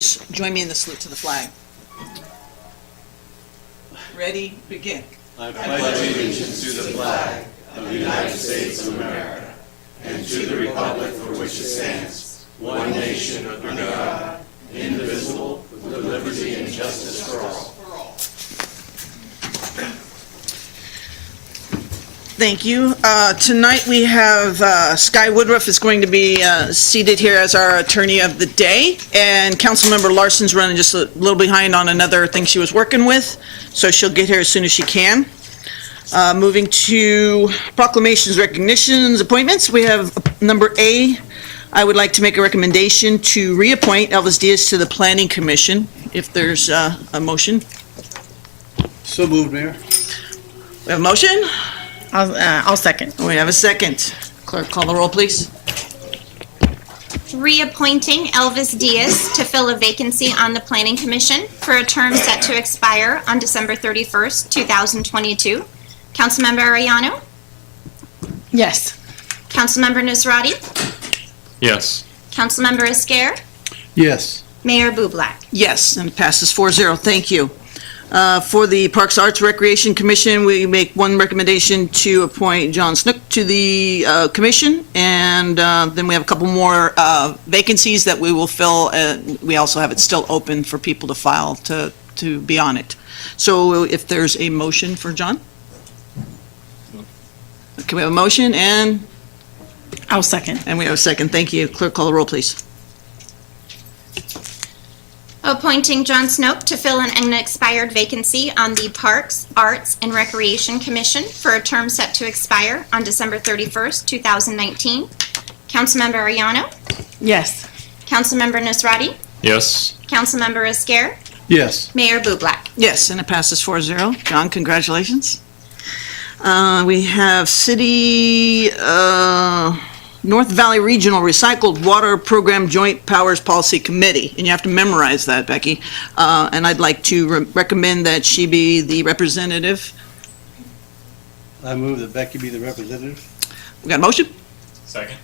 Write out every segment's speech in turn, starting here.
Join me in the salute to the flag. Ready, begin. I pledge allegiance to the flag of the United States of America and to the republic for which it stands, one nation under God, indivisible, with liberty and justice for all. Thank you. Tonight we have Sky Woodruff is going to be seated here as our attorney of the day, and Councilmember Larson's running just a little behind on another thing she was working with, so she'll get here as soon as she can. Moving to proclamations, recognitions, appointments, we have number A. I would like to make a recommendation to reappoint Elvis Diaz to the Planning Commission, if there's a motion. So moved, Mayor. We have a motion? I'll second. We have a second. Clerk, call the roll, please. Reappointing Elvis Diaz to fill a vacancy on the Planning Commission for a term set to expire on December 31st, 2022. Councilmember Arellano? Yes. Councilmember Nisrati? Yes. Councilmember Esquer? Yes. Mayor Bublak? Yes, and it passes 4-0. Thank you. For the Parks, Arts, Recreation Commission, we make one recommendation to appoint John Snook to the commission, and then we have a couple more vacancies that we will fill. We also have it still open for people to file to be on it. So if there's a motion for John? Can we have a motion? And I'll second. we have a second. Thank you. Clerk, call the roll, please. Appointing John Snoke to fill an unexpired vacancy on the Parks, Arts, and Recreation Commission for a term set to expire on December 31st, 2019. Councilmember Arellano? Yes. Councilmember Nisrati? Yes. Councilmember Esquer? Yes. Mayor Bublak? Yes, and it passes 4-0. John, congratulations. We have City North Valley Regional Recycled Water Program Joint Powers Policy Committee, and you have to memorize that, Becky. And I'd like to recommend that she be the representative. I move that Becky be the representative. We got a motion? Second.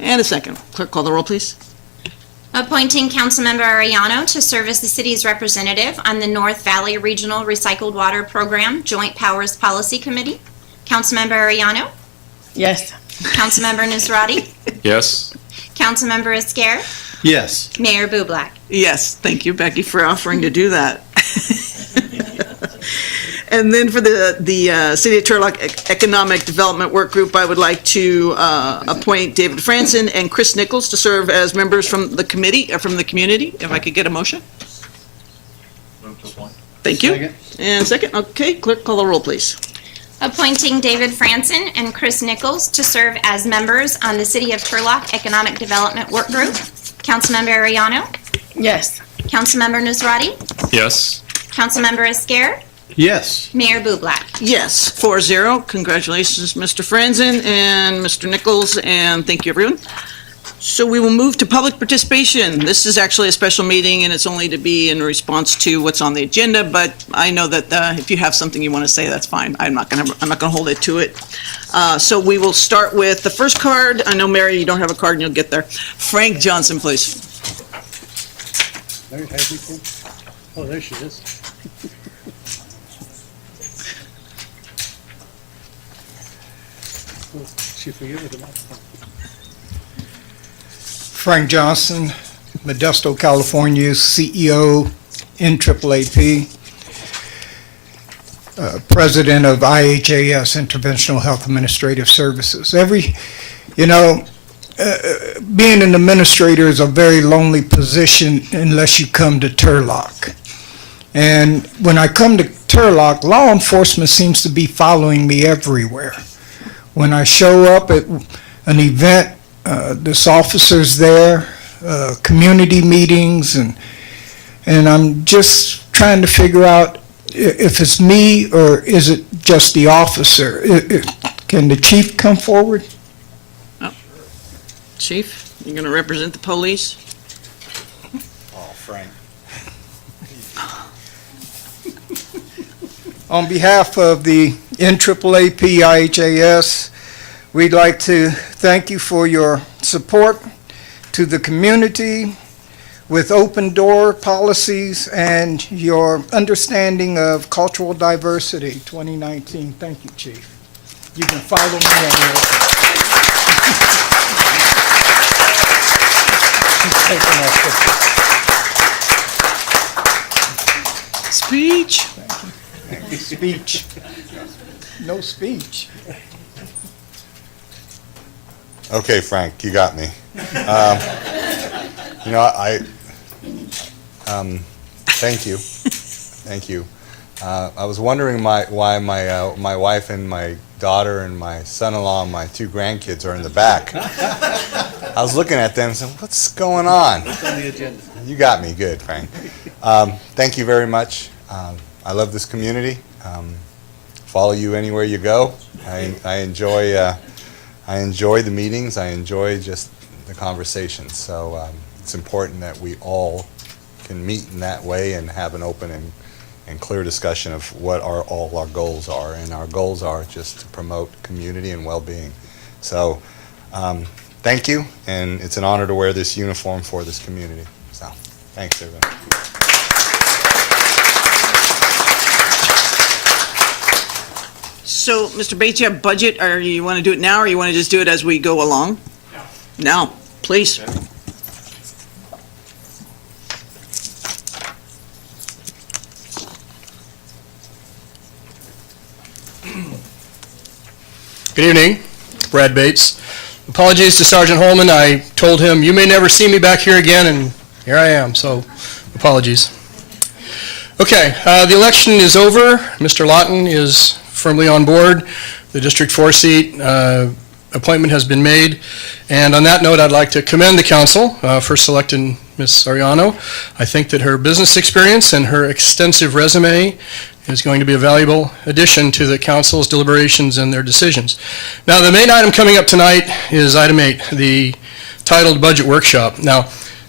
And a second. Clerk, call the roll, please. Appointing Councilmember Arellano to serve as the city's representative on the North Valley Regional Recycled Water Program Joint Powers Policy Committee. Councilmember Arellano? Yes. Councilmember Nisrati? Yes. Councilmember Esquer? Yes. Mayor Bublak? Yes, thank you, Becky, for offering to do that. And then for the City of Turlock Economic Development Work Group, I would like to appoint David Franson and Chris Nichols to serve as members from the committee, from the community. If I could get a motion? Move to appoint. Thank you. Second. And second, okay, clerk, call the roll, please. Appointing David Franson and Chris Nichols to serve as members on the City of Turlock Economic Development Work Group. Councilmember Arellano? Yes. Councilmember Nisrati? Yes. Councilmember Esquer? Yes. Mayor Bublak? Yes, 4-0. Congratulations, Mr. Franzen and Mr. Nichols, and thank you, everyone. So we will move to public participation. This is actually a special meeting, and it's only to be in response to what's on the agenda, but I know that if you have something you want to say, that's fine. I'm not going to hold it to it. So we will start with the first card. I know, Mary, you don't have a card, and you'll get there. Frank Johnson, please. Mary, have you been? Oh, there she is. She forget with the microphone. Frank Johnson, Modesto, California, CEO, NAAAP, President of IHAS, Interventional Health Administrative Services. Being an administrator is a very lonely position unless you come to Turlock. And when I come to Turlock, law enforcement seems to be following me everywhere. When I show up at an event, this officer's there, community meetings, and I'm just trying to figure out if it's me or is it just the officer. Can the chief come forward? Chief, you're going to represent the police? Oh, Frank. On behalf of the NAAAP IHAS, we'd like to thank you for your support to the community. with open door policies and your understanding of cultural diversity 2019. Thank you, Chief. You can follow me on your. She's taking our picture. Speech. Speech. No speech. Okay, Frank, you got me. Thank you. Thank you. I was wondering why my wife and my daughter and my son-in-law and my 2 grandkids are in the back. I was looking at them and said, what's going on? What's on the agenda? You got me good, Frank. Thank you very much. I love this community. Follow you anywhere you go. I enjoy the meetings. I enjoy just the conversations. So it's important that we all can meet in that way and have an open and clear discussion of what all our goals are. And our goals are just to promote community and well-being. So thank you, and it's an honor to wear this uniform for this community. So thanks, everybody. So, Mr. Bates, you have budget, or you want to do it now, or you want to just do it as we go along? Now, please. Good evening, Brad Bates. Apologies to Sergeant Holman. I told him, you may never see me back here again, and here I am, so apologies. Okay, the election is over. Mr. Lawton is firmly on board. The District 4 seat appointment has been made. And on that note, I'd like to commend the council for selecting Ms. Soriano. I think that her business experience and her extensive resume is going to be a valuable addition to the council's deliberations and their decisions. Now, the main item coming up tonight is item 8, the titled budget workshop. Now,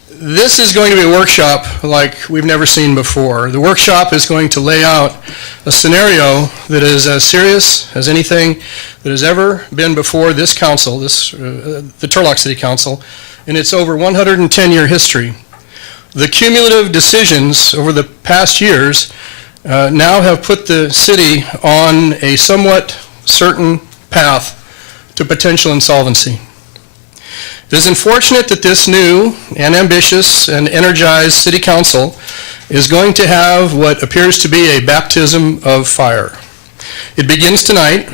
this is going to be a workshop like we've never seen before. The workshop is going to lay out a scenario that is as serious as anything that has ever been before this council, the Turlock City Council, in its over 110-year history. The cumulative decisions over the past years now have put the city on a somewhat certain path to potential insolvency. It is unfortunate that this new and ambitious and energized city council is going to have what appears to be a baptism of fire. It begins tonight.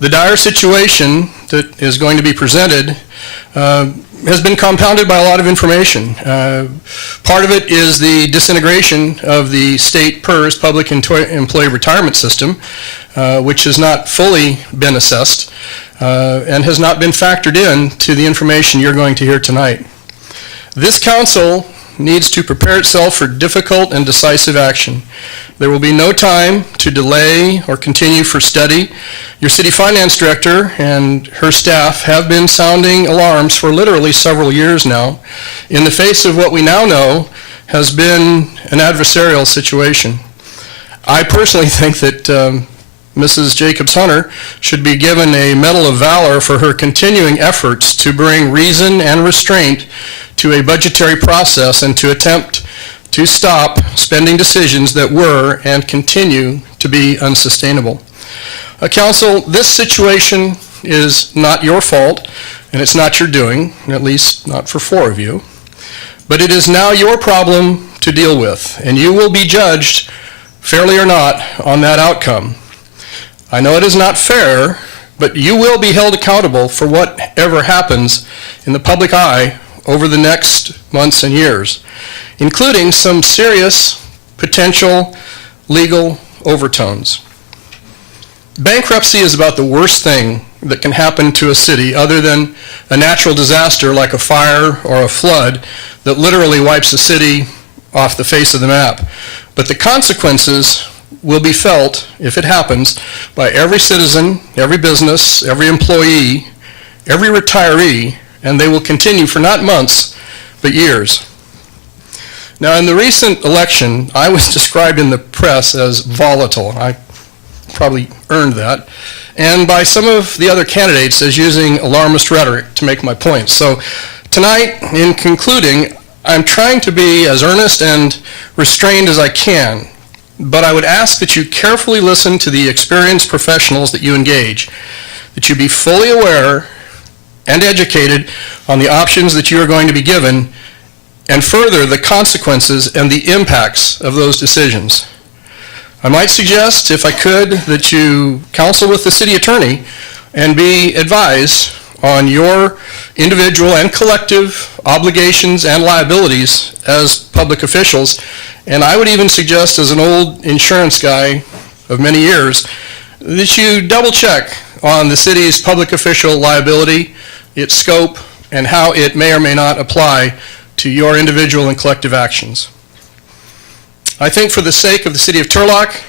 The dire situation that is going to be presented has been compounded by a lot of information. Part of it is the disintegration of the state PERS, Public Employee Retirement System, which has not fully been assessed and has not been factored in to the information you're going to hear tonight. This council needs to prepare itself for difficult and decisive action. There will be no time to delay or continue for study. Your city finance director and her staff have been sounding alarms for literally several years now in the face of what we now know has been an adversarial situation. I personally think that Mrs. Jacobs-Hunter should be given a Medal of Valor for her continuing efforts to bring reason and restraint to a budgetary process and to attempt to stop spending decisions that were and continue to be unsustainable. Council, this situation is not your fault, and it's not your doing, at least not for 4 of you, but it is now your problem to deal with, and you will be judged, fairly or not, on that outcome. I know it is not fair, but you will be held accountable for whatever happens in the public eye over the next months and years, including some serious potential legal overtones. Bankruptcy is about the worst thing that can happen to a city other than a natural disaster like a fire or a flood that literally wipes a city off the face of the map. But the consequences will be felt, if it happens, by every citizen, every business, every employee, every retiree, and they will continue for not months, but years. Now, in the recent election, I was described in the press as volatile. I probably earned that. And by some of the other candidates as using alarmist rhetoric to make my point. So tonight, in concluding, I'm trying to be as earnest and restrained as I can, but I would ask that you carefully listen to the experienced professionals that you engage, that you be fully aware and educated on the options that you are going to be given, and further, the consequences and the impacts of those decisions. I might suggest, if I could, that you counsel with the city attorney and be advised on your individual and collective obligations and liabilities as public officials. And I would even suggest, as an old insurance guy of many years, that you double check on the city's public official liability, its scope, and how it may or may not apply to your individual and collective actions. I think for the sake of the city of Turlock,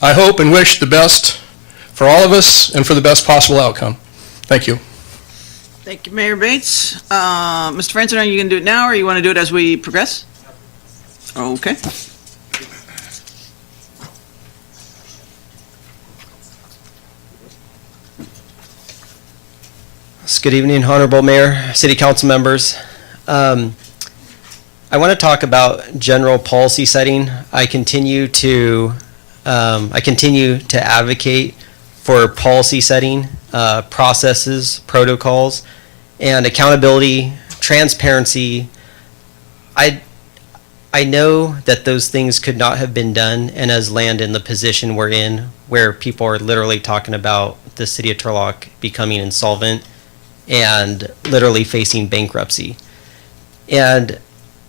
I hope and wish the best for all of us and for the best possible outcome. Thank you. Thank you, Mayor Bates. Mr. Franson, are you going to do it now, or you want to do it as we progress? Okay. Good evening, Honorable Mayor, City Council members. I want to talk about general policy setting. I continue to advocate for policy setting, processes, protocols, and accountability, transparency. I know that those things could not have been done and as land in the position we're in, where people are literally talking about the city of Turlock becoming insolvent and literally facing bankruptcy. And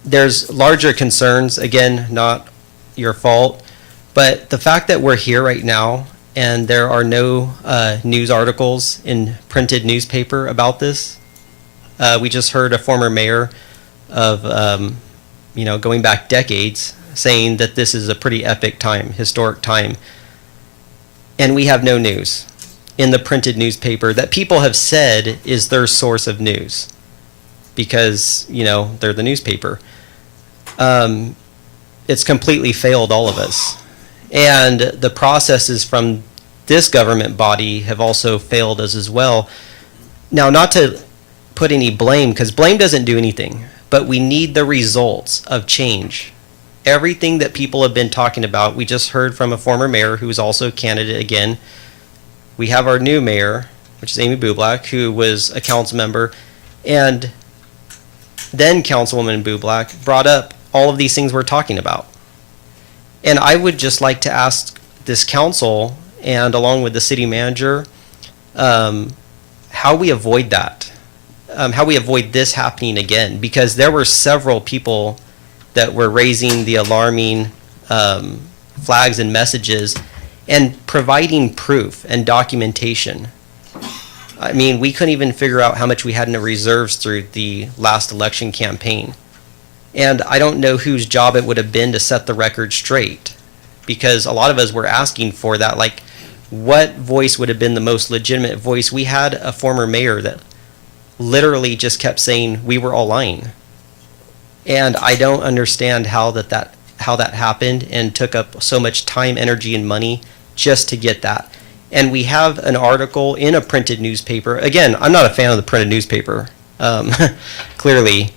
there's larger concerns, again, not your fault, but the fact that we're here right now and there are no news articles in printed newspaper about this. We just heard a former mayor of, going back decades, saying that this is a pretty epic time, historic time. And we have no news in the printed newspaper that people have said is their source of news because, they're the newspaper. It's completely failed all of us. And the processes from this government body have also failed us as well. Now, not to put any blame, because blame doesn't do anything, but we need the results of change. Everything that people have been talking about, we just heard from a former mayor who is also a candidate again. We have our new mayor, which is Amy Bublak, who was a council member, and then Councilwoman Bublak brought up all of these things we're talking about. And I would just like to ask this council, and along with the city manager, how we avoid that, how we avoid this happening again, because there were several people that were raising the alarming flags and messages and providing proof and documentation. I mean, we couldn't even figure out how much we had in the reserves through the last election campaign. And I don't know whose job it would have been to set the record straight, because a lot of us were asking for that, like, what voice would have been the most legitimate voice? We had a former mayor that literally just kept saying we were all lying. And I don't understand how that happened and took up so much time, energy, and money just to get that. And we have an article in a printed newspaper. Again, I'm not a fan of the printed newspaper. Clearly,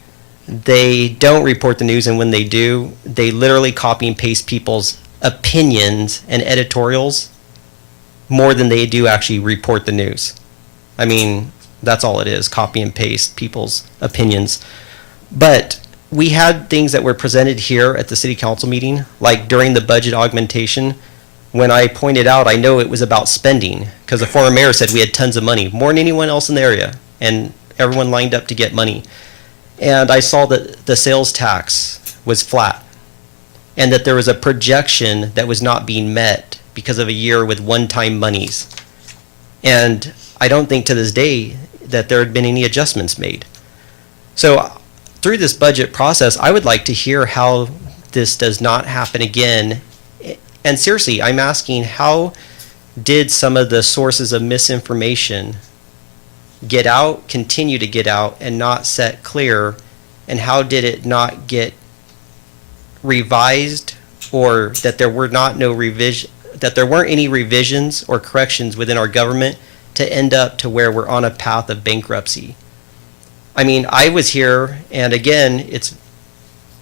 they don't report the news, and when they do, they literally copy and paste people's opinions and editorials more than they do actually report the news. I mean, that's all it is, copy and paste people's opinions. But we had things that were presented here at the city council meeting, like during the budget augmentation, when I pointed out, I know it was about spending, because the former mayor said we had tons of money, more than anyone else in the area, and everyone lined up to get money. And I saw that the sales tax was flat, and that there was a projection that was not being met because of a year with one-time monies. And I don't think to this day that there had been any adjustments made. So through this budget process, I would like to hear how this does not happen again. And seriously, I'm asking, how did some of the sources of misinformation get out, continue to get out, and not set clear? And how did it not get revised, or that there were not that there weren't any revisions or corrections within our government to end up to where we're on a path of bankruptcy? I mean, I was here, and again, it's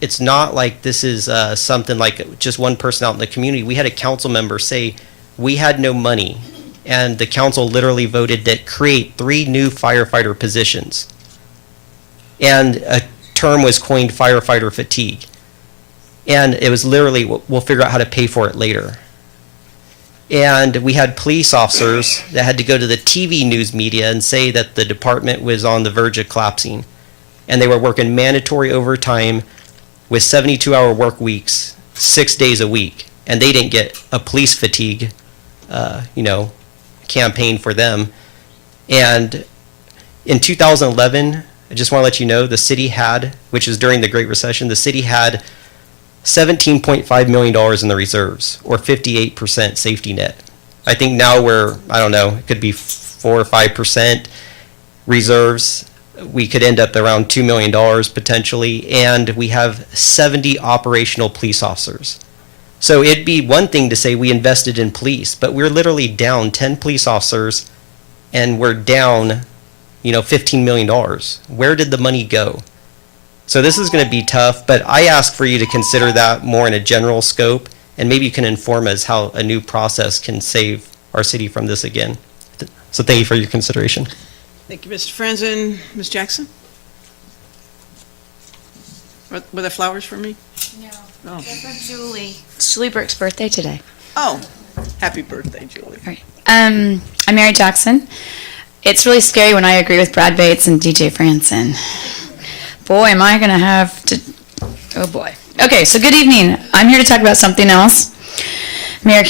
it's not like this is something like just one person out in the community. We had a council member say, we had no money, and the council literally voted to create 3 new firefighter positions. And a term was coined firefighter fatigue. And it was literally, we'll figure out how to pay for it later. And we had police officers that had to go to the TV news media and say that the department was on the verge of collapsing. And they were working mandatory overtime with 72-hour work weeks, 6 days a week. And they didn't get a police fatigue, campaign for them. And in 2011, I just want to let you know, the city had, which is during the Great Recession, the city had $17.5 million in the reserves, or 58% safety net. I think now we're, I don't know, it could be 4 or 5% reserves. We could end up around $2 million potentially, and we have 70 operational police officers. So it'd be one thing to say we invested in police, but we're literally down 10 police officers, and we're down, $15 million. Where did the money go? So this is going to be tough, but I ask for you to consider that more in a general scope, and maybe you can inform us how a new process can save our city from this again. So thank you for your consideration. Thank you, Mr. Franzen. Ms. Jackson? Were there flowers for me? No. Oh. That's for Julie. It's Julie Burke's birthday today. Oh, happy birthday, Julie. All right. I'm Mary Jackson. It's really scary when I agree with Brad Bates and DJ Franson. Boy, am I going to have to... Oh, boy. Okay, so good evening. I'm here to talk about something else. Mayor,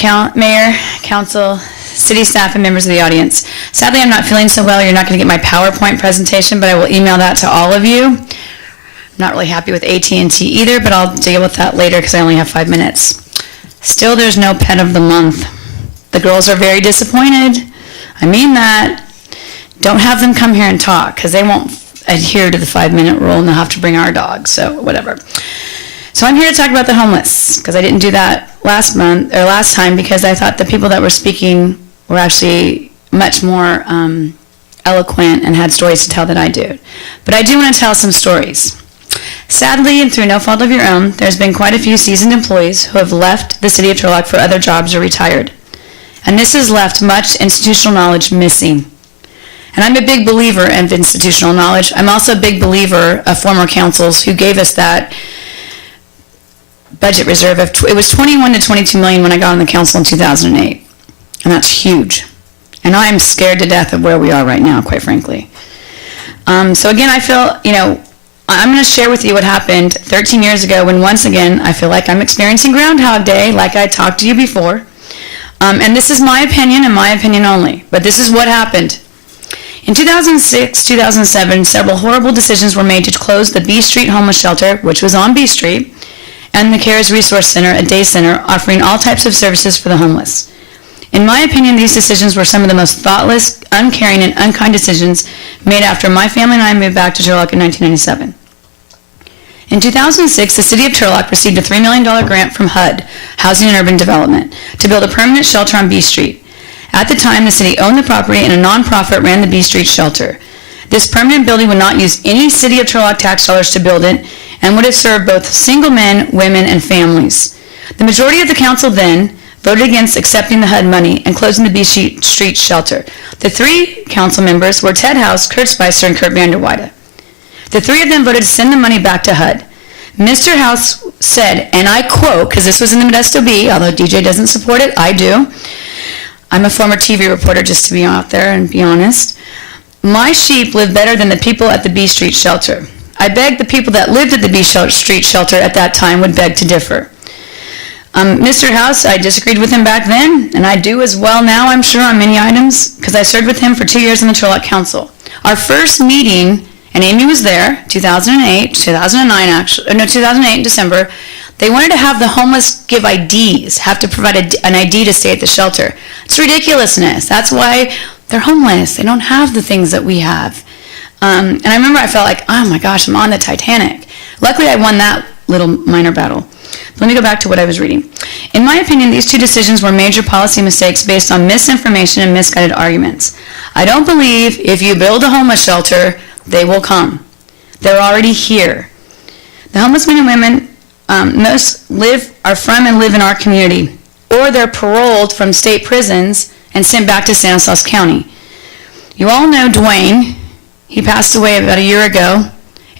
council, city staff, and members of the audience. Sadly, I'm not feeling so well. You're not going to get my PowerPoint presentation, but I will email that to all of you. I'm not really happy with AT&T either, but I'll deal with that later because I only have 5 minutes. Still, there's no pet of the month. The girls are very disappointed. I mean that. Don't have them come here and talk because they won't adhere to the 5-minute rule and they'll have to bring our dog, so whatever. So I'm here to talk about the homeless because I didn't do that last time because I thought the people that were speaking were actually much more eloquent and had stories to tell than I do. But I do want to tell some stories. Sadly, and through no fault of your own, there's been quite a few seasoned employees who have left the city of Turlock for other jobs or retired. And this has left much institutional knowledge missing. And I'm a big believer in institutional knowledge. I'm also a big believer of former councils who gave us that budget reserve of, it was 21 to 22 million when I got on the council in 2008. And that's huge. And I'm scared to death of where we are right now, quite frankly. So again, I feel, I'm going to share with you what happened 13 years ago when once again, I feel like I'm experiencing Groundhog Day, like I talked to you before. And this is my opinion and my opinion only, but this is what happened. In 2006, 2007, several horrible decisions were made to close the B Street homeless shelter, which was on B Street, and the CARES Resource Center, a day center offering all types of services for the homeless. In my opinion, these decisions were some of the most thoughtless, uncaring, and unkind decisions made after my family and I moved back to Turlock in 1997. In 2006, the city of Turlock received a $3 million grant from HUD, Housing and Urban Development, to build a permanent shelter on B Street. At the time, the city owned the property and a nonprofit ran the B Street shelter. This permanent building would not use any city of Turlock tax dollars to build it and would have served both single men, women, and families. The majority of the council then voted against accepting the HUD money and closing the B Street shelter. The 3 council members were Ted House, Kurt Spicer, and Kurt Vanderweide. The 3 of them voted to send the money back to HUD. Mr. House said, and I quote, because this was in the Modesto Bee, although DJ doesn't support it, I do. I'm a former TV reporter, just to be out there and be honest. My sheep live better than the people at the B Street shelter. I beg the people that lived at the B Street shelter at that time would beg to differ. Mr. House, I disagreed with him back then, and I do as well now, I'm sure, on many items, because I served with him for 2 years on the Turlock Council. Our first meeting, and Amy was there, 2008 in December, they wanted to have the homeless give IDs, have to provide an ID to stay at the shelter. It's ridiculousness. That's why they're homeless. They don't have the things that we have. And I remember I felt like, oh my gosh, I'm on the Titanic. Luckily, I won that little minor battle. Let me go back to what I was reading. In my opinion, these 2 decisions were major policy mistakes based on misinformation and misguided arguments. I don't believe if you build a homeless shelter, they will come. They're already here. The homeless men and women, most are from and live in our community, or they're paroled from state prisons and sent back to Stanislaus County. You all know Dwayne. He passed away about a year ago.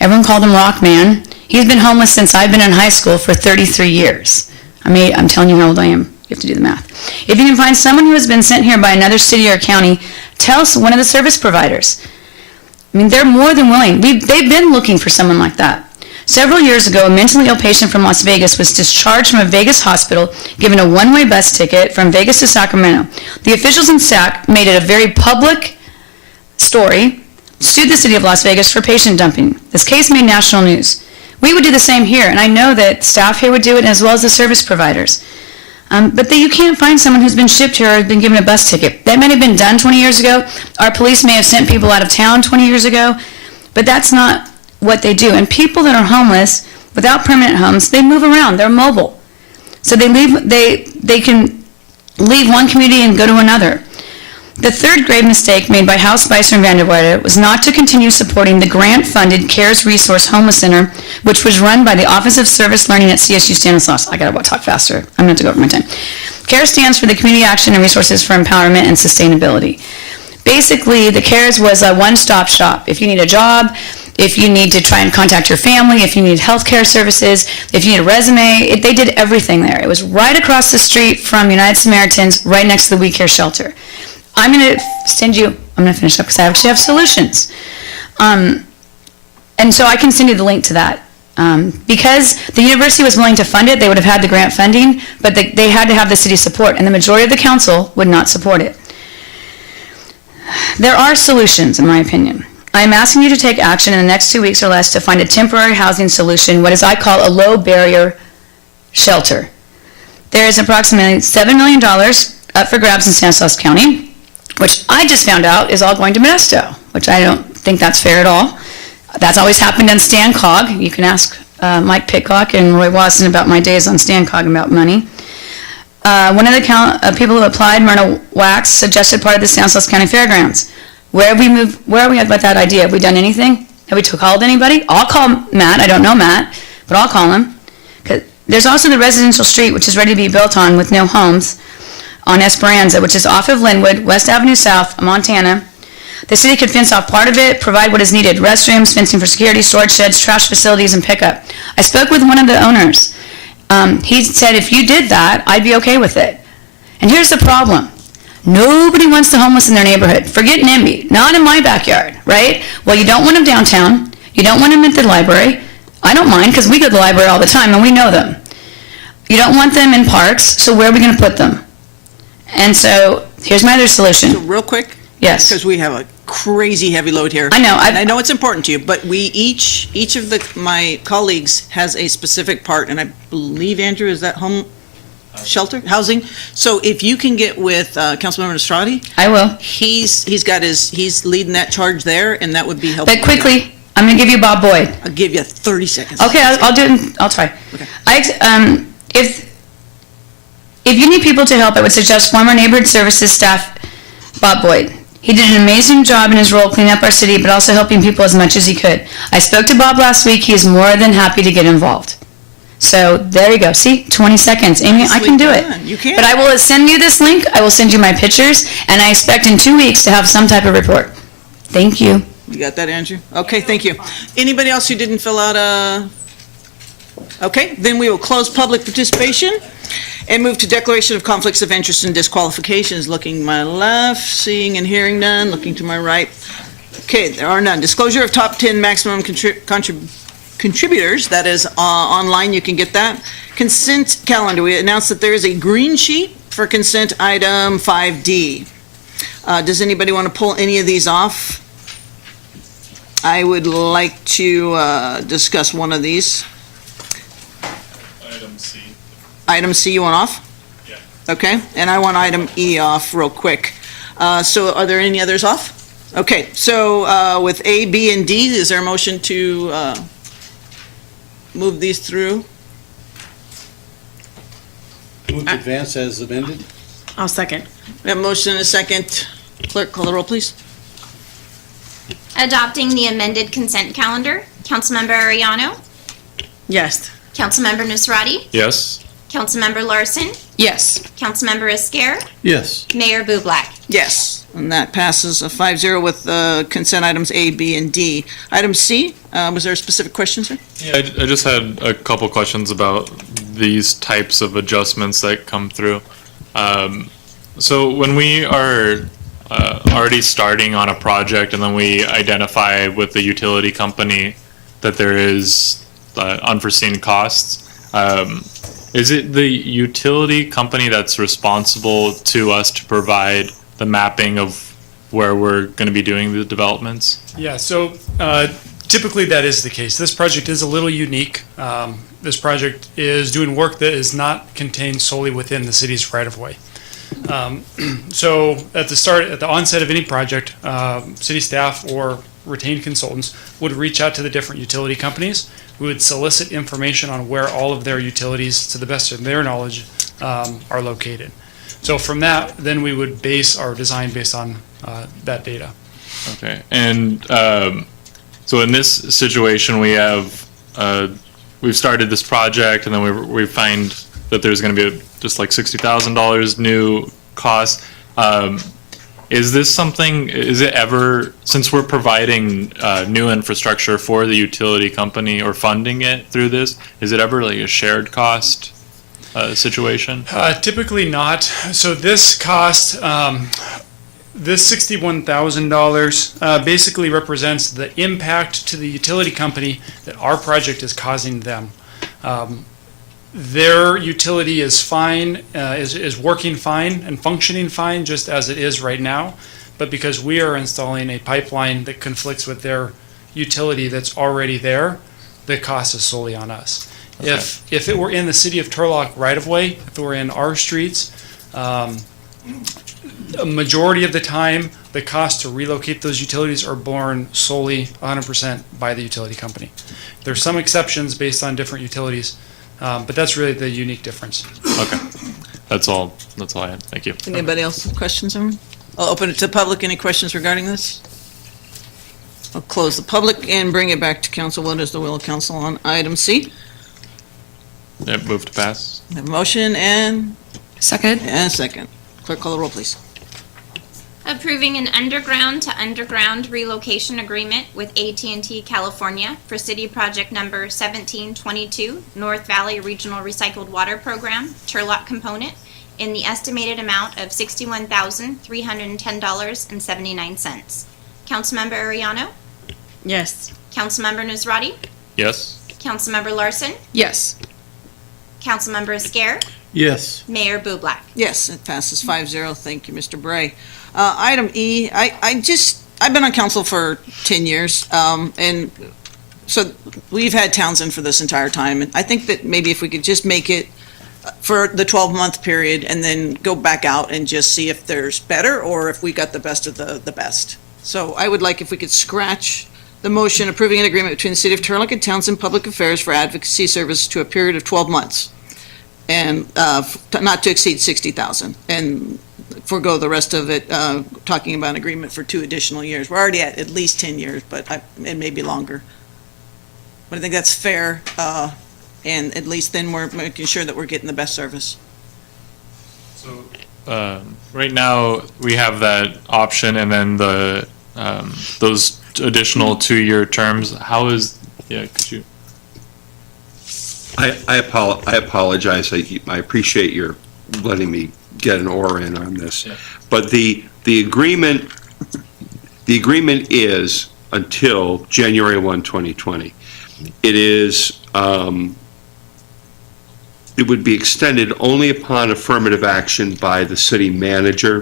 Everyone called him Rock Man. He's been homeless since I've been in high school for 33 years. I'm telling you how old I am. You have to do the math. If you can find someone who has been sent here by another city or county, tell one of the service providers. I mean, they're more than willing. They've been looking for someone like that. Several years ago, a mentally ill patient from Las Vegas was discharged from a Vegas hospital, given a one-way bus ticket from Vegas to Sacramento. The officials in SAC made it a very public story, sued the city of Las Vegas for patient dumping. This case made national news. We would do the same here, and I know that staff here would do it as well as the service providers. But you can't find someone who's been shipped here or been given a bus ticket. That might have been done 20 years ago. Our police may have sent people out of town 20 years ago, but that's not what they do. And people that are homeless without permanent homes, they move around. They're mobile. So they can leave one community and go to another. The third grave mistake made by House Spicer and Vanderwater was not to continue supporting the grant-funded CARES Resource Homeless Center, which was run by the Office of Service Learning at CSU Stanislaus. I gotta talk faster. I'm gonna have to go over my time. CARES stands for the Community Action and Resources for Empowerment and Sustainability. Basically, the CARES was a one-stop shop. If you need a job, if you need to try and contact your family, if you need health care services, if you need a resume, they did everything there. It was right across the street from United Samaritans, right next to the We Care shelter. I'm going to finish up because I actually have solutions. And so I can send you the link to that. Because the university was willing to fund it, they would have had the grant funding, but they had to have the city support, and the majority of the council would not support it. There are solutions, in my opinion. I am asking you to take action in the next 2 weeks or less to find a temporary housing solution, what is I call a low-barrier shelter. There is approximately $7 million up for grabs in Stanislaus County, which I just found out is all going to Modesto, which I don't think that's fair at all. That's always happened on Stan Cog. You can ask Mike Pitcock and Roy Watson about my days on Stan Cog about money. One of the people who applied, Myrna Wax, suggested part of the Stanislaus County Fairgrounds. Where are we at with that idea? Have we done anything? Have we called anybody? I'll call Matt. I don't know Matt, but I'll call him. There's also the residential street, which is ready to be built on with no homes, on Esperanza, which is off of Linwood, West Avenue South, Montana. The city could fence off part of it, provide what is needed: restrooms, fencing for security, storage sheds, trash facilities, and pickup. I spoke with one of the owners. He said if you did that, I'd be okay with it. And here's the problem. Nobody wants the homeless in their neighborhood. Forget NIMBY, not in my backyard, right? Well, you don't want them downtown. You don't want them at the library. I don't mind, because we go to the library all the time and we know them. You don't want them in parks, so where are we going to put them? And so here's my other solution. So real quick, Yes. because we have a crazy heavy load here. I know. And I know it's important to you, but we each of my colleagues has a specific part, and I believe, Andrew, is that home shelter, housing? So if you can get with Councilmember Estradi, I will. he's leading that charge there, and that would be helpful. But quickly, I'm going to give you Bob Boyd. I'll give you 30 seconds. Okay, I'll do it. I'll try. Okay. If you need people to help, I would suggest former neighborhood services staff Bob Boyd. He did an amazing job in his role cleaning up our city, but also helping people as much as he could. I spoke to Bob last week. He is more than happy to get involved. So there you go. See, 20 seconds. Amy, I can do it. You can. But I will send you this link. I will send you my pictures, and I expect in 2 weeks to have some type of report. Thank you. You got that, Andrew? Okay, thank you. Anybody else who didn't fill out Okay, then we will close public participation and move to declaration of conflicts of interest and disqualifications. Looking to my left, seeing and hearing none. Looking to my right. Okay, there are none. Disclosure of top 10 maximum contributors. That is online. You can get that. Consent calendar. We announced that there is a green sheet for consent item 5D. Does anybody want to pull any of these off? I would like to discuss one of these. Item C. Item C you want off? Yeah. Okay, and I want item E off real quick. So are there any others off? Okay, so with A, B, and D, is there a motion to move these through? Move to advance as amended. I'll second. We have a motion and a second. Clerk, call the roll, please. Adopting the amended consent calendar, Councilmember Arellano, Yes. Councilmember Nusrati? Yes. Councilmember Larson? Yes. Councilmember Esquer? Yes. Mayor Bublak? Yes, and that passes a 5-0 with consent items A, B, and D. Item C, was there a specific question, sir? Yeah, I just had a couple questions about these types of adjustments that come through. So when we are already starting on a project and then we identify with the utility company that there is unforeseen costs, is it the utility company that's responsible to us to provide the mapping of where we're going to be doing the developments? Yeah, so typically that is the case. This project is a little unique. This project is doing work that is not contained solely within the city's right-of-way. So at the onset of any project, city staff or retained consultants would reach out to the different utility companies. We would solicit information on where all of their utilities, to the best of their knowledge, are located. So from that, then we would base our design based on that data. Okay, and so in this situation, we have we've started this project, and then we find that there's going to be just like $60,000 new costs. Is this something? Is it ever, since we're providing new infrastructure for the utility company or funding it through this? Is it ever like a shared cost situation? Typically not. So this cost, this $61,000 basically represents the impact to the utility company that our project is causing them. Their utility is fine, is working fine and functioning fine just as it is right now. But because we are installing a pipeline that conflicts with their utility that's already there, the cost is solely on us. Okay. If it were in the city of Turlock right of way, if it were in our streets, a majority of the time, the cost to relocate those utilities are borne solely 100% by the utility company. There's some exceptions based on different utilities, but that's really the unique difference. Okay, that's all I had. Thank you. Anybody else have questions? I'll open it to the public. Any questions regarding this? I'll close the public and bring it back to council. What is the will of council on item C? Yeah, move to pass. I have a motion and Second. a second. Clerk, call the roll, please. Approving an underground-to-underground relocation agreement with AT&T California for city project number 1722, North Valley Regional Recycled Water Program, Turlock component, in the estimated amount of $61,310.79. Councilmember Ariano? Yes. Councilmember Nusrati? Yes. Councilmember Larson? Yes. Councilmember Esquer? Yes. Mayor Bublak? Yes, it passes 5-0. Thank you, Mr. Bray. Item E, I've been on council for 10 years, and so we've had Townsend for this entire time. And I think that maybe if we could just make it for the 12-month period and then go back out and just see if there's better or if we got the best of the best. So I would like if we could scratch the motion approving an agreement between the City of Turlock and Townsend Public Affairs for advocacy service to a period of 12 months and not to exceed 60,000, and forego the rest of it, talking about an agreement for 2 additional years. We're already at least 10 years, but it may be longer. But I think that's fair, and at least then we're making sure that we're getting the best service. So right now we have that option, and then the those additional 2-year terms. How is Could you? I apologize. I appreciate your letting me get an oar in on this. Yeah. But the agreement is until January 1, 2020. It is it would be extended only upon affirmative action by the city manager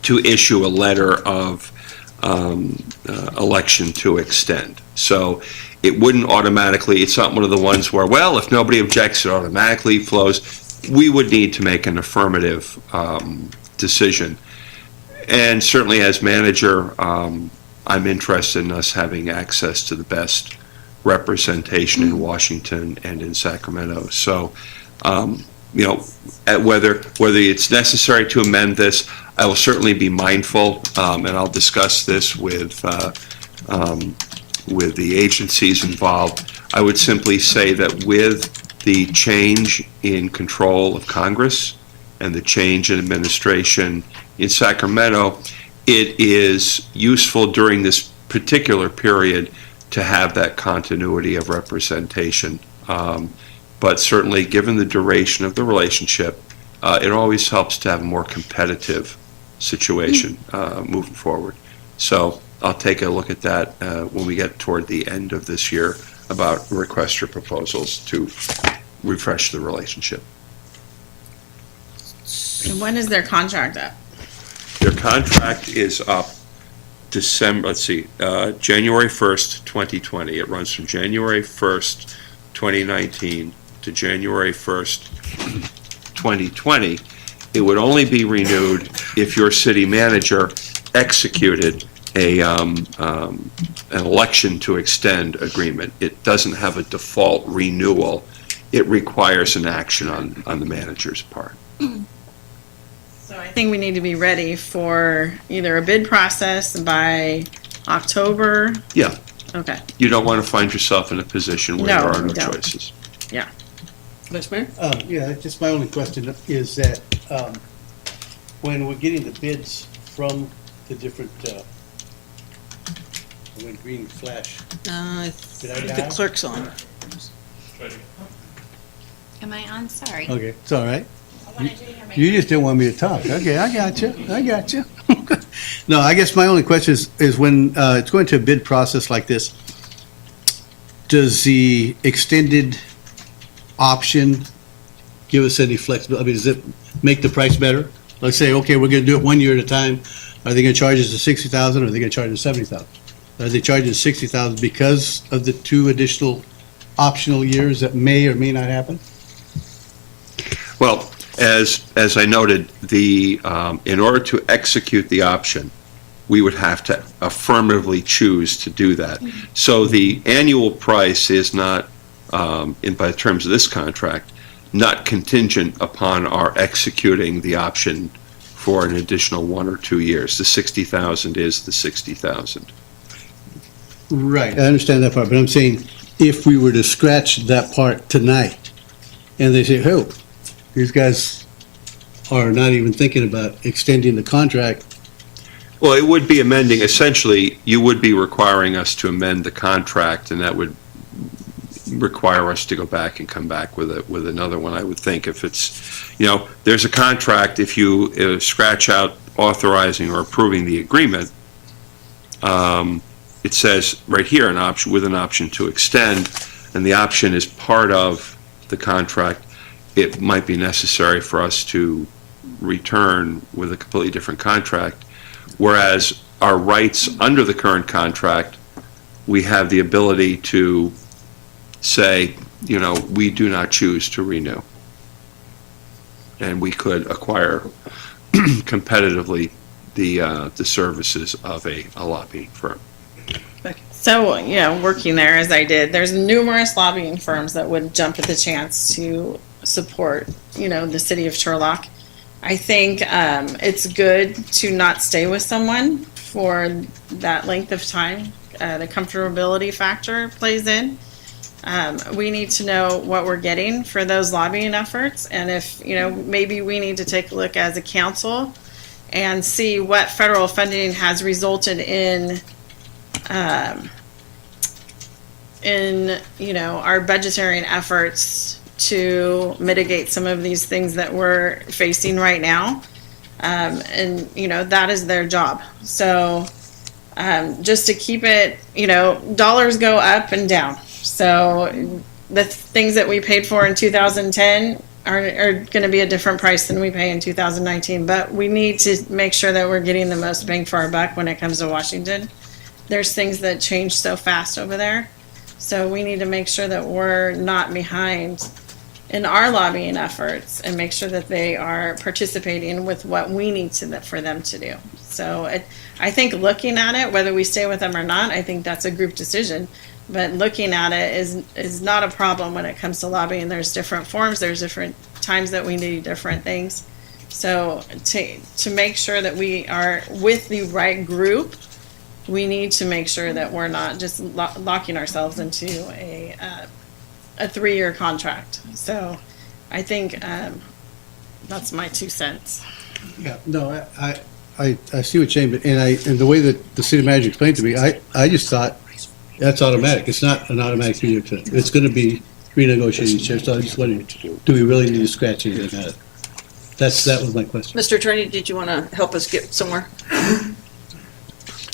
to issue a letter of election to extend. So it wouldn't automatically, it's not one of the ones where, well, if nobody objects, it automatically flows. We would need to make an affirmative decision. And certainly as manager, I'm interested in us having access to the best representation in Washington and in Sacramento. So, whether it's necessary to amend this, I will certainly be mindful, and I'll discuss this with the agencies involved. I would simply say that with the change in control of Congress and the change in administration in Sacramento, it is useful during this particular period to have that continuity of representation. But certainly, given the duration of the relationship, it always helps to have a more competitive situation moving forward. So I'll take a look at that when we get toward the end of this year about requests for proposals to refresh the relationship. And when is their contract up? Their contract is up January 1st, 2020. It runs from January 1st, 2019 to January 1st, 2020. It would only be renewed if your city manager executed an election to extend agreement. It doesn't have a default renewal. It requires an action on the manager's part. So I think we need to be ready for either a bid process by October. Yeah, Okay. you don't want to find yourself in a position where No, there are we no don't. choices. Vice Mayor? Yeah, just my only question is that, when we're getting the bids from the different, when green flash, I did I think the die? clerk's on. Am I on? Sorry. Okay, it's all right. You just didn't want me to talk. Okay, I got you. No, I guess my only question is when it's going to a bid process like this, does the extended option give us any flexibility? I mean, does it make the price better? Let's say, okay, we're gonna do it 1 year at a time. Are they gonna charge us the 60,000 or are they gonna charge us 70,000? Are they charging 60,000 because of the 2 additional optional years that may or may not happen? Well, as I noted, in order to execute the option, we would have to affirmatively choose to do that. So the annual price is not, by terms of this contract, not contingent upon our executing the option for an additional 1 or 2 years. The 60,000 is the 60,000. Right, I understand that part, but I'm saying if we were to scratch that part tonight and they say, oh, these guys are not even thinking about extending the contract. Well, it would be amending, essentially, you would be requiring us to amend the contract, and that would require us to go back and come back with another one, I would think. If it's, there's a contract, if you scratch out authorizing or approving the agreement, it says right here, an option with an option to extend, and the option is part of the contract. It might be necessary for us to return with a completely different contract, whereas our rights under the current contract, we have the ability to say, we do not choose to renew. And we could acquire competitively the services of a lobbying firm. So, working there as I did, there's numerous lobbying firms that would jump at the chance to support, the city of Turlock. I think it's good to not stay with someone for that length of time. The comfortability factor plays in. We need to know what we're getting for those lobbying efforts, and if, maybe we need to take a look as a council and see what federal funding has resulted in our budgetary efforts to mitigate some of these things that we're facing right now. And that is their job. So just to keep it, dollars go up and down. So the things that we paid for in 2010 are going to be a different price than we pay in 2019. But we need to make sure that we're getting the most bang for our buck when it comes to Washington. There's things that change so fast over there. So we need to make sure that we're not behind in our lobbying efforts and make sure that they are participating with what we need for them to do. So I think looking at it, whether we stay with them or not, I think that's a group decision. But looking at it is not a problem when it comes to lobbying. There's different forms. There's different times that we need different things. So to make sure that we are with the right group we need to make sure that we're not just locking ourselves into a 3-year contract. So I think that's my 2 cents. Yeah, no, I see what you're saying, but, and the way that the city manager explained to me, I just thought that's automatic. It's not an automatic 3-year term. It's gonna be renegotiated each year, so I just wondered, do we really need to scratch anything out of it? That was my question. Mr. Attorney, did you want to help us get somewhere?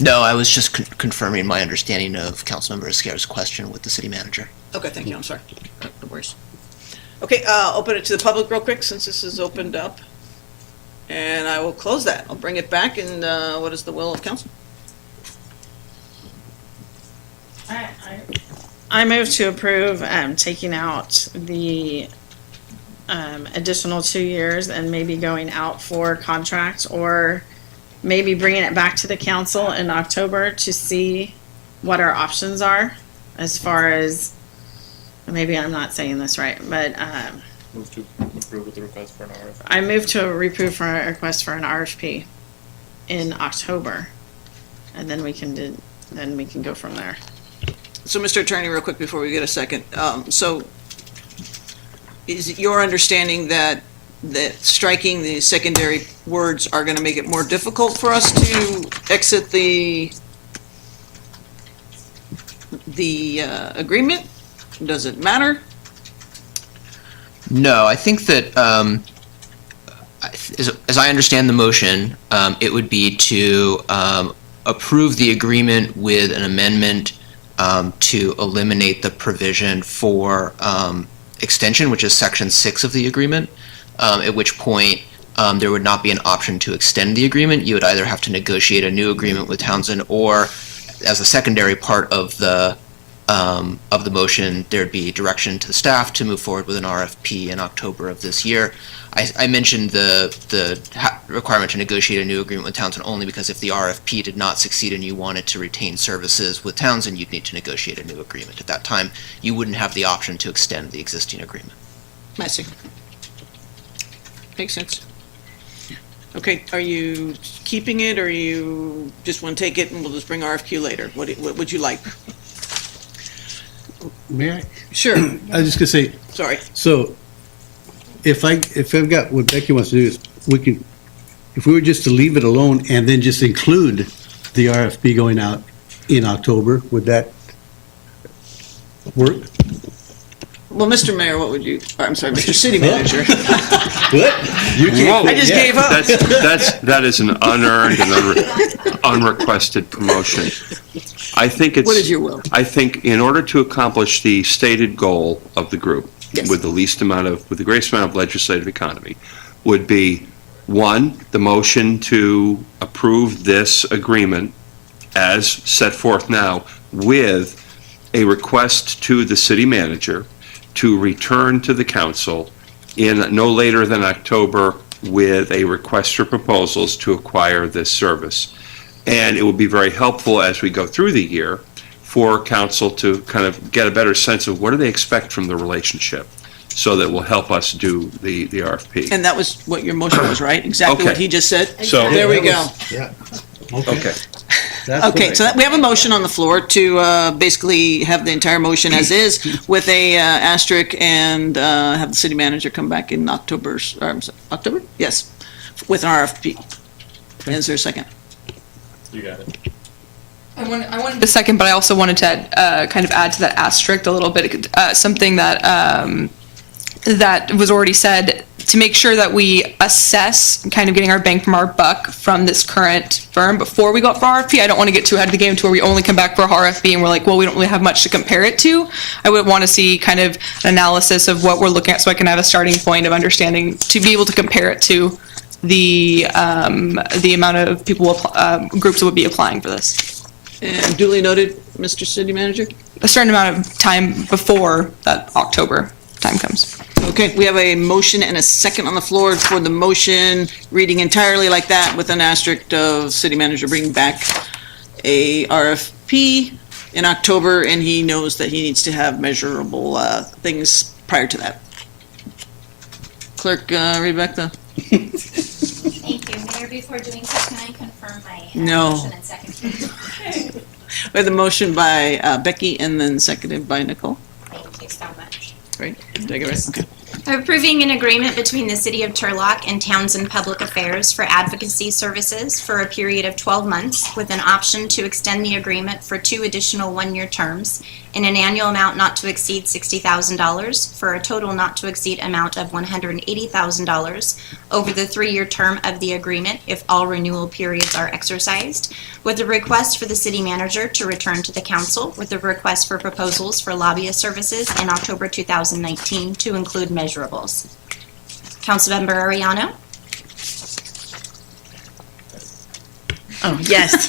No, I was just confirming my understanding of Councilmember Esquerra's question with the city manager. Okay, thank you, I'm sorry. No worries. Okay, open it to the public real quick, since this is opened up. And I will close that. I'll bring it back, and what is the will of council? I move to approve taking out the additional 2 years and maybe going out for contract, or maybe bringing it back to the council in October to see what our options are as far as, maybe I'm not saying this right, but Move to approve with the request for an RFP. I move to approve for a request for an RFP in October, and then we can go from there. So, Mr. Attorney, real quick before we get a second, so is it your understanding that striking the secondary words are going to make it more difficult for us to exit the agreement? Does it matter? No, I think that, as I understand the motion, it would be to approve the agreement with an amendment to eliminate the provision for extension, which is section 6 of the agreement, at which point there would not be an option to extend the agreement. You would either have to negotiate a new agreement with Townsend, or as a secondary part of the motion, there'd be direction to the staff to move forward with an RFP in October of this year. I mentioned the requirement to negotiate a new agreement with Townsend only because if the RFP did not succeed and you wanted to retain services with Townsend, you'd need to negotiate a new agreement. At that time, you wouldn't have the option to extend the existing agreement. I see. Makes sense. Okay, are you keeping it, or you just want to take it and we'll just bring RFQ later? What would you like? May I? Sure. I was just gonna say, Sorry. so if I've got what Becky wants to do is if we were just to leave it alone and then just include the RFP going out in October, would that work? Well, Mr. Mayor, what would you, I'm sorry, Mr. City Manager. What? You can't. I just gave up. That is an unearned and unrequested promotion. I think it's. What is your will? I think in order to accomplish the stated goal of the group, Yes. with the greatest amount of legislative economy, would be, one, the motion to approve this agreement as set forth now with a request to the city manager to return to the council in no later than October with a request for proposals to acquire this service. And it will be very helpful as we go through the year for council to kind of get a better sense of what do they expect from the relationship, so that will help us do the RFP. And that was what your motion was, right? Exactly what Okay. he just said? So- There we go. Yeah. Okay. Okay, so we have a motion on the floor to basically have the entire motion as is with a asterisk and have the city manager come back in October? Yes, with an RFP. Is there a second? You got it. I wanted a second, but I also wanted to kind of add to that asterisk a little bit, something that that was already said, to make sure that we assess kind of getting our bang from our buck from this current firm before we go out for RFP. I don't want to get too ahead of the game to where we only come back for a RFP and we're like, well, we don't really have much to compare it to. I would want to see kind of an analysis of what we're looking at so I can have a starting point of understanding to be able to compare it to the amount of people, groups that would be applying for this. And duly noted, Mr. City Manager? A certain amount of time before that October time comes. Okay, we have a motion and a second on the floor for the motion, reading entirely like that with an asterisk of city manager bringing back a RFP in October, and he knows that he needs to have measurable things prior to that. Clerk, read back the... Thank you. Mayor Before doing so, can I confirm my No. motion and second? We have the motion by Becky and then seconded by Nicole. Thank you so much. Great. Take it right. Okay. Approving an agreement between the City of Turlock and Townsend Public Affairs for advocacy services for a period of 12 months with an option to extend the agreement for 2 additional one-year terms in an annual amount not to exceed $60,000 for a total not to exceed amount of $180,000 over the 3-year term of the agreement if all renewal periods are exercised, with a request for the city manager to return to the council with a request for proposals for lobbyist services in October 2019 to include measurables. Councilmember Ariano? Oh, yes.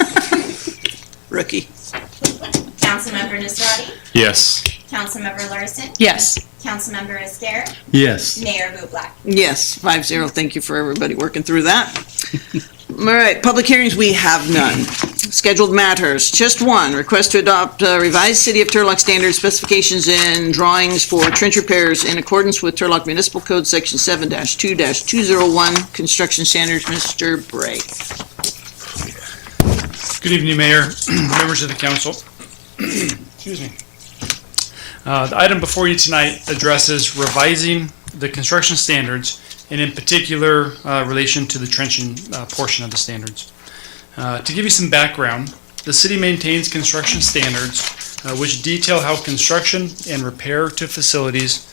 Rookie. Councilmember Nisrati? Yes. Councilmember Larson? Yes. Councilmember Esquer? Yes. Mayor Bublak? Yes, 5-0. Thank you for everybody working through that. All right, public hearings, we have none. Scheduled matters, just one. Request to adopt revised City of Turlock standard specifications and drawings for trench repairs in accordance with Turlock Municipal Code Section 7-2-201, construction standards. Mr. Bray. Good evening, Mayor, members of the council. Excuse me. The item before you tonight addresses revising the construction standards and in particular relation to the trenching portion of the standards. To give you some background, the city maintains construction standards which detail how construction and repair to facilities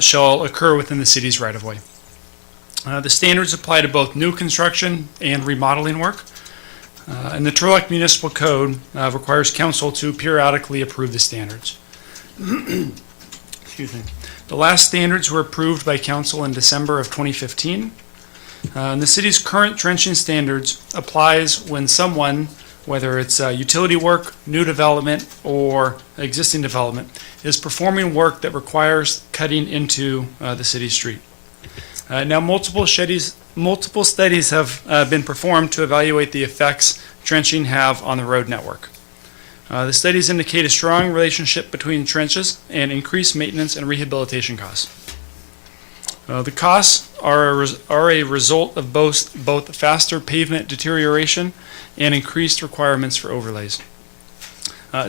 shall occur within the city's right-of-way. The standards apply to both new construction and remodeling work. And the Turlock Municipal Code requires council to periodically approve the standards. Excuse me. The last standards were approved by council in December of 2015. And the city's current trenching standards applies when someone, whether it's utility work, new development, or existing development, is performing work that requires cutting into the city street. Now, multiple studies have been performed to evaluate the effects trenching have on the road network. The studies indicate a strong relationship between trenches and increased maintenance and rehabilitation costs. The costs are a result of both faster pavement deterioration and increased requirements for overlays.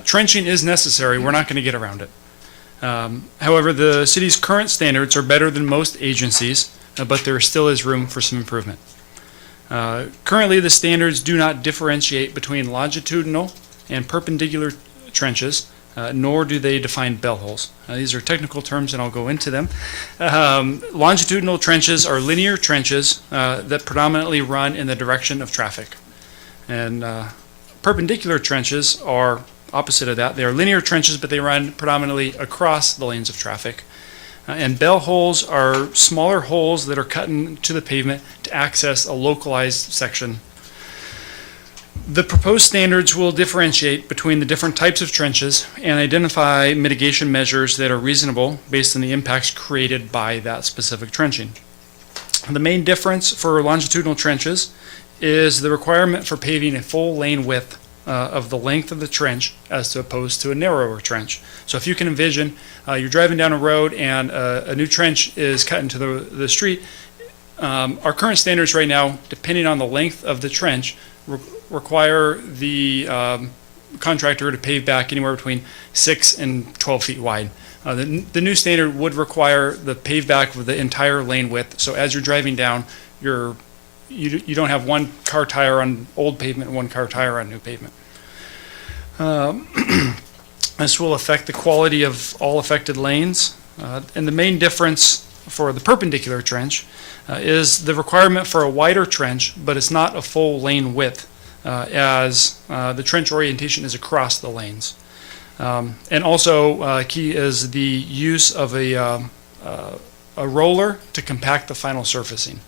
Trenching is necessary. We're not going to get around it. However, the city's current standards are better than most agencies, but there still is room for some improvement. Currently, the standards do not differentiate between longitudinal and perpendicular trenches, nor do they define bell holes. These are technical terms, and I'll go into them. Longitudinal trenches are linear trenches that predominantly run in the direction of traffic. And perpendicular trenches are opposite of that. They are linear trenches, but they run predominantly across the lanes of traffic. And bell holes are smaller holes that are cut into the pavement to access a localized section. The proposed standards will differentiate between the different types of trenches and identify mitigation measures that are reasonable based on the impacts created by that specific trenching. The main difference for longitudinal trenches is the requirement for paving a full lane width of the length of the trench as opposed to a narrower trench. So if you can envision, you're driving down a road and a new trench is cut into the street, our current standards right now, depending on the length of the trench, require the contractor to pave back anywhere between 6 and 12 feet wide. The new standard would require the pave back of the entire lane width. So as you're driving down, you don't have one car tire on old pavement and one car tire on new pavement. This will affect the quality of all affected lanes. And the main difference for the perpendicular trench is the requirement for a wider trench, but it's not a full lane width, as the trench orientation is across the lanes. And also key is the use of a roller to compact the final surfacing.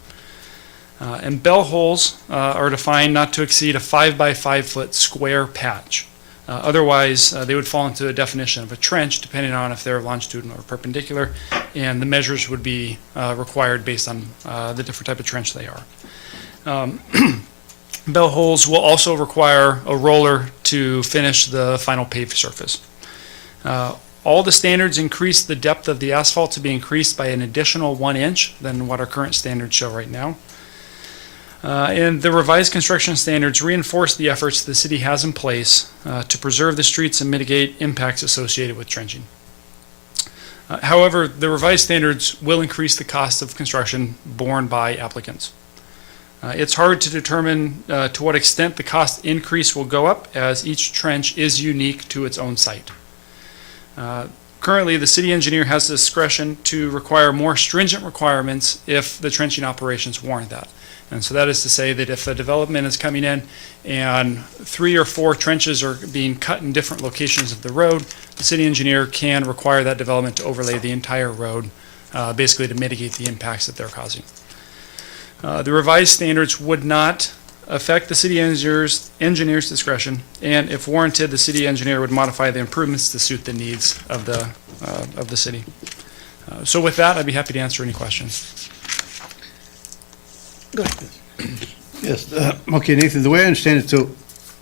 And bell holes are defined not to exceed a 5 by 5 foot square patch. Otherwise, they would fall into a definition of a trench, depending on if they're longitudinal or perpendicular, and the measures would be required based on the different type of trench they are. Bell holes will also require a roller to finish the final paved surface. All the standards increase the depth of the asphalt to be increased by an additional 1 inch than what our current standards show right now. And the revised construction standards reinforce the efforts the city has in place to preserve the streets and mitigate impacts associated with trenching. However, the revised standards will increase the cost of construction borne by applicants. It's hard to determine to what extent the cost increase will go up, as each trench is unique to its own site. Currently, the city engineer has discretion to require more stringent requirements if the trenching operations warrant that. And so that is to say that if a development is coming in and 3 or 4 trenches are being cut in different locations of the road, the city engineer can require that development to overlay the entire road, basically to mitigate the impacts that they're causing. The revised standards would not affect the city engineer's discretion, and if warranted, the city engineer would modify the improvements to suit the needs of the city. So with that, I'd be happy to answer any questions. Go ahead. Yes, okay, Nathan, the way I understand it, so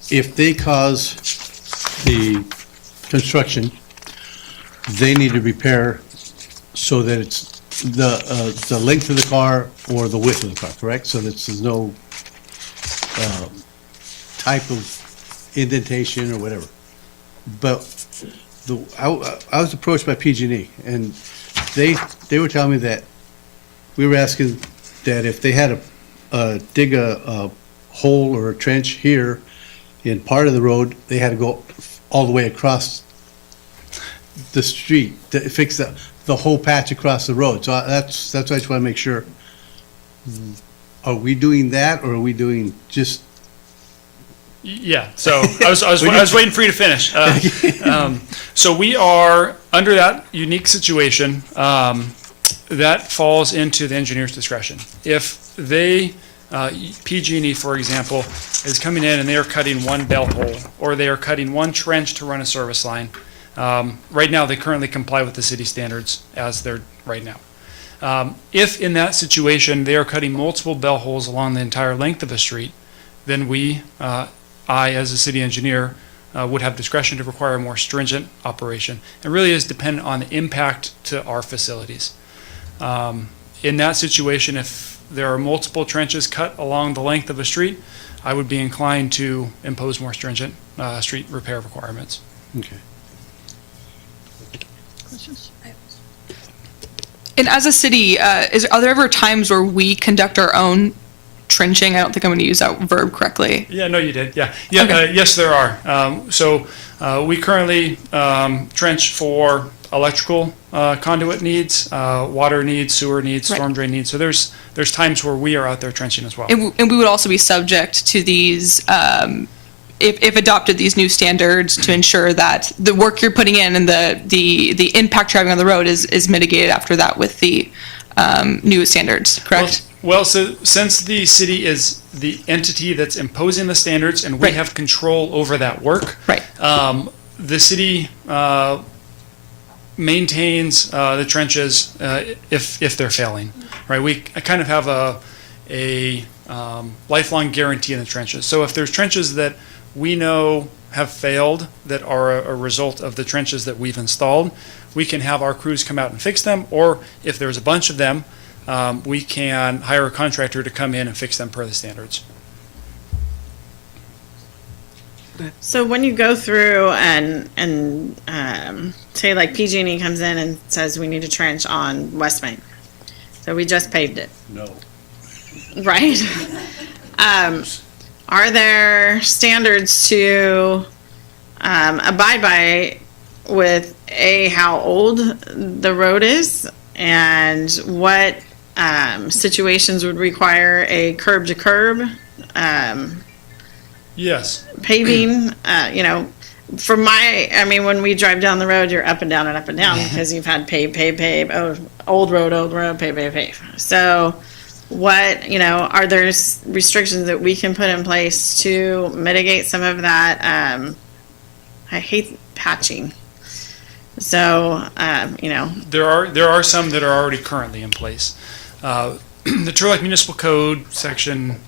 if they cause the construction, they need to repair so that it's the length of the car or the width of the car, correct? So that there's no type of indentation or whatever. But I was approached by PG&E, and they were telling me that we were asking that if they had dig a hole or a trench here in part of the road, they had to go all the way across the street to fix the whole patch across the road. So that's why I just want to make sure. Are we doing that, or are we doing just? Yeah, so I was waiting for you to finish. So we are under that unique situation. That falls into the engineer's discretion. If they, PG&E, for example, is coming in and they are cutting one bell hole, or they are cutting one trench to run a service line. Right now, they currently comply with the city standards as they're right now. If in that situation they are cutting multiple bell holes along the entire length of a street, then I, as a city engineer, would have discretion to require a more stringent operation. It really is dependent on the impact to our facilities. In that situation, if there are multiple trenches cut along the length of a street, I would be inclined to impose more stringent street repair requirements. Okay. And as a city, are there ever times where we conduct our own trenching? I don't think I'm going to use that verb correctly. Yeah, no, you did. Yeah. Okay. Yes, there are. So we currently trench for electrical conduit needs, water needs, sewer needs, storm drain needs. So there's times where we are out there trenching as well. And we would also be subject to these, if adopted, these new standards to ensure that the work you're putting in and the impact you're having on the road is mitigated after that with the new standards, correct? Well, so since the city is the entity that's imposing the standards and we have control over that work, right. The city maintains the trenches if they're failing, right? We kind of have a lifelong guarantee in the trenches. So if there's trenches that we know have failed that are a result of the trenches that we've installed, we can have our crews come out and fix them, or if there's a bunch of them, we can hire a contractor to come in and fix them per the standards. So when you go through and say like PG&E comes in and says we need a trench on West Main, so we just paved it, No. right? Are there standards to abide by with how old the road is and what situations would require a curb to curb? Yes. Paving, when we drive down the road, you're up and down and up and down because you've had pave, oh, old road, pave. So what, are there restrictions that we can put in place to mitigate some of that? I hate patching. So, There are some that are already currently in place. The Turlock Municipal Code section,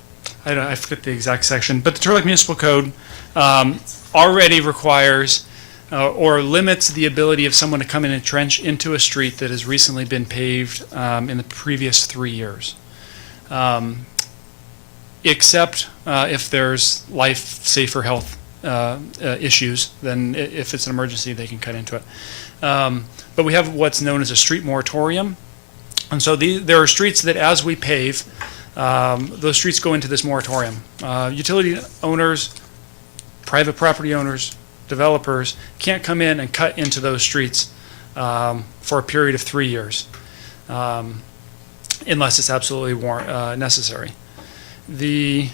I forget the exact section, but the Turlock Municipal Code already requires or limits the ability of someone to come in and trench into a street that has recently been paved in the previous 3 years. except if there's life, safe, or health issues, then if it's an emergency, they can cut into it. But we have what's known as a street moratorium. And so there are streets that as we pave, those streets go into this moratorium. Utility owners, private property owners, developers can't come in and cut into those streets for a period of 3 years, unless it's absolutely necessary. We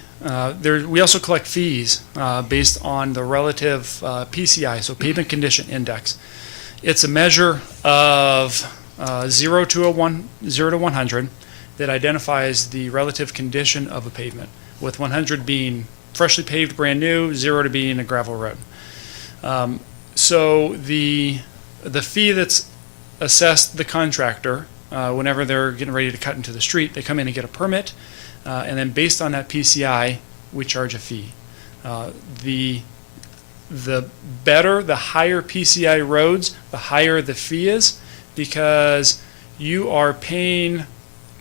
also collect fees based on the relative PCI, so pavement condition index. It's a measure of 0 to 100 that identifies the relative condition of a pavement, with 100 being freshly paved, brand new, 0 to being a gravel road. So the fee that's assessed the contractor whenever they're getting ready to cut into the street, they come in and get a permit, and then based on that PCI, we charge a fee. The better, the higher PCI roads, the higher the fee is, because you are paying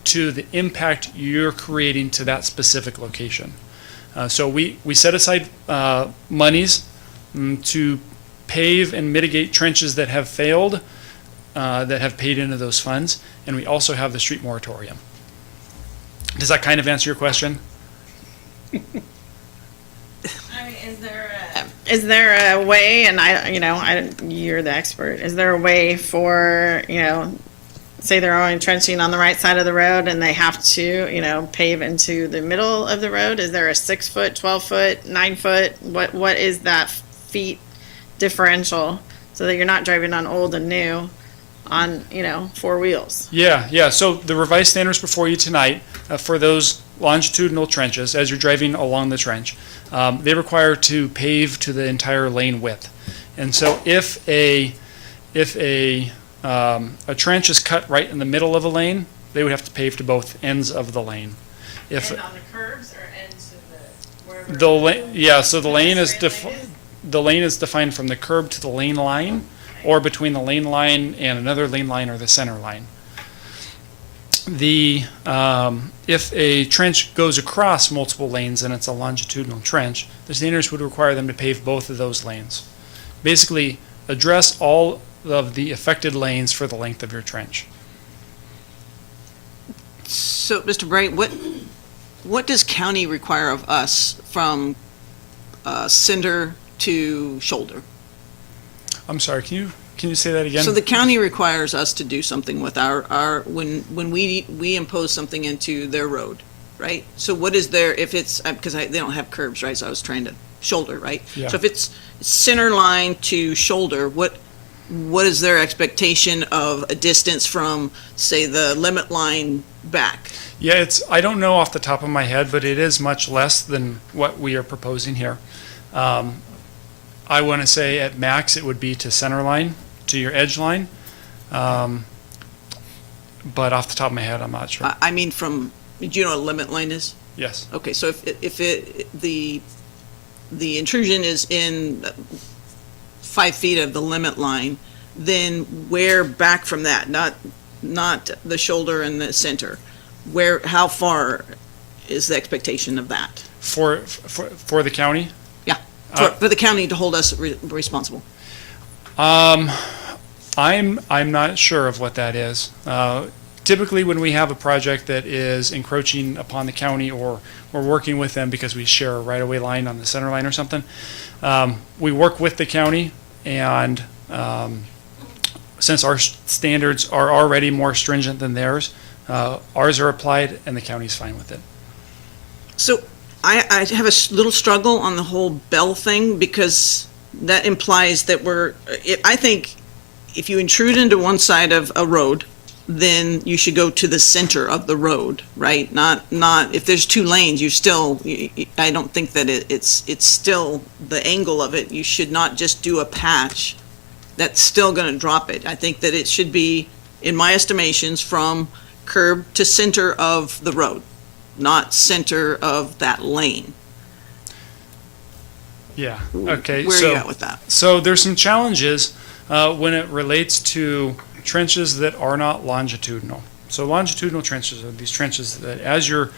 to the impact you're creating to that specific location. So we set aside monies to pave and mitigate trenches that have failed, that have paid into those funds, and we also have the street moratorium. Does that kind of answer your question? I mean, is there a way, and you're the expert, is there a way for, say they're only trenching on the right side of the road and they have to, pave into the middle of the road? Is there a 6 foot, 12 foot, 9 foot? What is that feet differential so that you're not driving on old and new on, 4 wheels? Yeah. So the revised standards before you tonight for those longitudinal trenches, as you're driving along the trench, they require to pave to the entire lane width. And so if a trench is cut right in the middle of a lane, they would have to pave to both ends of the lane. And on the curbs or into wherever? So the lane is defined from the curb to the lane line, or between the lane line and another lane line or the center line. If a trench goes across multiple lanes and it's a longitudinal trench, the standards would require them to pave both of those lanes. Basically, address all of the affected lanes for the length of your trench. So, Mr. Bright, what does county require of us from center to shoulder? I'm sorry, can you say that again? So the county requires us to do something with our when we impose something into their road, right? So what is there, if it's, because they don't have curbs, right? So I was trying to shoulder, right? Yeah. So if it's center line to shoulder, what is their expectation of a distance from, say, the limit line back? Yeah, I don't know off the top of my head, but it is much less than what we are proposing here. I want to say at max it would be to center line, to your edge line. But off the top of my head, I'm not sure. I mean, do you know what a limit line is? Yes. Okay, so if the intrusion is in 5 feet of the limit line, then where back from that, not the shoulder and the center, how far is the expectation of that? For the county? Yeah, for the county to hold us responsible. I'm not sure of what that is. Typically, when we have a project that is encroaching upon the county, or we're working with them because we share a right-of-way line on the center line or something, we work with the county, and since our standards are already more stringent than theirs, ours are applied and the county's fine with it. So I have a little struggle on the whole bell thing, because that implies that I think if you intrude into one side of a road, then you should go to the center of the road, right? Not if there's 2 lanes, I don't think that it's still the angle of it. You should not just do a patch that's still going to drop it. I think that it should be, in my estimations, from curb to center of the road, not center of that lane. Yeah, okay. Where are you at with that? So there's some challenges when it relates to trenches that are not longitudinal. So longitudinal trenches are these trenches that as your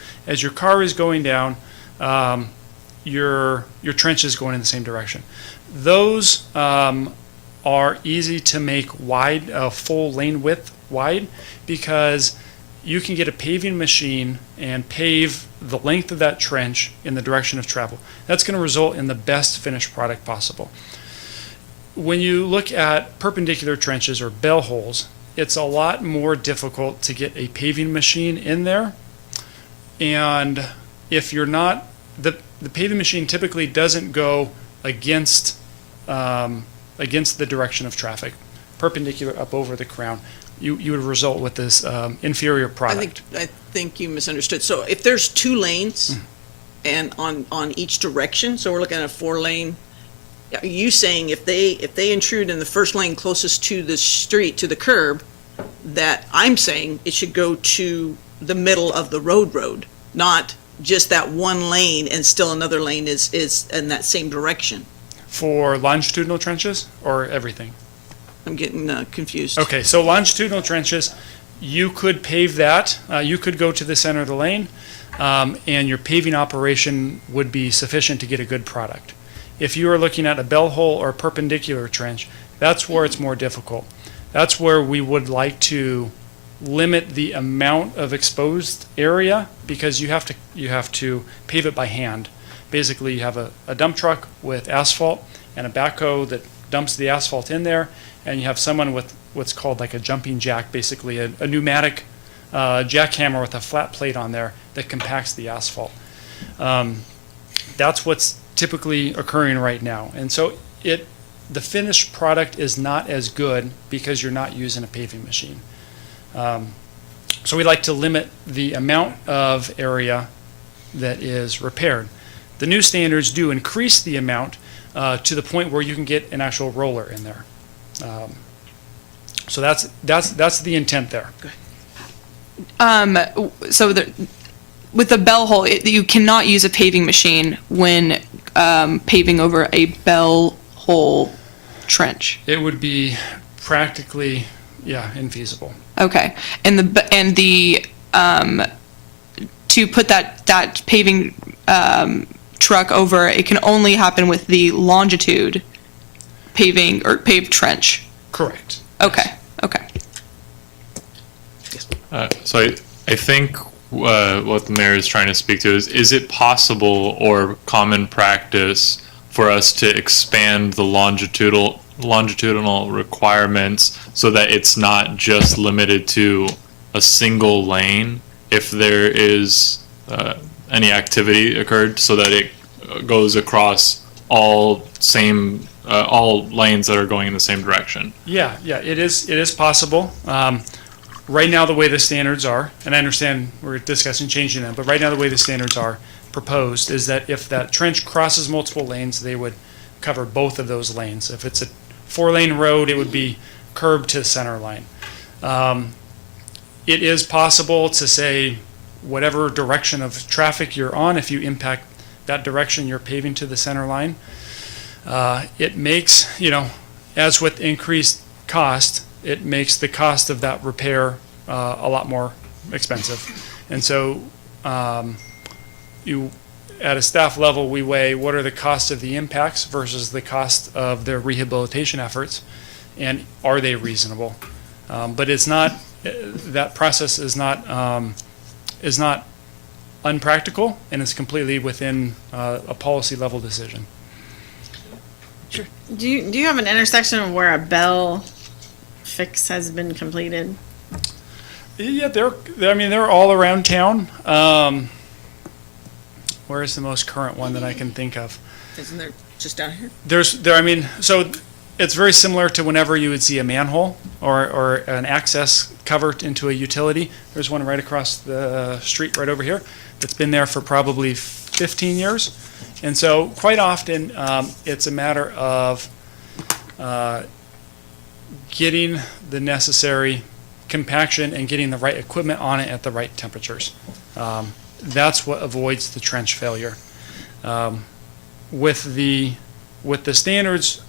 car is going down, your trench is going in the same direction. Those are easy to make wide, full lane width wide, because you can get a paving machine and pave the length of that trench in the direction of travel. That's going to result in the best finished product possible. When you look at perpendicular trenches or bell holes, it's a lot more difficult to get a paving machine in there. And if you're not, the paving machine typically doesn't go against the direction of traffic, perpendicular up over the crown. You would result with this inferior product. I think you misunderstood. So if there's 2 lanes and on each direction, so we're looking at a 4-lane, are you saying if they intrude in the first lane closest to the street, to the curb, that I'm saying it should go to the middle of the road, not just that 1 lane and still another lane is in that same direction? For longitudinal trenches or everything? I'm getting confused. Okay, so longitudinal trenches, you could pave that. You could go to the center of the lane, and your paving operation would be sufficient to get a good product. If you are looking at a bell hole or a perpendicular trench, that's where it's more difficult. That's where we would like to limit the amount of exposed area, because you have to pave it by hand. Basically, you have a dump truck with asphalt and a backhoe that dumps the asphalt in there, and you have someone with what's called like a jumping jack, basically a pneumatic jackhammer with a flat plate on there that compacts the asphalt. That's what's typically occurring right now. And so the finished product is not as good because you're not using a paving machine. So we like to limit the amount of area that is repaired. The new standards do increase the amount to the point where you can get an actual roller in there. So that's the intent there. So with the bell hole, you cannot use a paving machine when paving over a bell hole trench. It would be practically, infeasible. Okay, and the to put that paving truck over, it can only happen with the longitude paving or paved trench. Correct. Okay. Okay. So I think what the mayor is trying to speak to is it possible or common practice for us to expand the longitudinal requirements so that it's not just limited to a single lane if there is any activity occurred, so that it goes across all lanes that are going in the same direction? Yeah, it is possible. Right now, the way the standards are, and I understand we're discussing changing them, but right now the way the standards are proposed is that if that trench crosses multiple lanes, they would cover both of those lanes. If it's a 4-lane road, it would be curb to center line. It is possible to say whatever direction of traffic you're on, if you impact that direction, you're paving to the center line. It makes, as with increased cost, it makes the cost of that repair a lot more expensive. And so at a staff level, we weigh what are the costs of the impacts versus the cost of their rehabilitation efforts, and are they reasonable? But it's not, that process is not unpractical, and it's completely within a policy level decision. Sure. Do you have an intersection where a bell fix has been completed? Yeah, they're all around town. Where is the most current one that I can think of? Isn't there just down here? So it's very similar to whenever you would see a manhole or an access cover into a utility. There's one right across the street right over here that's been there for probably 15 years. And so quite often, it's a matter of getting the necessary compaction and getting the right equipment on it at the right temperatures. That's what avoids the trench failure. With the standards,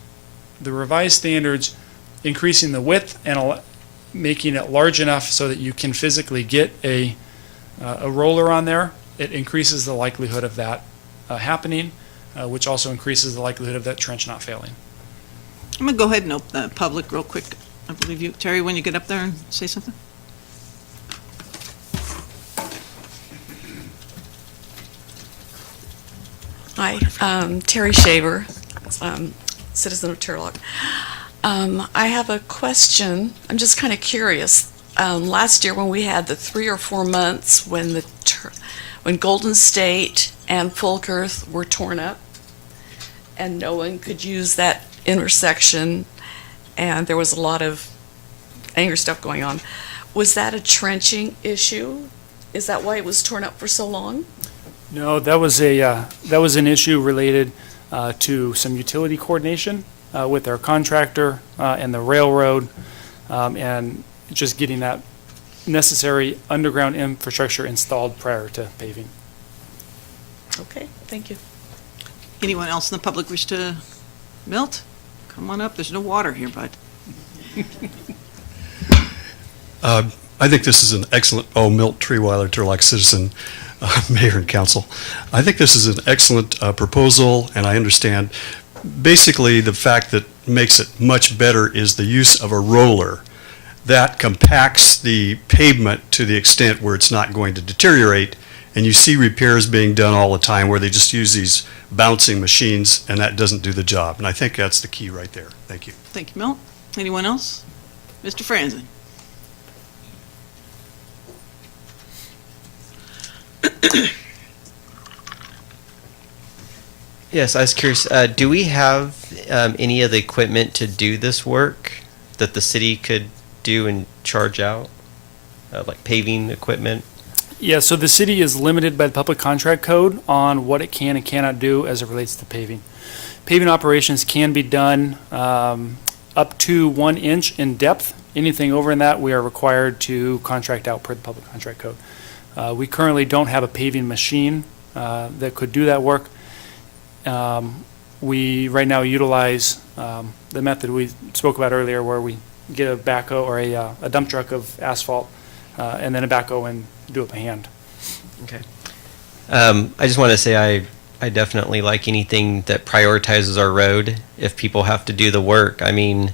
the revised standards, increasing the width and making it large enough so that you can physically get a roller on there, it increases the likelihood of that happening, which also increases the likelihood of that trench not failing. I'm gonna go ahead and open the public real quick. I believe you, Terry, when you get up there and say something. Hi, Terry Shaver, citizen of Turlock. I have a question. I'm just kind of curious. Last year when we had the 3 or 4 months when when Golden State and Fulkerth were torn up and no one could use that intersection and there was a lot of anger stuff going on, was that a trenching issue? Is that why it was torn up for so long? No, that was an issue related to some utility coordination with our contractor and the railroad, and just getting that necessary underground infrastructure installed prior to paving. Okay, thank you. Anyone else in the public wish to? Milt, come on up. There's no water here, bud. I think this is an excellent, Milt Treeweiler, Turlock citizen, mayor and council. I think this is an excellent proposal, and I understand basically the fact that makes it much better is the use of a roller that compacts the pavement to the extent where it's not going to deteriorate. And you see repairs being done all the time where they just use these bouncing machines, and that doesn't do the job. And I think that's the key right there. Thank you. Thank you, Milt. Anyone else? Mr. Franzen? Yes, I was curious, do we have any of the equipment to do this work that the city could do and charge out? Like paving equipment? Yeah, so the city is limited by the public contract code on what it can and cannot do as it relates to paving. Paving operations can be done up to 1 inch in depth. Anything over in that, we are required to contract out per the public contract code. We currently don't have a paving machine that could do that work. We right now utilize the method we spoke about earlier, where we get a backhoe or a dump truck of asphalt and then a backhoe and do it by hand. Okay. I just want to say I definitely like anything that prioritizes our road if people have to do the work. I mean,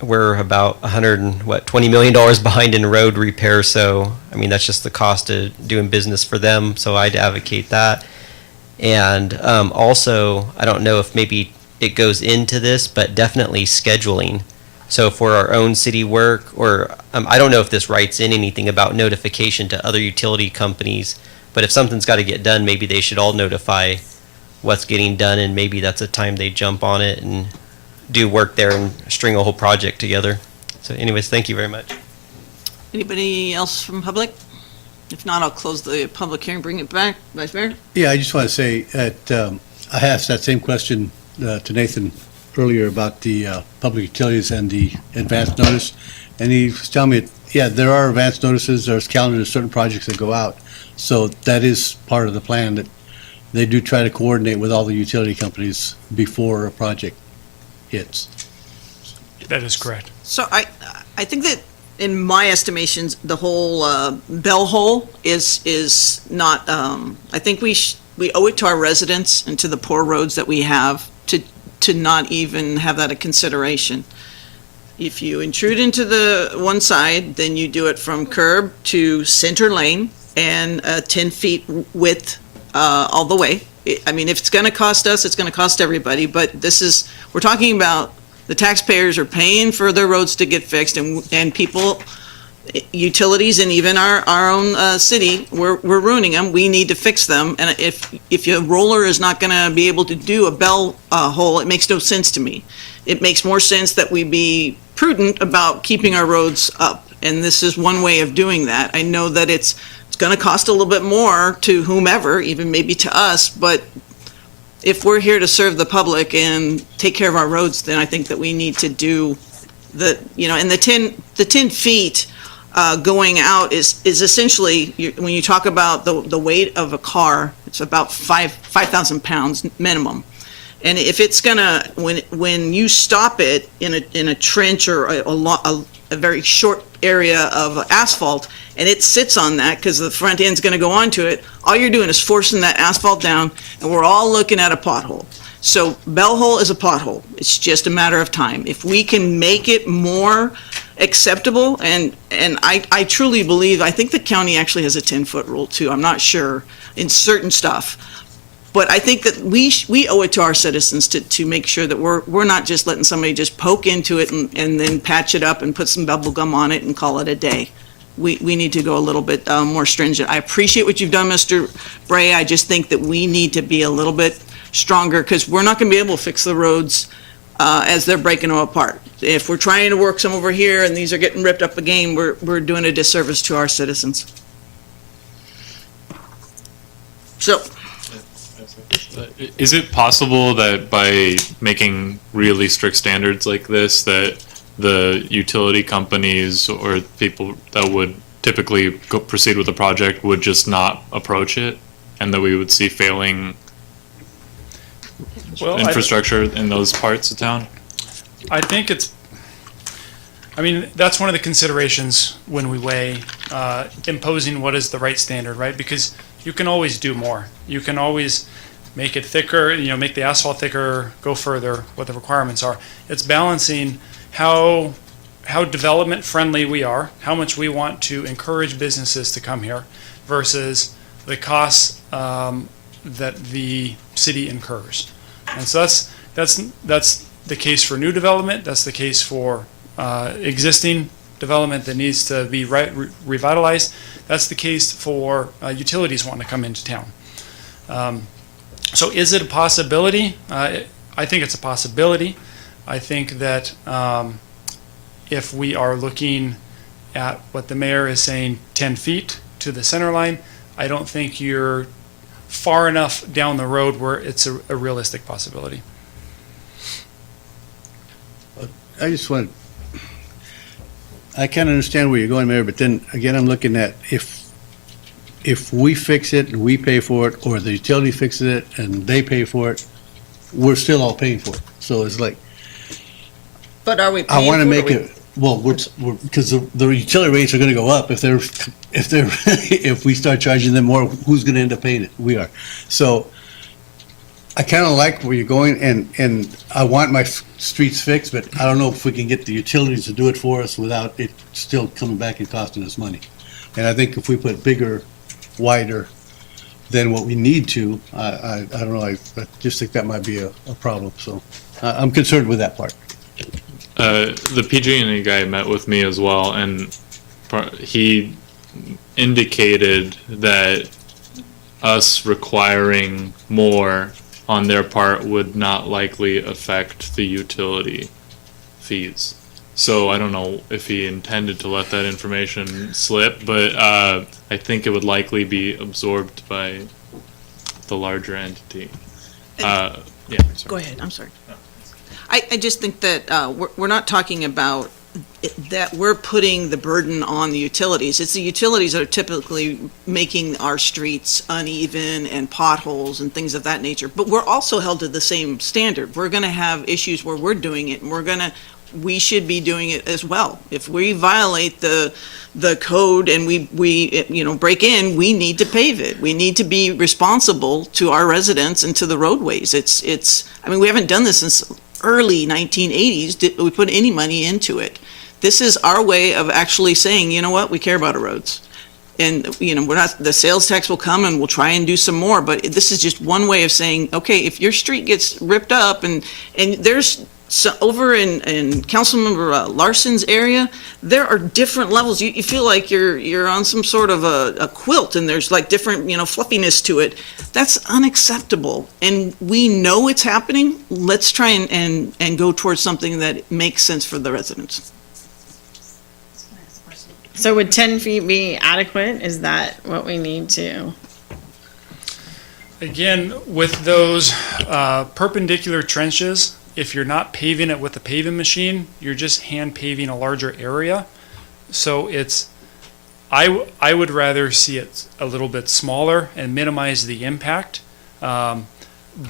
we're about $20 million behind in road repair, so I mean that's just the cost of doing business for them, so I'd advocate that. And also, I don't know if maybe it goes into this, but definitely scheduling. So for our own city work, or I don't know if this writes in anything about notification to other utility companies, but if something's got to get done, maybe they should all notify what's getting done, and maybe that's a time they jump on it and do work there and string a whole project together. So anyways, thank you very much. Anybody else from public? If not, I'll close the public hearing, bring it back. Vice Mayor? Yeah, I just want to say that I asked that same question to Nathan earlier about the public utilities and the advance notice, and he was telling me, yeah, there are advance notices, there's calendars, certain projects that go out. So that is part of the plan, that they do try to coordinate with all the utility companies before a project hits. That is correct. So I think that in my estimations, the whole bell hole is not, I think we owe it to our residents and to the poor roads that we have to not even have that a consideration. If you intrude into the one side, then you do it from curb to center lane and 10 feet width all the way. I mean, if it's going to cost us, it's going to cost everybody, but we're talking about the taxpayers are paying for their roads to get fixed, and people, utilities, and even our own city, we're ruining them. We need to fix them, and if your roller is not going to be able to do a bell hole, it makes no sense to me. It makes more sense that we be prudent about keeping our roads up, and this is one way of doing that. I know that it's going to cost a little bit more to whomever, even maybe to us, but if we're here to serve the public and take care of our roads, then I think that we need to do and the 10 feet going out is essentially, when you talk about the weight of a car, it's about 5,000 pounds minimum. And if it's gonna, when you stop it in a trench or a very short area of asphalt, and it sits on that because the front end's gonna go onto it, all you're doing is forcing that asphalt down, and we're all looking at a pothole. So Bellhole is a pothole. It's just a matter of time. If we can make it more acceptable, and I truly believe, I think the county actually has a 10-foot rule too. I'm not sure in certain stuff. But I think that we owe it to our citizens to make sure that we're not just letting somebody just poke into it and then patch it up and put some bubble gum on it and call it a day. We need to go a little bit more stringent. I appreciate what you've done, Mr. Bray. I just think that we need to be a little bit stronger, because we're not going to be able to fix the roads as they're breaking them apart. If we're trying to work some over here and these are getting ripped up again, we're doing a disservice to our citizens. So, is it possible that by making really strict standards like this, that the utility companies or people that would typically proceed with the project would just not approach it, and that we would see failing infrastructure in those parts of town? I think that's one of the considerations when we weigh imposing what is the right standard, right? Because you can always do more. You can always make it thicker, make the asphalt thicker, go further, what the requirements are. It's balancing how development friendly we are, how much we want to encourage businesses to come here versus the costs that the city incurs. And so that's the case for new development. That's the case for existing development that needs to be revitalized. That's the case for utilities wanting to come into town. So is it a possibility? I think it's a possibility. I think that if we are looking at what the mayor is saying, 10 feet to the center line, I don't think you're far enough down the road where it's a realistic possibility. I can't understand where you're going, Mayor, but then again, I'm looking at if we fix it and we pay for it, or the utility fixes it and they pay for it, we're still all paying for it. So it's like, but are we I paying want to for make it? it, well, we're because the utility rates are going to go up if we start charging them more. Who's going to end up paying it? We are. So I kind of like where you're going, and I want my streets fixed, but I don't know if we can get the utilities to do it for us without it still coming back and costing us money. And I think if we put bigger, wider than what we need to, I don't know, I just think that might be a problem. So I'm concerned with that part. The PG&E guy met with me as well, and he indicated that us requiring more on their part would not likely affect the utility fees. So I don't know if he intended to let that information slip, but I think it would likely be absorbed by the larger entity. Yeah. Sorry. Go ahead, I'm sorry. I just think that we're not talking about that we're putting the burden on the utilities. It's the utilities that are typically making our streets uneven and potholes and things of that nature. But we're also held to the same standard. We're going to have issues where we're doing it, and we should be doing it as well. If we violate the code and we break in, we need to pave it. We need to be responsible to our residents and to the roadways. We haven't done this since early 1980s. Did we put any money into it? This is our way of actually saying, you know what, we care about our roads. And, the sales tax will come and we'll try and do some more, but this is just one way of saying, okay, if your street gets ripped up and there's over in Councilmember Larson's area, there are different levels. You feel like you're on some sort of a quilt, and there's like different fluffiness to it. That's unacceptable, and we know it's happening. Let's try and go towards something that makes sense for the residents. So would 10 feet be adequate? Is that what we need to? Again, with those perpendicular trenches, if you're not paving it with a paving machine, you're just hand paving a larger area. So I would rather see it a little bit smaller and minimize the impact.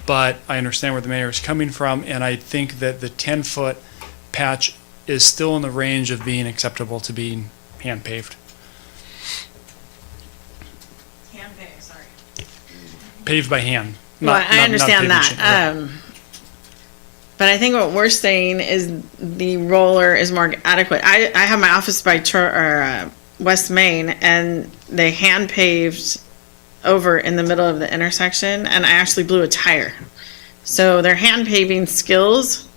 but I understand where the mayor is coming from, and I think that the 10-foot patch is still in the range of being acceptable to being hand paved. Paved by hand. Well, not- I not understand paved machine. that. But I think what we're saying is the roller is more adequate. I have my office by West Main, and they hand paved over in the middle of the intersection, and I actually blew a tire. So their hand paving skills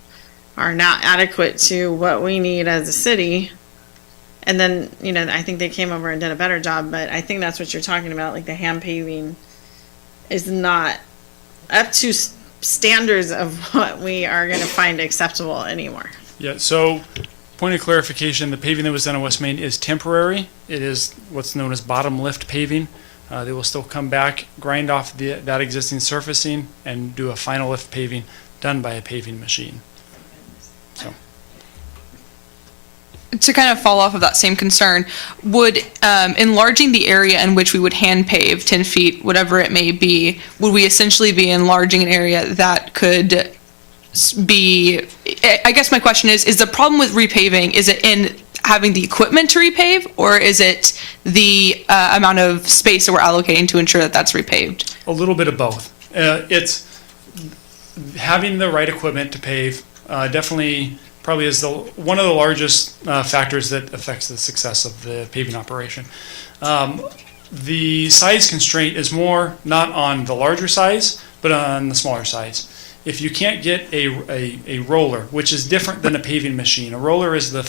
are not adequate to what we need as a city. And then, I think they came over and did a better job, but I think that's what you're talking about, like the hand paving is not up to standards of what we are going to find acceptable anymore. Yeah, so point of clarification, the paving that was done on West Main is temporary. It is what's known as bottom lift paving. They will still come back, grind off that existing surfacing, and do a final lift paving done by a paving machine. So. To kind of fall off of that same concern, would enlarging the area in which we would hand pave 10 feet, whatever it may be, would we essentially be enlarging an area that could be, I guess my question is the problem with repaving, is it in having the equipment to repave, or is it the amount of space that we're allocating to ensure that that's repaved? A little bit of both. It's having the right equipment to pave, definitely probably is one of the largest factors that affects the success of the paving operation. The size constraint is more not on the larger size, but on the smaller size. If you can't get a roller, which is different than a paving machine, a roller is the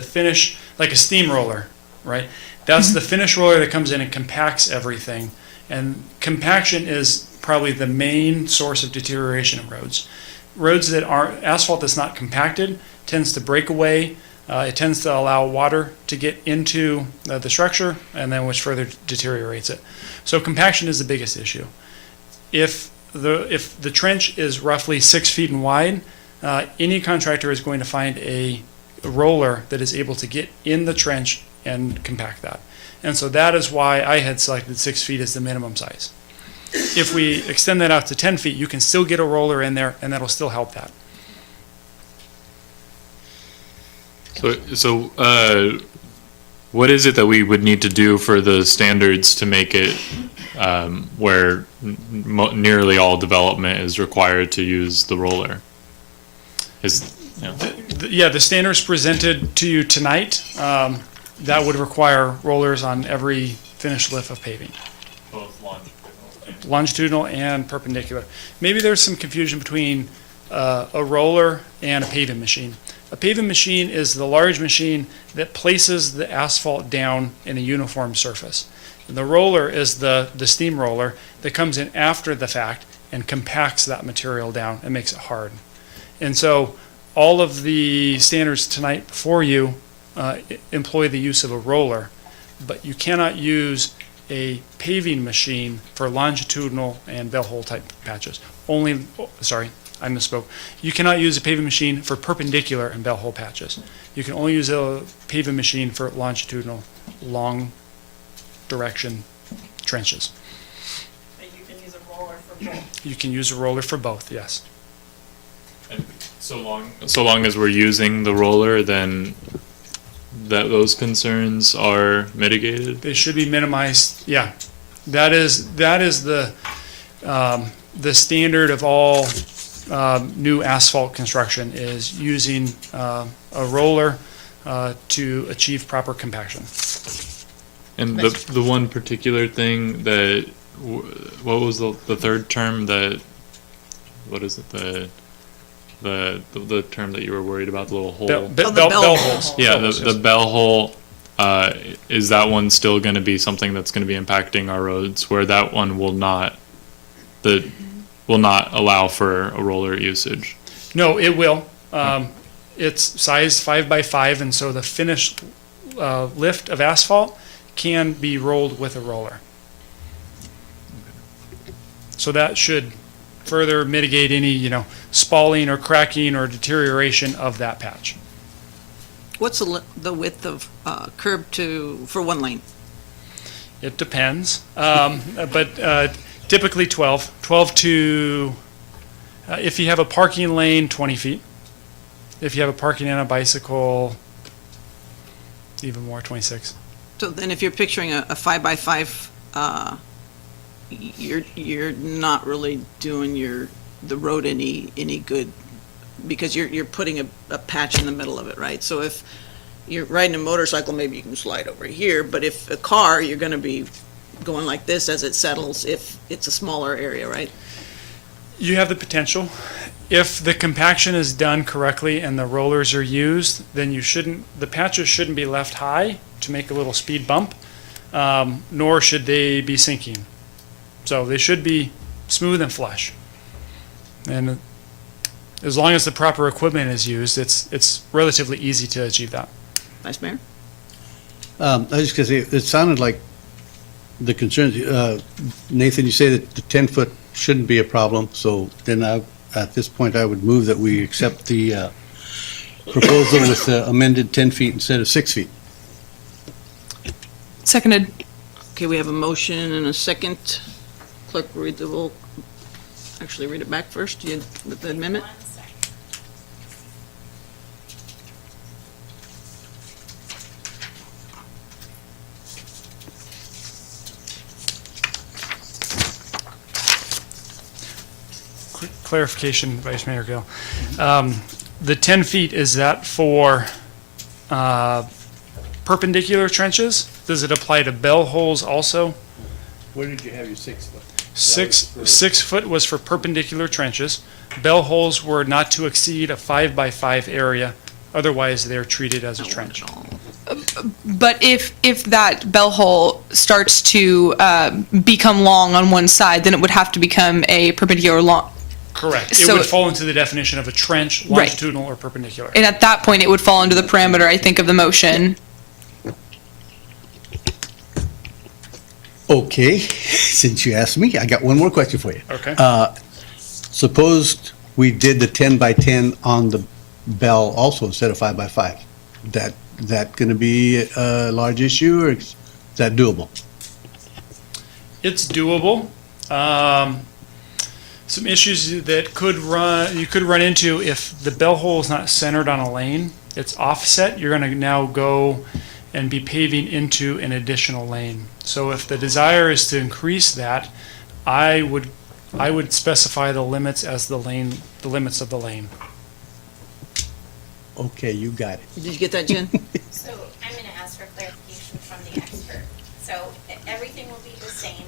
finish, like a steam roller, right? That's the finish roller that comes in and compacts everything. And compaction is probably the main source of deterioration in roads. Roads that aren't, asphalt that's not compacted tends to break away. It tends to allow water to get into the structure, and then which further deteriorates it. So compaction is the biggest issue. If the trench is roughly 6 feet in wide, any contractor is going to find a roller that is able to get in the trench and compact that. And so that is why I had selected 6 feet as the minimum size. If we extend that out to 10 feet, you can still get a roller in there, and that'll still help that. So, what is it that we would need to do for the standards to make it where nearly all development is required to use the roller? The standards presented to you tonight, that would require rollers on every finished lift of paving. Both longitudinal and perpendicular. Maybe there's some confusion between a roller and a paving machine. A paving machine is the large machine that places the asphalt down in a uniform surface. And the roller is the steam roller that comes in after the fact and compacts that material down and makes it hard. And so all of the standards tonight before you employ the use of a roller, but you cannot use a paving machine for longitudinal and bell hole type patches. I misspoke. You cannot use a paving machine for perpendicular and bell hole patches. You can only use a paving machine for longitudinal, long direction trenches. But you can use a roller for both. You can use a roller for both, yes. And so long as we're using the roller, then those concerns are mitigated? They should be minimized, yeah. That is the standard of all new asphalt construction is using a roller to achieve proper compaction. And the one particular thing that, what was the third term that, what is it, the term that you were worried about, the little hole? Bell holes. Yeah, the bell hole, is that one still going to be something that's going to be impacting our roads, where that one will not allow for a roller usage? No, it will. It's size 5 by 5, and so the finished lift of asphalt can be rolled with a roller. So that should further mitigate any, spalling or cracking or deterioration of that patch. What's the width of curb for one lane? It depends, but typically 12 to If you have a parking lane, 20 feet. If you have a parking and a bicycle, even more, 26. So then if you're picturing a 5x5, you're not really doing the road any good, because you're putting a patch in the middle of it, right? So if you're riding a motorcycle, maybe you can slide over here, but if a car, you're gonna be going like this as it settles if it's a smaller area, right? You have the potential. If the compaction is done correctly and the rollers are used, then the patches shouldn't be left high to make a little speed bump, nor should they be sinking. So they should be smooth and flush. And as long as the proper equipment is used, it's relatively easy to achieve that. Vice Mayor? I was just gonna say, it sounded like the concerns, Nathan, you say that the 10-foot shouldn't be a problem, so then at this point, I would move that we accept the proposal with amended 10 feet instead of 6 feet. Seconded. Okay, we have a motion and a second. Clerk, read it back first, the amendment? Clarification, Vice Mayor Gill. The 10 feet, is that for perpendicular trenches? Does it apply to bell holes also? Where did you have your 6 foot? 6 foot was for perpendicular trenches. Bell holes were not to exceed a 5x5 area. Otherwise, they're treated as a trench. But if that bell hole starts to become long on one side, then it would have to become a perpendicular long. Correct. It So- would fall into the definition of a trench, Right. longitudinal or perpendicular. And at that point, it would fall under the parameter, I think, of the motion. Okay, since you asked me, I got one more question for you. Okay. Suppose we did the 10 by 10 on the bell also instead of 5 by 5. That going to be a large issue, or is that doable? It's doable. Some issues that you could run into if the bell hole is not centered on a lane, it's offset, you're going to now go and be paving into an additional lane. So if the desire is to increase that, I would specify the limits as the limits of the lane. Okay, you got it. Did you get that, Jen? So I'm going to ask for clarification from the expert. So everything will be the same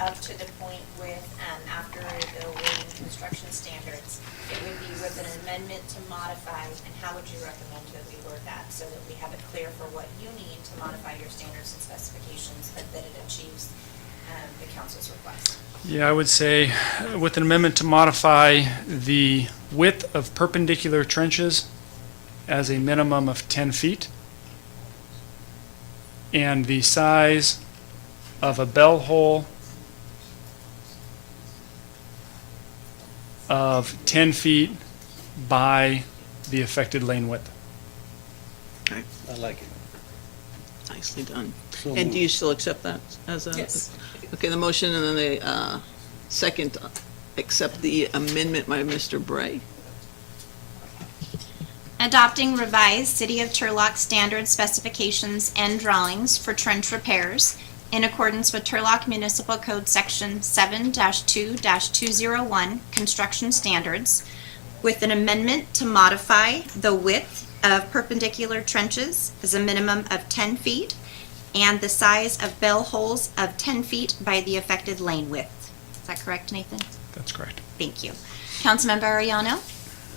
up to the point with, after the waiting construction standards. It would be with an amendment to modify, and how would you recommend that we word that so that we have it clear for what you need to modify your standards and specifications, but that it achieves the council's request? Yeah, I would say with an amendment to modify the width of perpendicular trenches as a minimum of 10 feet, and the size of a bell hole of 10 feet by the affected lane width. I like it. Nicely done. So And do moved. you still accept that as a? Yes. Okay, the motion and then the second, accept the amendment by Mr. Bray. Adopting revised City of Turlock standard specifications and drawings for trench repairs in accordance with Turlock Municipal Code Section 7-2-201, construction standards, with an amendment to modify the width of perpendicular trenches as a minimum of 10 feet and the size of bell holes of 10 feet by the affected lane width. Is that correct, Nathan? That's correct. Thank you. Councilmember Arellano?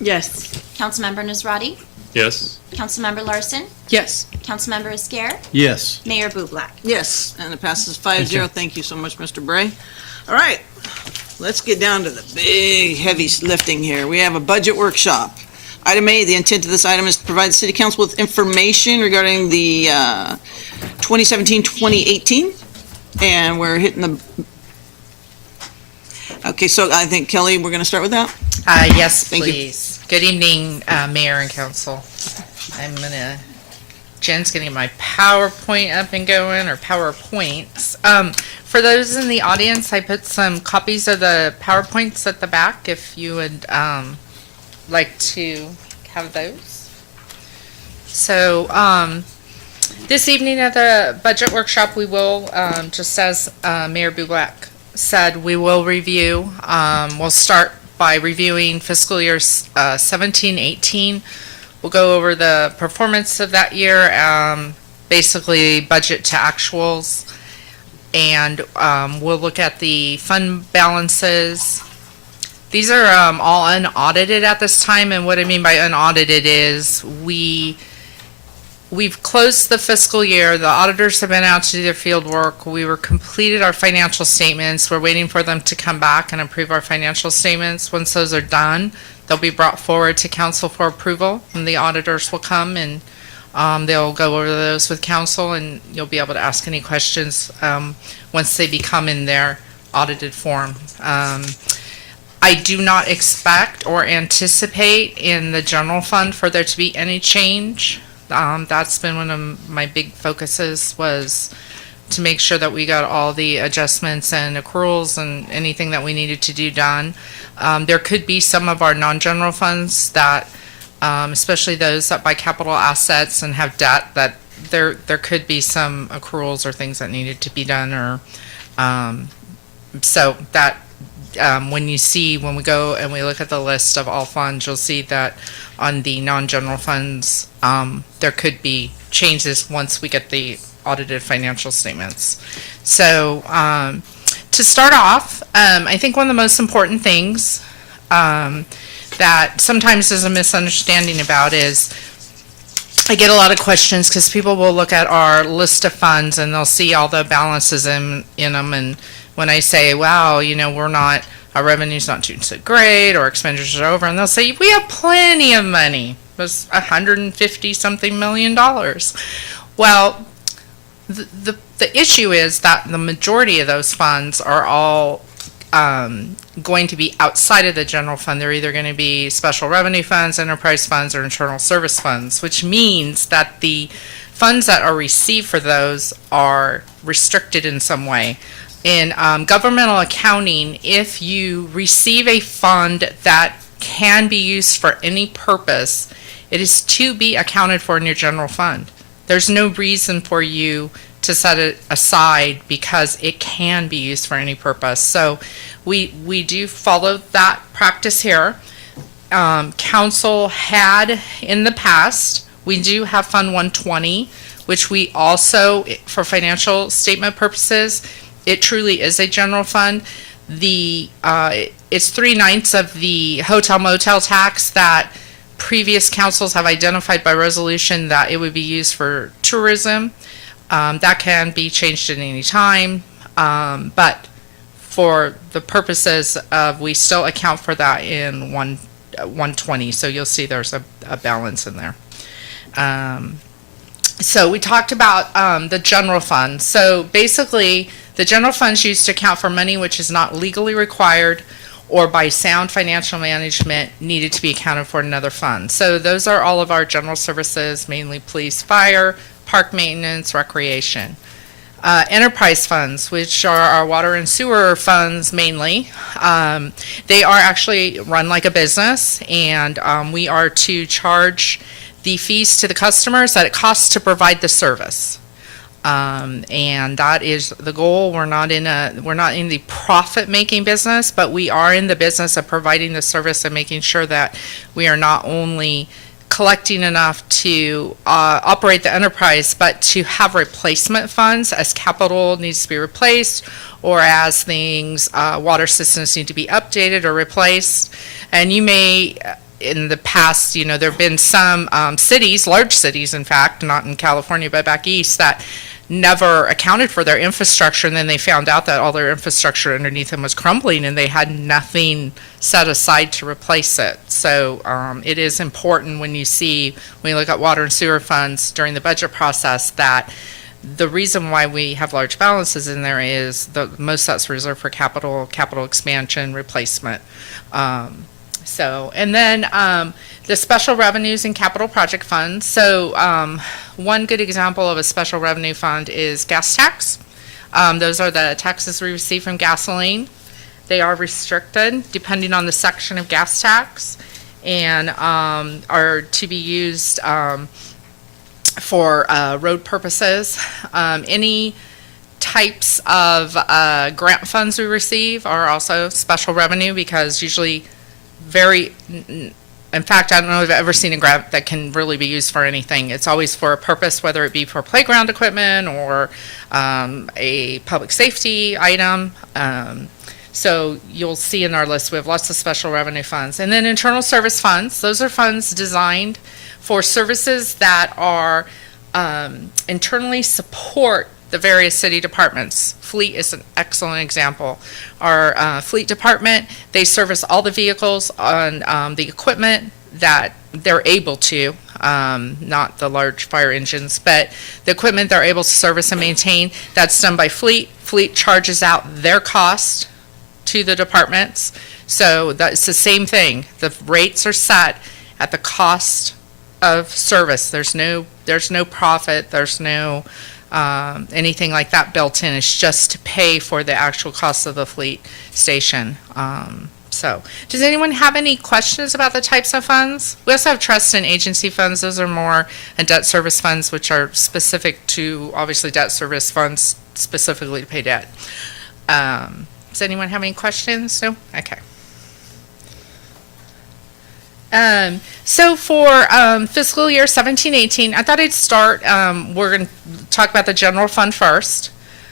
Yes. Councilmember Nazrati? Yes. Councilmember Larson? Yes. Councilmember Esquer? Yes. Mayor Bublak? Yes, and it passes 5-0. Thank you so much, Mr. Bray. All right, let's get down to the big, heavy lifting here. We have a budget workshop. Item A, the intent of this item is to provide the city council with information regarding the 2017-2018, and we're hitting the... Okay, so I think, Kelly, we're going to start with that? Yes, Thank you. please. Good evening, Mayor and Council. Jen's getting my PowerPoint up and going, or PowerPoints. For those in the audience, I put some copies of the PowerPoints at the back if you would like to have those. So this evening at the budget workshop, we will, just as Mayor Bublak said, we will review, we'll start by reviewing fiscal year 17-18. We'll go over the performance of that year, basically budget to actuals, and we'll look at the fund balances. These are all unaudited at this time, and what I mean by unaudited is we've closed the fiscal year. The auditors have been out to do their field work. We were completed our financial statements. We're waiting for them to come back and approve our financial statements. Once those are done, they'll be brought forward to council for approval, and the auditors will come and they'll go over those with council, and you'll be able to ask any questions once they become in their audited form. I do not expect or anticipate in the general fund for there to be any change. That's been one of my big focuses, was to make sure that we got all the adjustments and accruals and anything that we needed to do done. There could be some of our non-general funds that, especially those that buy capital assets and have debt, that there could be some accruals or things that needed to be done, or so that when we go and we look at the list of all funds, you'll see that on the non-general funds, there could be changes once we get the audited financial statements. So to start off, I think one of the most important things that sometimes there's a misunderstanding about is, I get a lot of questions because people will look at our list of funds and they'll see all the balances in them, and when I say, wow, our revenue's not doing so great, or expenditures are over, and they'll say, we have plenty of money. There's $150-something million. Well, the issue is that the majority of those funds are all going to be outside of the general fund. They're either going to be special revenue funds, enterprise funds, or internal service funds, which means that the funds that are received for those are restricted in some way. In governmental accounting, if you receive a fund that can be used for any purpose, it is to be accounted for in your general fund. There's no reason for you to set it aside because it can be used for any purpose. So we do follow that practice here. Council had in the past, we do have Fund 120, which we also, for financial statement purposes, it truly is a general fund. It's 3/9 of the hotel motel tax that previous councils have identified by resolution that it would be used for tourism. That can be changed at any time, but for the purposes of, we still account for that in 120. So you'll see there's a balance in there. So we talked about the general fund. So basically, the general fund is used to account for money which is not legally required or by sound financial management needed to be accounted for in another fund. So those are all of our general services, mainly police, fire, park maintenance, recreation. Enterprise funds, which are our water and sewer funds mainly, they are actually run like a business, and we are to charge the fees to the customers that it costs to provide the service. And that is the goal. We're not in the profit-making business, but we are in the business of providing the service and making sure that we are not only collecting enough to operate the enterprise, but to have replacement funds as capital needs to be replaced, or as things, water systems need to be updated or replaced. And you may, in the past, there have been some cities, large cities in fact, not in California, but back east, that never accounted for their infrastructure, and then they found out that all their infrastructure underneath them was crumbling and they had nothing set aside to replace it. So it is important when you look at water and sewer funds during the budget process, that the reason why we have large balances in there is most that's reserved for capital expansion, replacement. And then the special revenues and capital project funds. So one good example of a special revenue fund is gas tax. Those are the taxes we receive from gasoline. They are restricted depending on the section of gas tax, and are to be used for road purposes. Any types of grant funds we receive are also special revenue, because usually in fact, I don't know if I've ever seen a grant that can really be used for anything. It's always for a purpose, whether it be for playground equipment or a public safety item. So you'll see in our list, we have lots of special revenue funds. And then internal service funds. Those are funds designed for services that are internally support the various city departments. Fleet is an excellent example. Our fleet department, they service all the vehicles on the equipment that they're able to, not the large fire engines, but the equipment they're able to service and maintain. That's done by Fleet. Fleet charges out their cost to the departments. So that's the same thing. The rates are set at the cost of service. There's no profit. There's no anything like that built in. It's just to pay for the actual cost of the fleet station. So does anyone have any questions about the types of funds? We also have trust and agency funds. Those are more, and debt service funds, which are specific to, obviously, debt service funds specifically to pay debt. Does anyone have any questions? No? Okay. So for fiscal year 17-18, I thought I'd start, we're going to talk about the general fund first.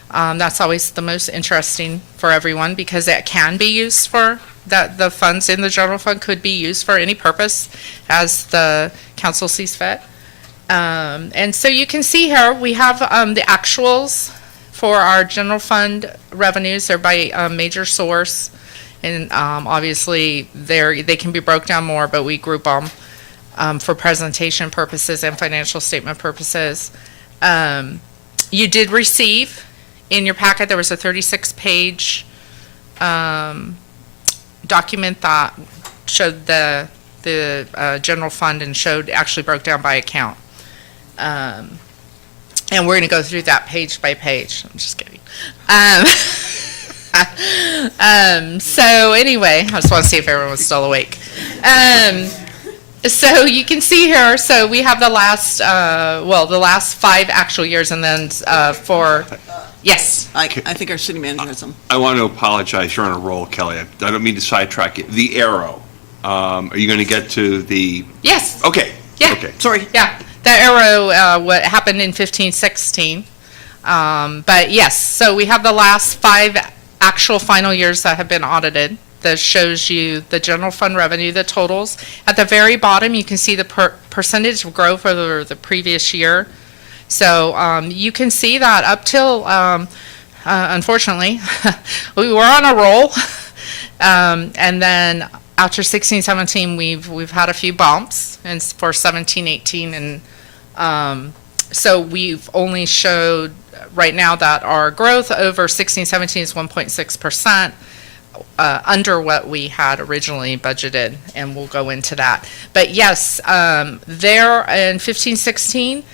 That's always the most interesting for everyone, because it can be used for, the funds in the general fund could be used for any purpose as the council sees fit. And so you can see here, we have the actuals for our general fund revenues. They're by major source. And obviously, they can be broke down more, but we group them for presentation purposes and financial statement purposes. You did receive, in your packet, there was a 36-page document that showed the general fund and actually broke down by account. And we're going to go through that page by page. I'm just kidding. So anyway, I just want to see if everyone was still awake. So you can see here, so we have the last 5 actual years, and then yes. I think our city manager has some. I want to apologize. You're on a roll, Kelly. I don't mean to sidetrack you. The arrow. Are you going to get to the? Yes. Okay. Yeah. Okay. Sorry. Yeah. The arrow, what happened in 15-16. But yes, so we have the last 5 actual final years that have been audited. That shows you the general fund revenue, the totals. At the very bottom, you can see the percentage of growth over the previous year. So you can see that up till, unfortunately, we were on a roll. And then after 16-17, we've had a few bumps, and for 17-18, and so we've only showed right now that our growth over 16-17 is 1.6%, under what we had originally budgeted, and we'll go into that. But yes, there in 15-16,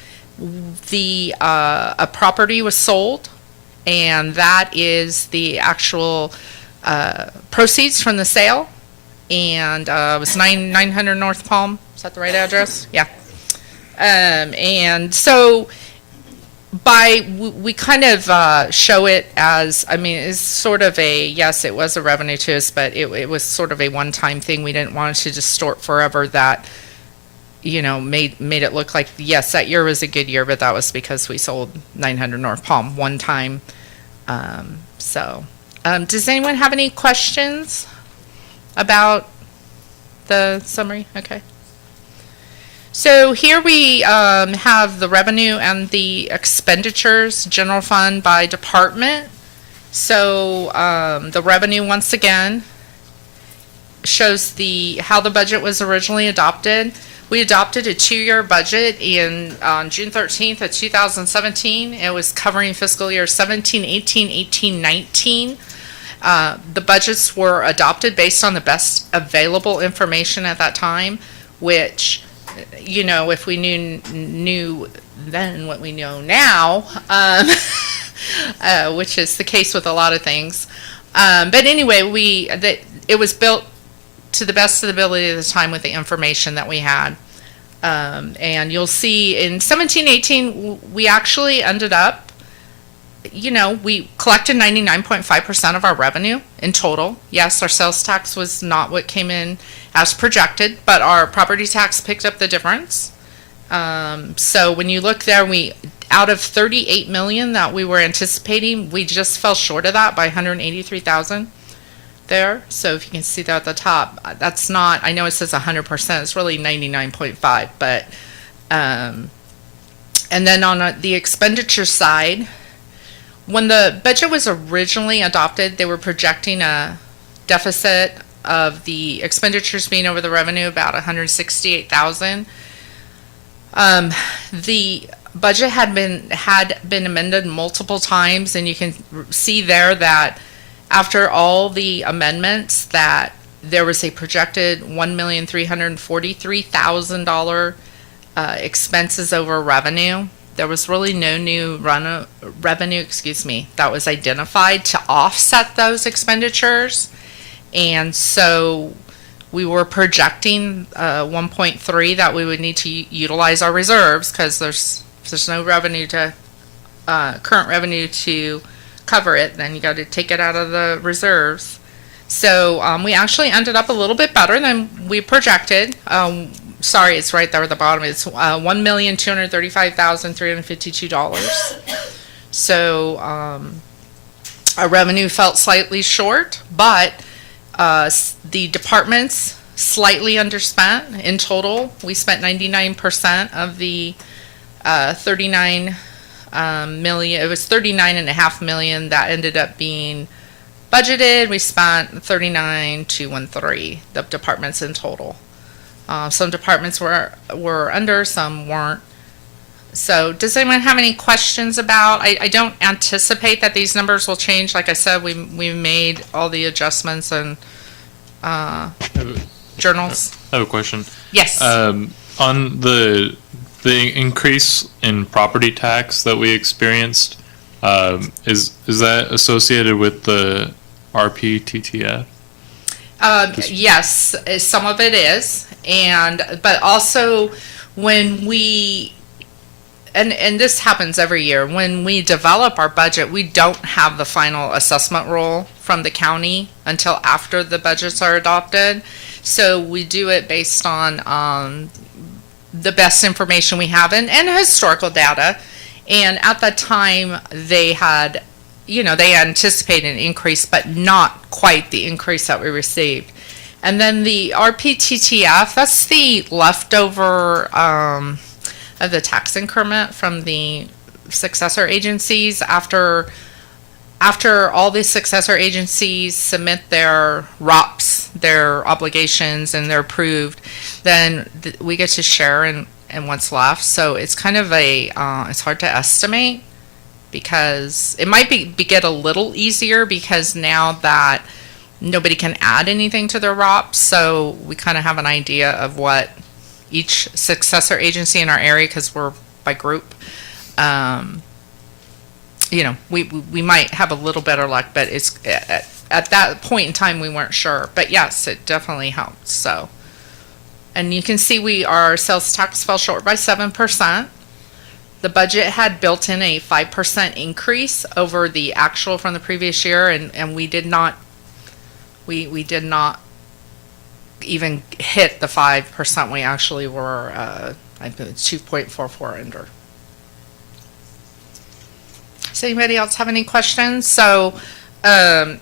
a property was sold, and that is the actual proceeds from the sale, and it was 900 North Palm. Is that the right address? Yeah. And so we kind of show it as, I mean, it's sort of yes, it was a revenue to us, but it was sort of a one-time thing. We didn't want it to distort forever. That, made it look like, yes, that year was a good year, but that was because we sold 900 North Palm one time. Does anyone have any questions about the summary? Okay. So here we have the revenue and the expenditures, general fund by department. So the revenue, once again, shows how the budget was originally adopted. We adopted a 2-year budget on June 13th of 2017. It was covering fiscal year 17-18, 18-19. The budgets were adopted based on the best available information at that time, which, if we knew then what we know now, which is the case with a lot of things. But anyway, it was built to the best of the ability at the time with the information that we had. And you'll see in 17-18, we actually ended up, we collected 99.5% of our revenue in total. Yes, our sales tax was not what came in as projected, but our property tax picked up the difference. So when you look there, out of 38 million that we were anticipating, we just fell short of that by 183,000 there. So if you can see that at the top, that's not, I know it says 100%, it's really 99.5, but, and then on the expenditure side, when the budget was originally adopted, they were projecting a deficit of the expenditures being over the revenue about 168,000. The budget had been amended multiple times, and you can see there that after all the amendments that there was a projected $1,343,000 expenses over revenue. There was really no new revenue, that was identified to offset those expenditures. And so we were projecting 1.3 that we would need to utilize our reserves because there's no revenue current revenue to cover it. Then you got to take it out of the reserves. So we actually ended up a little bit better than we projected. Sorry, it's right there at the bottom. It's $1,235,352. So our revenue felt slightly short, but the departments slightly underspent. In total, we spent 99% of the 39 million. It was 39.5 million that ended up being budgeted. We spent 39,213, the departments in total. Some departments were under, some weren't. So does anyone have any questions about, I don't anticipate that these numbers will change. Like I said, we made all the adjustments and journals. I have a question. Yes. On the increase in property tax that we experienced, is that associated with the RPTTF? Yes, some of it is, but also when we, and this happens every year, when we develop our budget, we don't have the final assessment roll from the county until after the budgets are adopted. So we do it based on the best information we have and historical data. And at that time, they had, they anticipated an increase, but not quite the increase that we received. And then the RPTTF, that's the leftover of the tax increment from the successor agencies. After all the successor agencies submit their ROPs, their obligations, and they're approved, then we get to share in what's left. So it's kind of it's hard to estimate, because it might get a little easier because now that nobody can add anything to their ROPs, so we kind of have an idea of what each successor agency in our area, because we're by group, we might have a little better luck, but it's at that point in time we weren't sure. But yes, it definitely helped. So, and you can see our sales tax fell short by 7%. The budget had built in a 5% increase over the actual from the previous year, and we did not even hit the 5%. We actually were, I think, 2.44 under. Does anybody else have any questions? So, for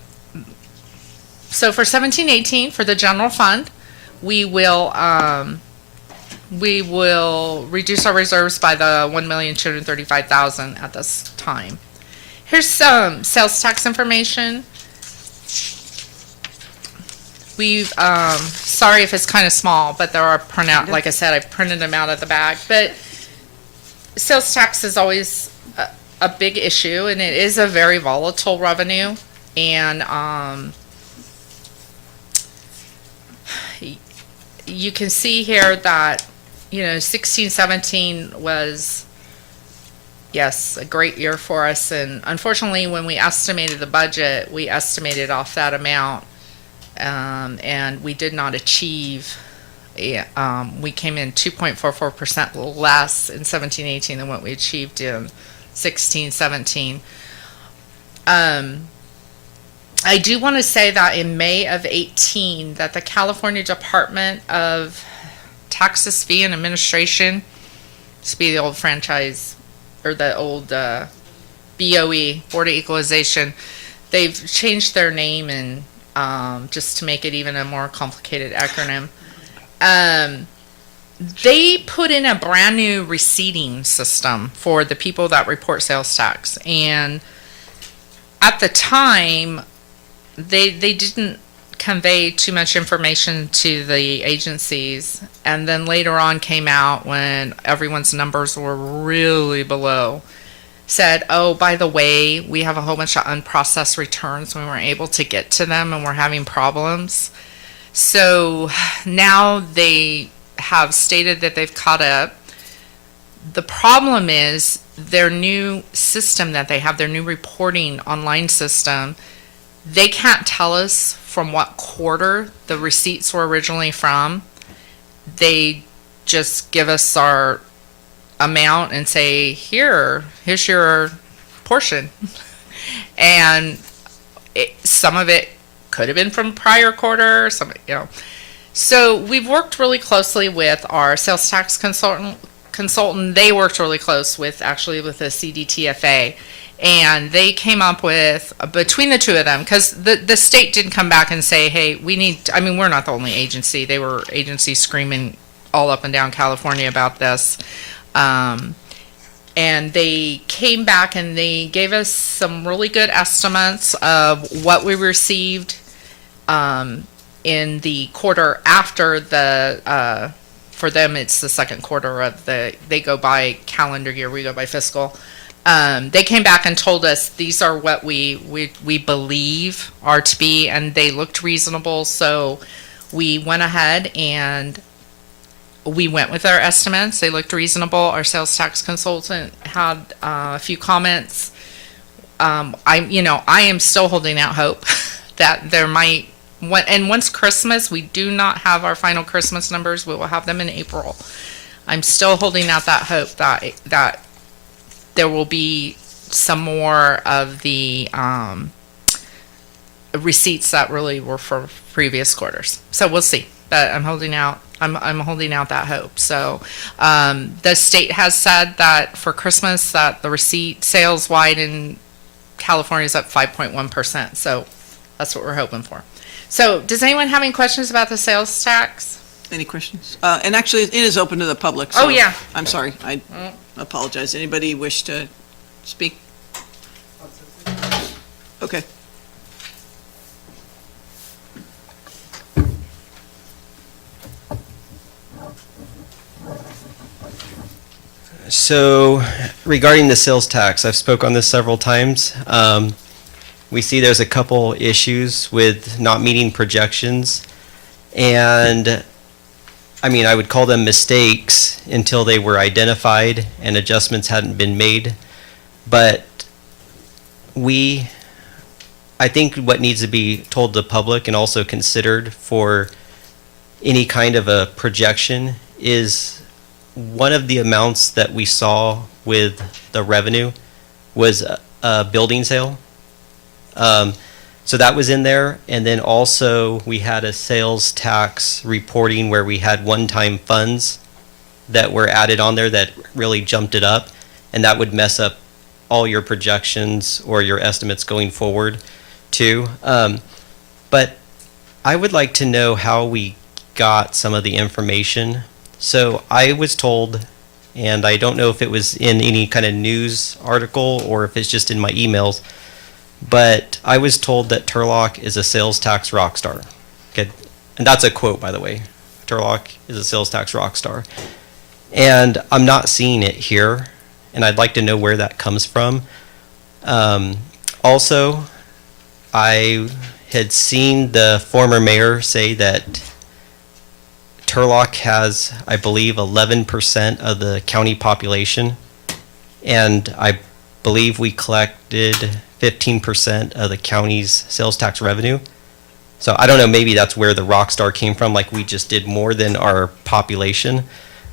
17-18, for the general fund, we will reduce our reserves by the $1,235,000 at this time. Here's some sales tax information. Sorry if it's kind of small, but there are printout. Like I said, I've printed them out of the bag. But sales tax is always a big issue, and it is a very volatile revenue. And you can see here that 16-17 was yes, a great year for us. And unfortunately, when we estimated the budget, we estimated off that amount, and we did not achieve. We came in 2.44% less in 17-18 than what we achieved in 16-17. I do want to say that in May of 18, that the California Department of Taxes, Fee, and Administration, used to be the old franchise, or the old BOE, Board of Equalization, they've changed their name and just to make it even a more complicated acronym. They put in a brand new receipting system for the people that report sales tax. And at the time, they didn't convey too much information to the agencies. And then later on came out when everyone's numbers were really below, said, oh, by the way, we have a whole bunch of unprocessed returns. We weren't able to get to them and we're having problems. So now they have stated that they've caught up. The problem is their new system that they have, their new reporting online system, they can't tell us from what quarter the receipts were originally from. They just give us our amount and say, here's your portion. And some of it could have been from prior quarter, some, So we've worked really closely with our sales tax consultant. They worked really close with the CDTFA, and they came up with, between the two of them, because the state didn't come back and say, hey, we're not the only agency. They were agencies screaming all up and down California about this. And they came back and they gave us some really good estimates of what we received in the quarter after for them, it's the second quarter of they go by calendar year, we go by fiscal. They came back and told us these are what we believe are to be, and they looked reasonable. So we went ahead and we went with our estimates. They looked reasonable. Our sales tax consultant had a few comments. I am still holding out hope that there might. And once Christmas, we do not have our final Christmas numbers. We will have them in April. I'm still holding out that hope that there will be some more of the receipts that really were for previous quarters. So we'll see. But I'm holding out. I'm holding out that hope. So the state has said that for Christmas that the receipt sales wide in California is up 5.1%. So that's what we're hoping for. So does anyone have any questions about the sales tax? Any questions? And actually, it is open to the public. So Oh, yeah. I'm sorry. I apologize. Anybody wish to speak? Okay. So regarding the sales tax, I've spoke on this several times. We see there's a couple issues with not meeting projections, and I would call them mistakes until they were identified and adjustments hadn't been made. But I think what needs to be told to the public and also considered for any kind of a projection is one of the amounts that we saw with the revenue was a building sale. So that was in there. And then also we had a sales tax reporting where we had one-time funds that were added on there that really jumped it up. And that would mess up all your projections or your estimates going forward too. But I would like to know how we got some of the information. So I was told, and I don't know if it was in any kind of news article or if it's just in my emails, but I was told that Turlock is a sales tax rock star. Okay, and that's a quote, by the way. Turlock is a sales tax rock star. And I'm not seeing it here, and I'd like to know where that comes from. Also, I had seen the former mayor say that Turlock has, I believe, 11% of the county population. and I believe we collected 15% of the county's sales tax revenue. So I don't know, maybe that's where the rock star came from, like we just did more than our population.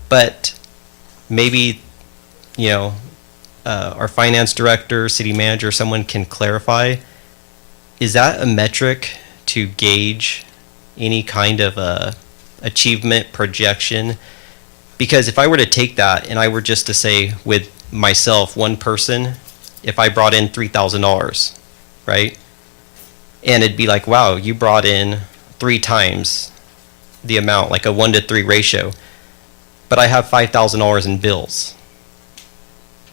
But maybe, our finance director, city manager, someone can clarify, is that a metric to gauge any kind of a achievement projection? Because if I were to take that and I were just to say with myself, one person, if I brought in $3,000, right? And it'd be like, wow, you brought in 3 times the amount, like a 1-to-3 ratio. But I have $5,000 in bills.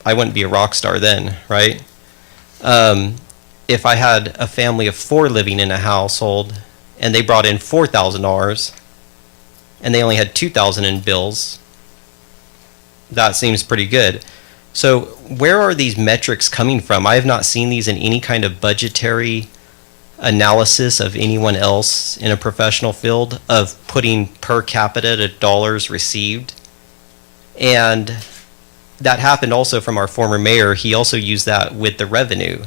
I wouldn't be a rock star then, right? If I had a family of 4 living in a household and they brought in $4,000 and they only had $2,000 in bills, that seems pretty good. So where are these metrics coming from? I have not seen these in any kind of budgetary analysis of anyone else in a professional field of putting per capita to dollars received. And that happened also from our former mayor. He also used that with the revenue,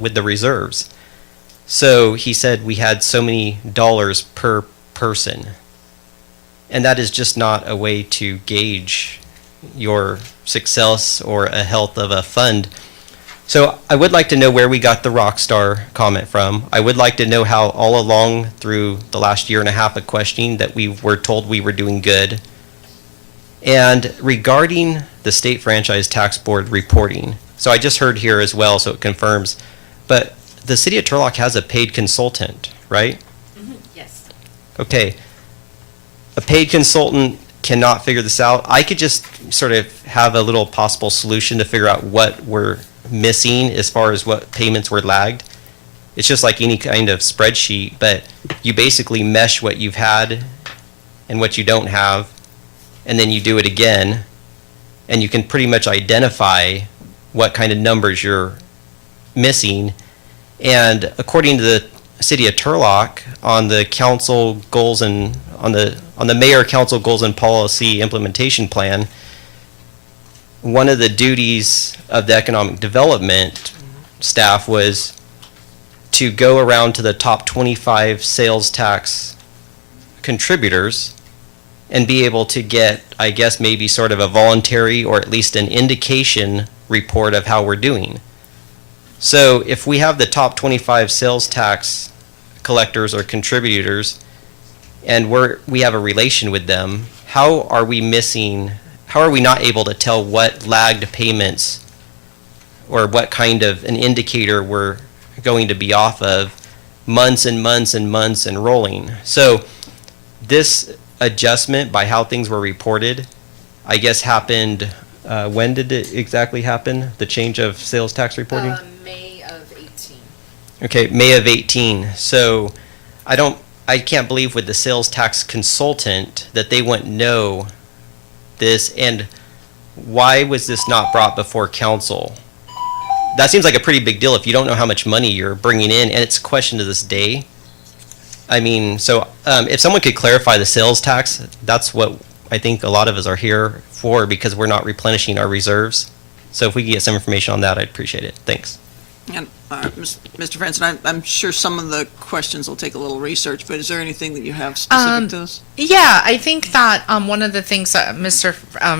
with the reserves. So he said we had so many dollars per person. And that is just not a way to gauge your success or a health of a fund. So I would like to know where we got the rock star comment from. I would like to know how all along through the last year and a half of questioning that we were told we were doing good. And regarding the State Franchise Tax Board reporting, so I just heard here as well, so it confirms, but the city of Turlock has a paid consultant, right? Yes. Okay. A paid consultant cannot figure this out. I could just sort of have a little possible solution to figure out what we're missing as far as what payments were lagged. It's just like any kind of spreadsheet, but you basically mesh what you've had and what you don't have, and then you do it again, and you can pretty much identify what kind of numbers you're missing. And according to the city of Turlock, on the council goals and on the mayor council goals and policy implementation plan, one of the duties of the economic development staff was to go around to the top 25 sales tax contributors and be able to get, I guess, maybe sort of a voluntary or at least an indication report of how we're doing. So if we have the top 25 sales tax collectors or contributors and we have a relation with them, how are we not able to tell what lagged payments or what kind of an indicator we're going to be off of months and months and months and rolling? So this adjustment by how things were reported, I guess happened, when did it exactly happen? The change of sales tax reporting? May of 18. Okay, May of 18. So I can't believe with the sales tax consultant that they wouldn't know this. And why was this not brought before council? That seems like a pretty big deal if you don't know how much money you're bringing in, and it's a question to this day. I mean, so if someone could clarify the sales tax, that's what I think a lot of us are here for, because we're not replenishing our reserves. So if we could get some information on that, I'd appreciate it. Thanks. And Mr. Franson, I'm sure some of the questions will take a little research, but is there anything that you have specific to this? Yeah, I think that one of the things that Mr.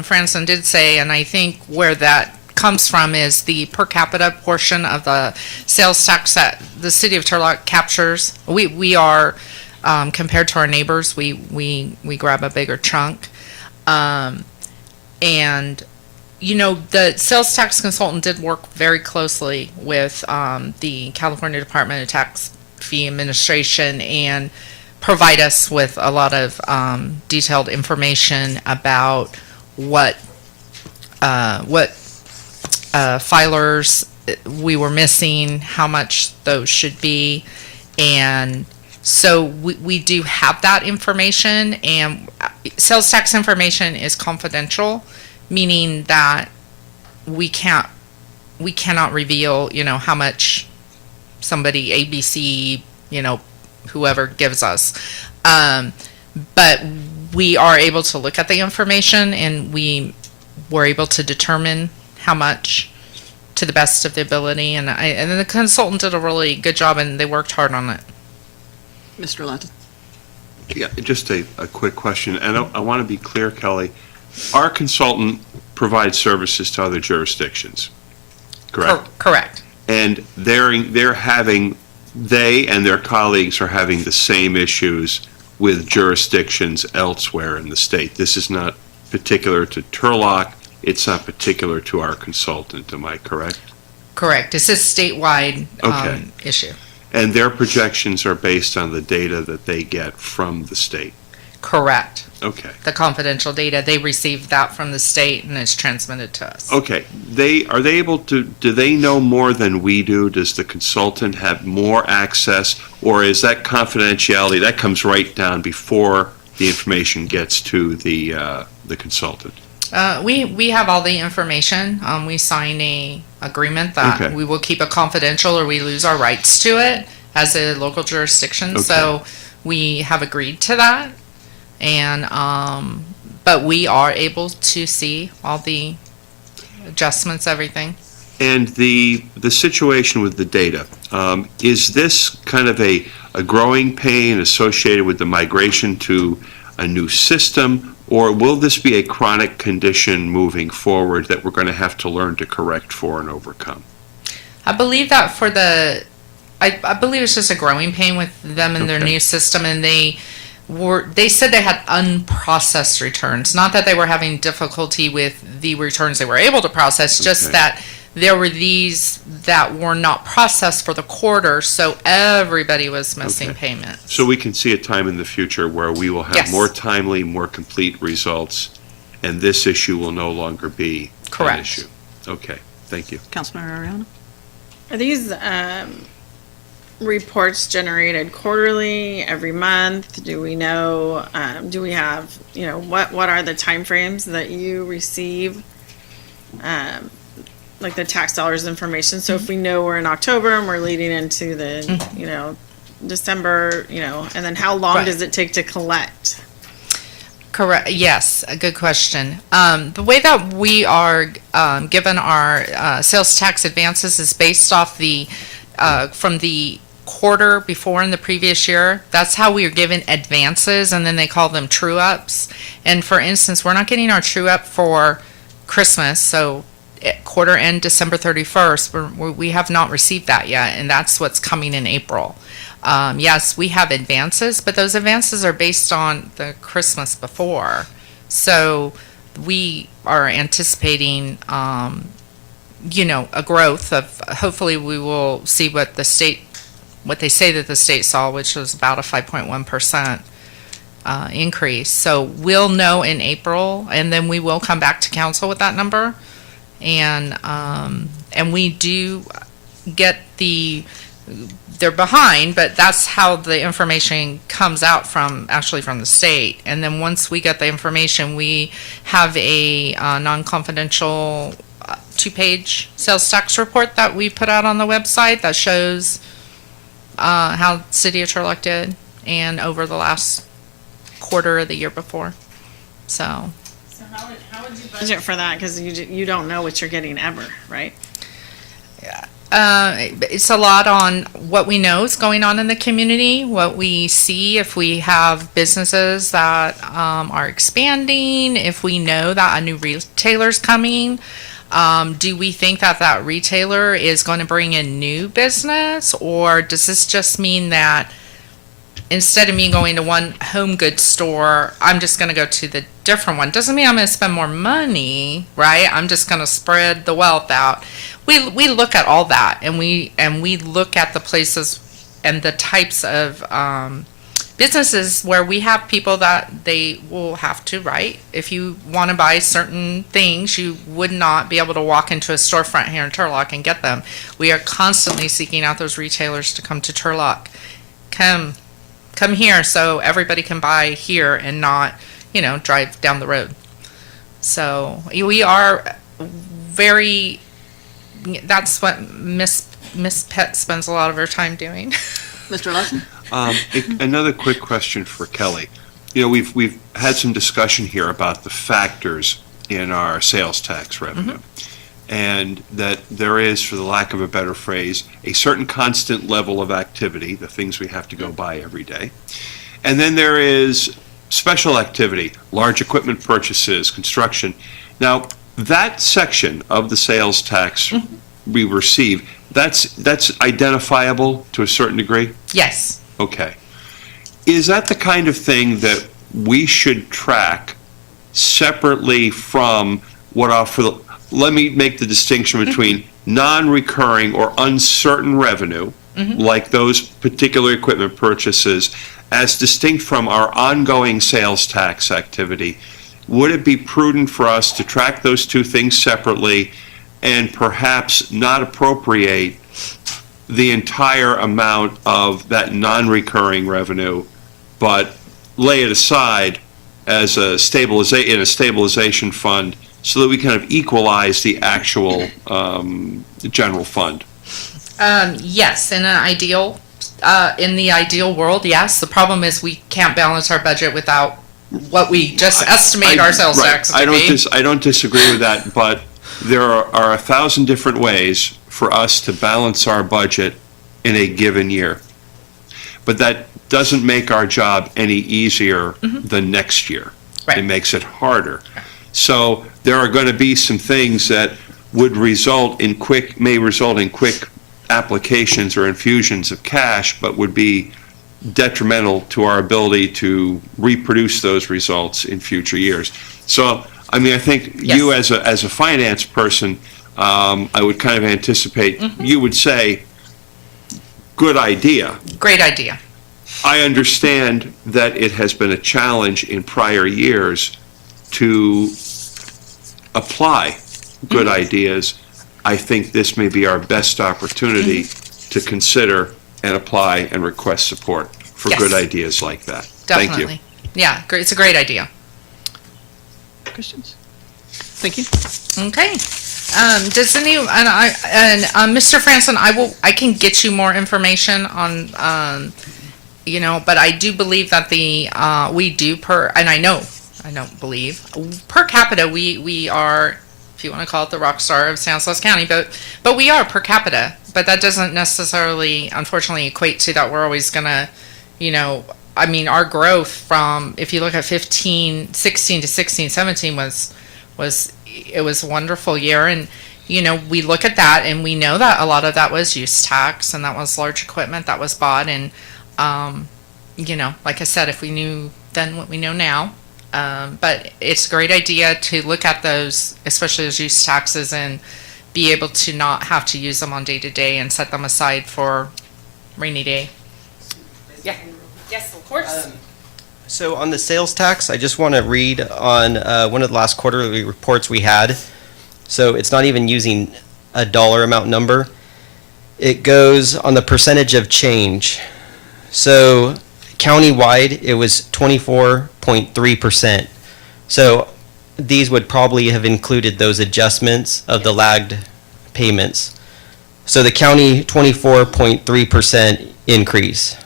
Franson did say, and I think where that comes from, is the per capita portion of the sales tax that the city of Turlock captures. We are, compared to our neighbors, we grab a bigger chunk. And the sales tax consultant did work very closely with the California Department of Tax Fee Administration and provide us with a lot of detailed information about what filers we were missing, how much those should be. And so we do have that information, and sales tax information is confidential, meaning that we cannot reveal, how much somebody ABC, whoever gives us. But we are able to look at the information, and we were able to determine how much to the best of the ability. And then the consultant did a really good job, and they worked hard on it. Mr. Lutton? Yeah, just a quick question, and I want to be clear, Kelly. Our consultant provides services to other jurisdictions, correct? Correct. And they and their colleagues are having the same issues with jurisdictions elsewhere in the state. This is not particular to Turlock. It's not particular to our consultant. Am I correct? Correct. It's a statewide issue. And their projections are based on the data that they get from the state. Correct. Okay. The confidential data, they receive that from the state and it's transmitted to us. Okay. Are they able to, do they know more than we do? Does the consultant have more access? Or is that confidentiality, that comes right down before the information gets to the consultant? We have all the information. We sign a agreement that we will keep it confidential or we lose our rights to it as a local jurisdiction. Okay. So we have agreed to that. And, but we are able to see all the adjustments, everything. And the situation with the data, is this kind of a growing pain associated with the migration to a new system, or will this be a chronic condition moving forward that we're going to have to learn to correct for and overcome? I believe that I believe it's just a growing pain with them and their new system, and they said they had unprocessed returns. Not that they were having difficulty with the returns they were able to process, just that there were these that were not processed for the quarter, so everybody was missing payments. So we can see a time in the future where we will have more timely, more complete results, and this issue will no longer be an issue. Okay, thank you. Councilmember Ariano? Are these reports generated quarterly, every month? Do we know, do we have, what are the timeframes that you receive, like the tax dollars information? So if we know we're in October and we're leading into the, December, and then how long does it take to collect? Correct. Yes, a good question. The way that we are given our sales tax advances is based off from the quarter before in the previous year. That's how we are given advances, and then they call them true ups. And for instance, we're not getting our true up for Christmas, so quarter end December 31st. We have not received that yet, and that's what's coming in April. Yes, we have advances, but those advances are based on the Christmas before. So we are anticipating, a growth of, hopefully we will see what they say that the state saw, which was about a 5.1% increase. So we'll know in April, and then we will come back to council with that number. And we do get they're behind, but that's how the information comes out from the state. And then once we get the information, we have a non-confidential 2-page sales tax report that we put out on the website that shows how City of Turlock did and over the last quarter of the year before. So how would you budget for that? Because you don't know what you're getting ever, right? It's a lot on what we know is going on in the community, what we see, if we have businesses that are expanding, if we know that a new retailer's coming. Do we think that retailer is going to bring in new business, or does this just mean that instead of me going to one home goods store, I'm just going to go to the different one? Doesn't mean I'm going to spend more money, right? I'm just going to spread the wealth out. We look at all that, and we look at the places and the types of businesses where we have people that they will have to, right? If you want to buy certain things, you would not be able to walk into a storefront here in Turlock and get them. We are constantly seeking out those retailers to come to Turlock. Come here so everybody can buy here and not, drive down the road. So we are very, that's what Miss Pett spends a lot of her time doing. Mr. Lawson? Another quick question for Kelly. We've had some discussion here about the factors in our sales tax revenue. and that there is, for the lack of a better phrase, a certain constant level of activity, the things we have to go by every day. And then there is special activity, large equipment purchases, construction. Now, that section of the sales tax we receive, that's identifiable to a certain degree? Yes. Okay. Is that the kind of thing that we should track separately from let me make the distinction between non-recurring or uncertain revenue, like those particular equipment purchases, as distinct from our ongoing sales tax activity? Would it be prudent for us to track those two things separately and perhaps not appropriate the entire amount of that non-recurring revenue, but lay it aside as in a stabilization fund so that we kind of equalize the actual general fund? Yes, in the ideal world, yes. The problem is we can't balance our budget without what we just estimate our sales tax to be. I don't disagree with that, but there are 1,000 different ways for us to balance our budget in a given year. But that doesn't make our job any easier than next year. Right. It makes it harder. So there are going to be some things that would may result in quick applications or infusions of cash, but would be detrimental to our ability to reproduce those results in future years. So, I mean, I think you as a finance person, I would kind of anticipate you would say, good idea. Great idea. I understand that it has been a challenge in prior years to apply good ideas. I think this may be our best opportunity to consider and apply and request support for good ideas like that. Definitely. Thank you. Yeah, great. It's a great idea. Questions? Thank you. Okay. Does Mr. Franson, I can get you more information on, but I do believe that per capita, we are, if you want to call it the rock star of Stanislaus County, but we are per capita, but that doesn't necessarily, unfortunately, equate to that we're always gonna, our growth from, if you look at 16 to 16, 17 was a wonderful year. And, we look at that and we know that a lot of that was use tax and that was large equipment that was bought. And, like I said, if we knew then what we know now, but it's a great idea to look at those, especially those use taxes, and be able to not have to use them on day to day and set them aside for rainy day. Yeah. Yes, of course. So on the sales tax, I just want to read on one of the last quarterly reports we had. So it's not even using a dollar amount number. It goes on the percentage of change. So countywide, it was 24.3%. So these would probably have included those adjustments of the lagged payments. So the county, 24.3% increase.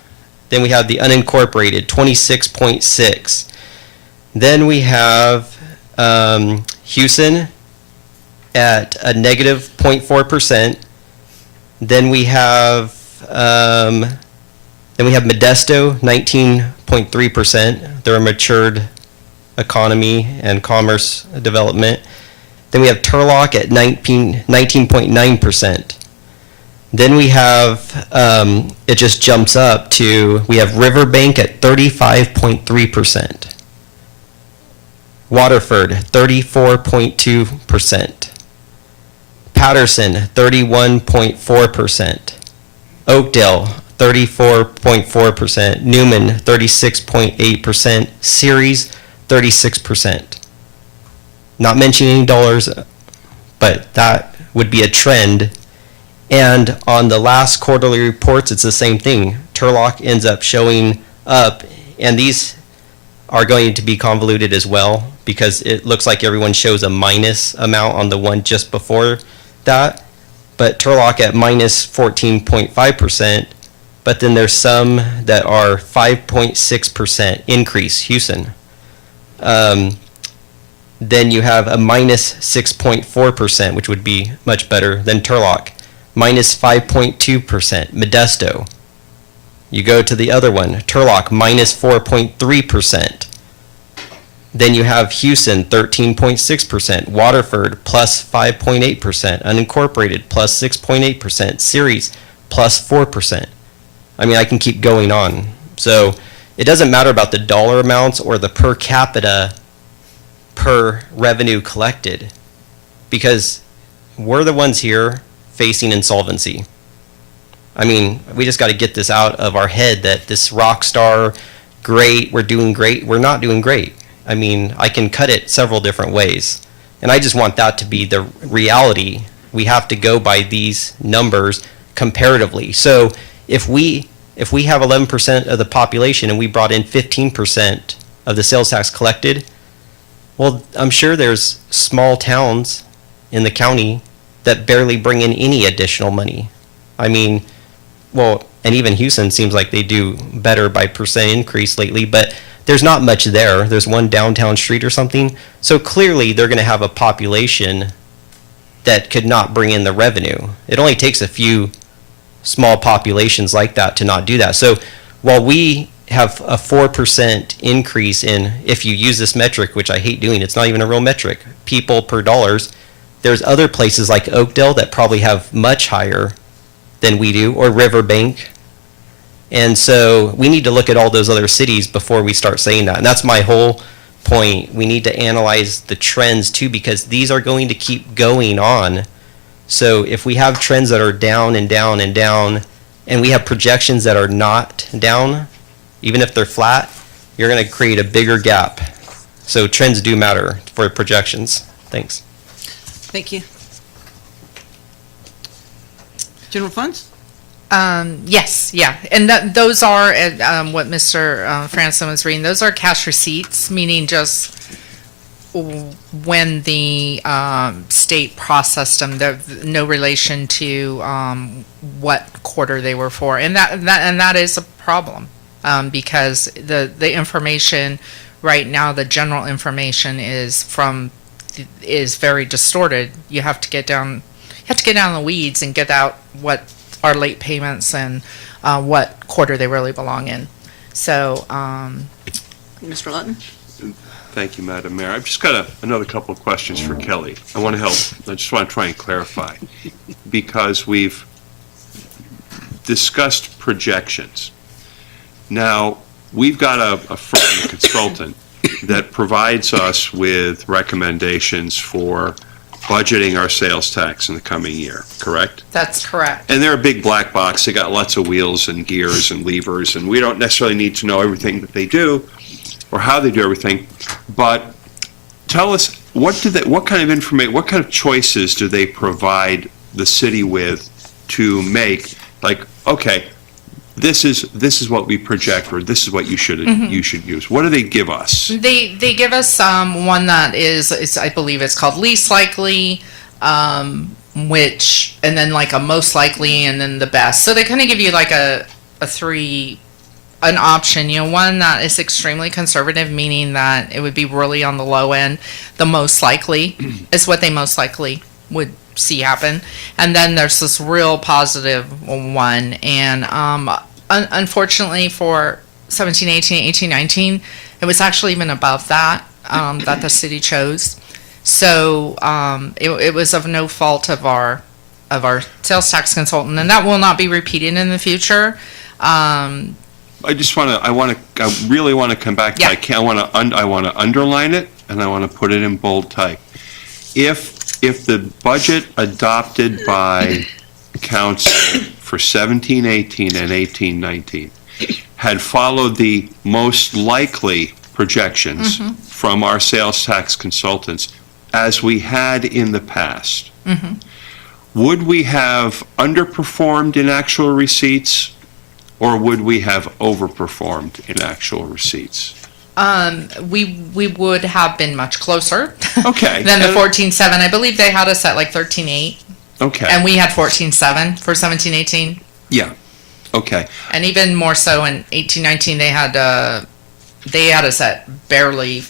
Then we have the unincorporated, 26.6. Then we have Houston at a negative 0.4%. Then we have Modesto, 19.3%. They're a matured economy and commerce development. Then we have Turlock at 19.9%. Then we have, it just jumps up to, we have Riverbank at 35.3%. Waterford, 34.2%. Patterson, 31.4%. Oakdale, 34.4%. Newman, 36.8%. Ceres, 36%. Not mentioning dollars, but that would be a trend. And on the last quarterly reports, it's the same thing. Turlock ends up showing up, and these are going to be convoluted as well, because it looks like everyone shows a minus amount on the one just before that. But Turlock at minus 14.5%, but then there's some that are 5.6% increase, Houston. Then you have a minus 6.4%, which would be much better than Turlock. Minus 5.2%, Modesto. You go to the other one, Turlock, minus 4.3%. Then you have Houston, 13.6%, Waterford, plus 5.8%, Unincorporated, plus 6.8%, Ceres, plus 4%. I mean, I can keep going on. So it doesn't matter about the dollar amounts or the per capita per revenue collected, because we're the ones here facing insolvency. I mean, we just got to get this out of our head that this rock star, great, we're doing great, we're not doing great. I mean, I can cut it several different ways. And I just want that to be the reality. We have to go by these numbers comparatively. So if we have 11% of the population and we brought in 15% of the sales tax collected, well, I'm sure there's small towns in the county that barely bring in any additional money. I mean, well, and even Houston seems like they do better by percent increase lately, but there's not much there. There's one downtown street or something. So clearly they're going to have a population that could not bring in the revenue. It only takes a few small populations like that to not do that. So while we have a 4% increase in, if you use this metric, which I hate doing, it's not even a real metric, people per dollars, there's other places like Oakdale that probably have much higher than we do, or Riverbank. And so we need to look at all those other cities before we start saying that. And that's my whole point. We need to analyze the trends too, because these are going to keep going on. So if we have trends that are down and down and down, and we have projections that are not down, even if they're flat, you're going to create a bigger gap. So trends do matter for projections. Thanks. Thank you. General funds? Yes, yeah. And those are, what Mr. Franson was reading, those are cash receipts, meaning just when the state processed them, no relation to what quarter they were for. And that is a problem, because the information right now, the general information is very distorted. You have to get down in the weeds and get out what are late payments and what quarter they really belong in. So, Mr. Lutton? Thank you, Madam Mayor. I've just got another couple of questions for Kelly. I want to help. I just want to try and clarify, because we've discussed projections. Now, we've got a firm, a consultant, that provides us with recommendations for budgeting our sales tax in the coming year, correct? that's correct. And they're a big black box. They got lots of wheels and gears and levers, and we don't necessarily need to know everything that they do or how they do everything. But tell us, what kind of information, what kind of choices do they provide the city with to make? Like, okay, this is what we project, or this is what you should use. What do they give us? They give us one that is I believe it's called least likely, which, and then like a most likely, and then the best. So they kind of give you like an option, one that is extremely conservative, meaning that it would be really on the low end. The most likely is what they most likely would see happen. And then there's this real positive one. And unfortunately for 17, 18, 18, 19, it was actually even above that, that the city chose. So it was of no fault of our sales tax consultant, and that will not be repeated in the future. I really want to come back to that. I want to underline it, and I want to put it in bold type. If the budget adopted by council for 17-18 and 18-19 had followed the most likely projections from our sales tax consultants as we had in the past, would we have underperformed in actual receipts, or would we have overperformed in actual receipts? We would have been much closer Okay. than the 14.7. I believe they had us at like 13.8. Okay. And we had 14.7 for 17-18. Yeah. Okay. And even more so in 18-19, they had us at barely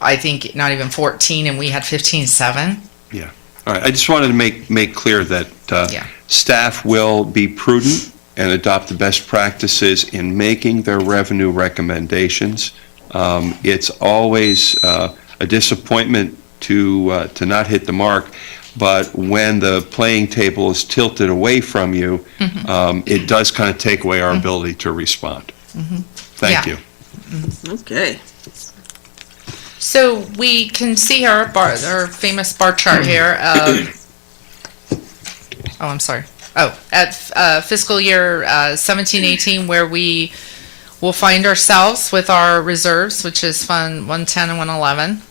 I think not even 14, and we had 15.7. Yeah. All right. I just wanted to make clear that Yeah. staff will be prudent and adopt the best practices in making their revenue recommendations. It's always a disappointment to not hit the mark, but when the playing table is tilted away from you, it does kind of take away our ability to respond. Thank you. Okay. So we can see our famous bar chart here of, I'm sorry. At fiscal year 17-18, where we will find ourselves with our reserves, which is Fund 110 and 111.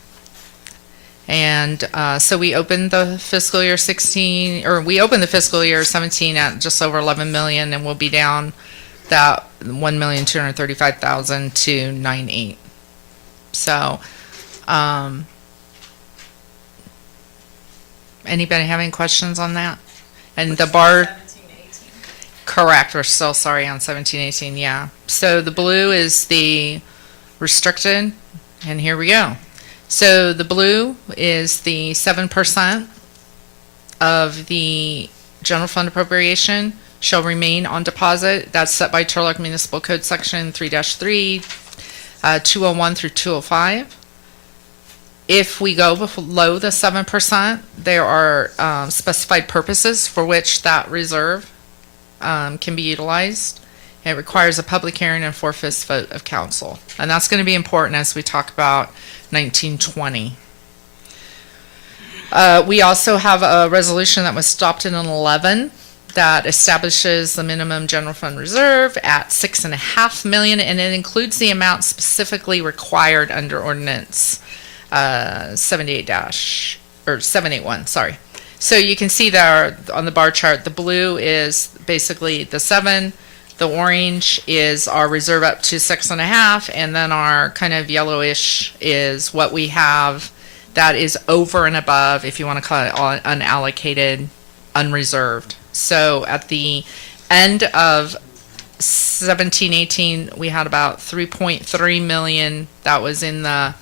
And so we opened the fiscal year 17 at just over 11 million, and we'll be down that 1,235,000 to 9.8. So, anybody have any questions on that? And the bar, correct, we're still sorry on 17-18, yeah. So the blue is the restricted, and here we go. So the blue is the 7% of the general fund appropriation shall remain on deposit. That's set by Turlock Municipal Code Section 3-3, 201 through 205. If we go below the 7%, there are specified purposes for which that reserve can be utilized. It requires a public hearing and 4/5 vote of council. And that's going to be important as we talk about 1920. We also have a resolution that was adopted in 11 that establishes the minimum general fund reserve at $6.5 million, and it includes the amount specifically required under ordinance 781, sorry. So you can see there on the bar chart, the blue is basically the 7, the orange is our reserve up to 6.5, and then our kind of yellowish is what we have that is over and above, if you want to call it unallocated, unreserved. So at the end of 17-18, we had about 3.3 million that was in the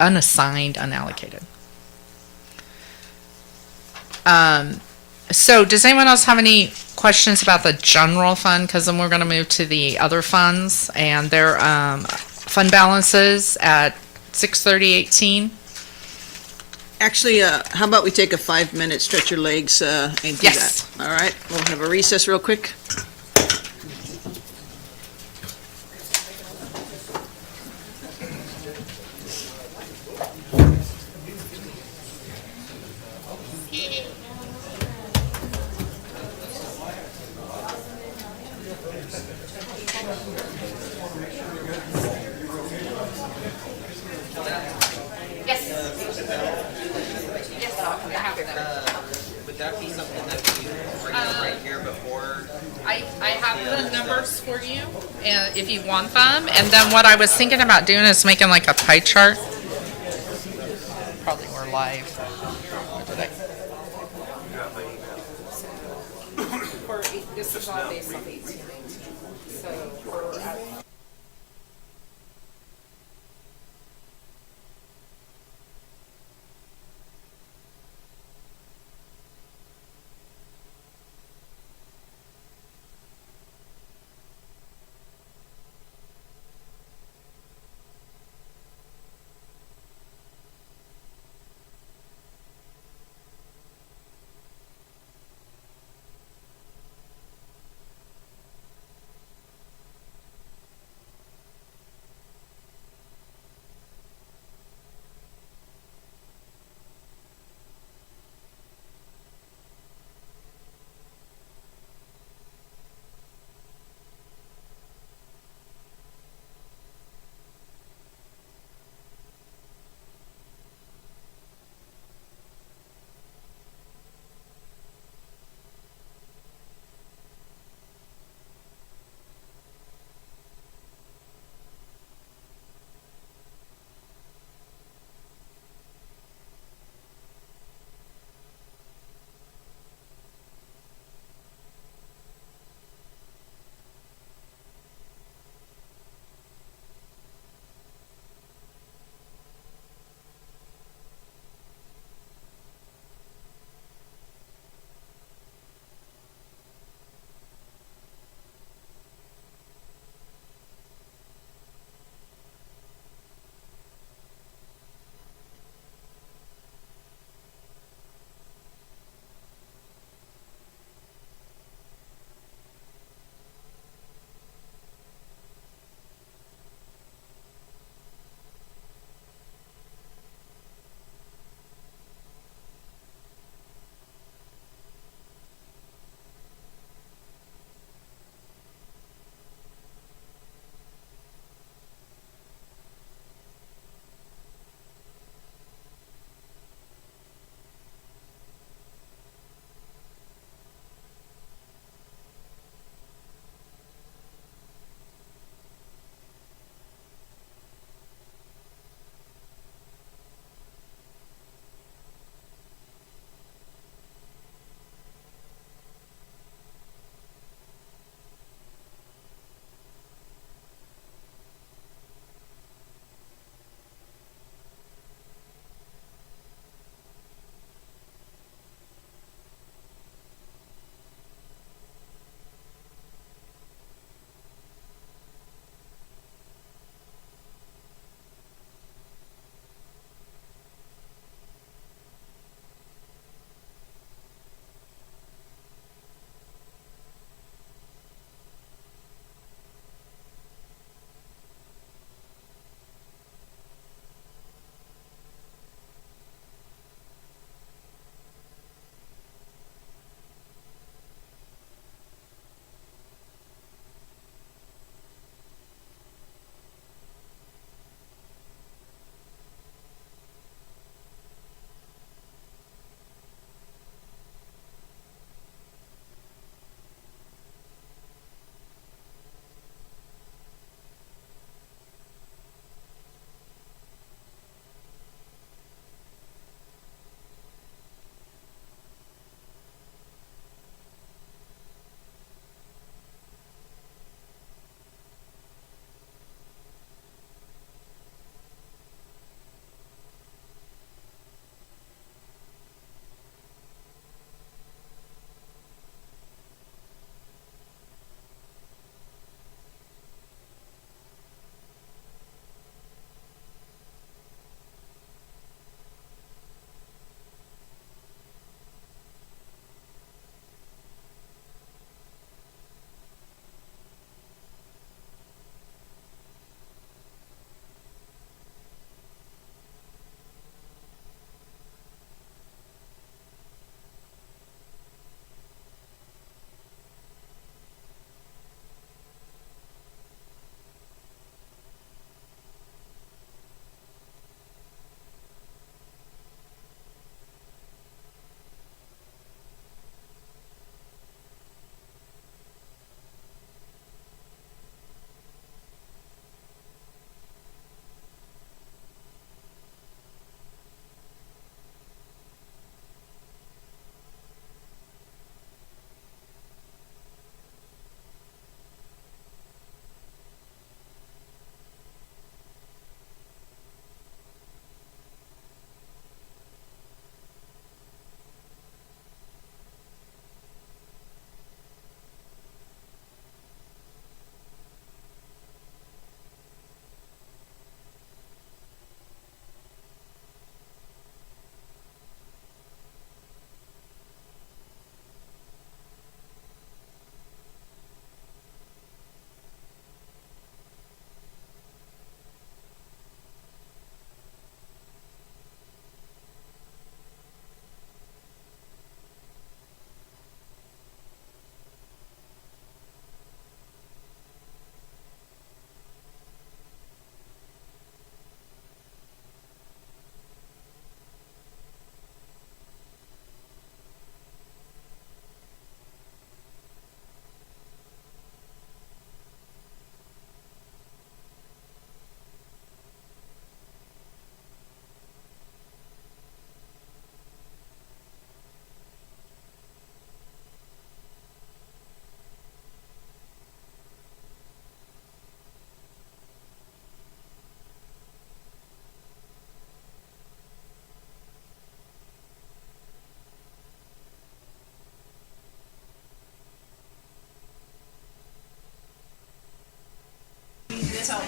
unassigned, unallocated. So does anyone else have any questions about the general fund? Because then we're going to move to the other funds and their fund balances at 6/30/18. Actually, how about we take a 5-minute stretch your legs and do Yes. that? All right, we'll have a recess real quick. Would that be something that we bring up right here before? I have the numbers for you, and if you want them, and then what I was thinking about doing is making like a pie chart. Probably we're live. What did I? This is all based on 18. So we're at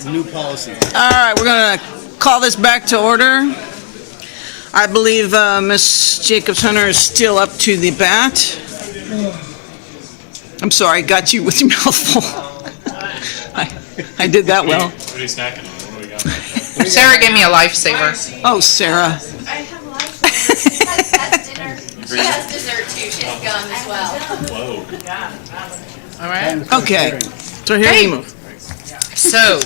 New policy. All right, we're going to call this back to order. I believe Ms. Jacobs Hunter is still up to the bat. I'm sorry, got you with your mouth full. I did that well. What are you snacking on? What do we got? Sarah gave me a lifesaver. Oh, Sarah. I have life. She has dinner. She has dessert too. She has gum as well. Whoa. All right. Okay, so here you move. So,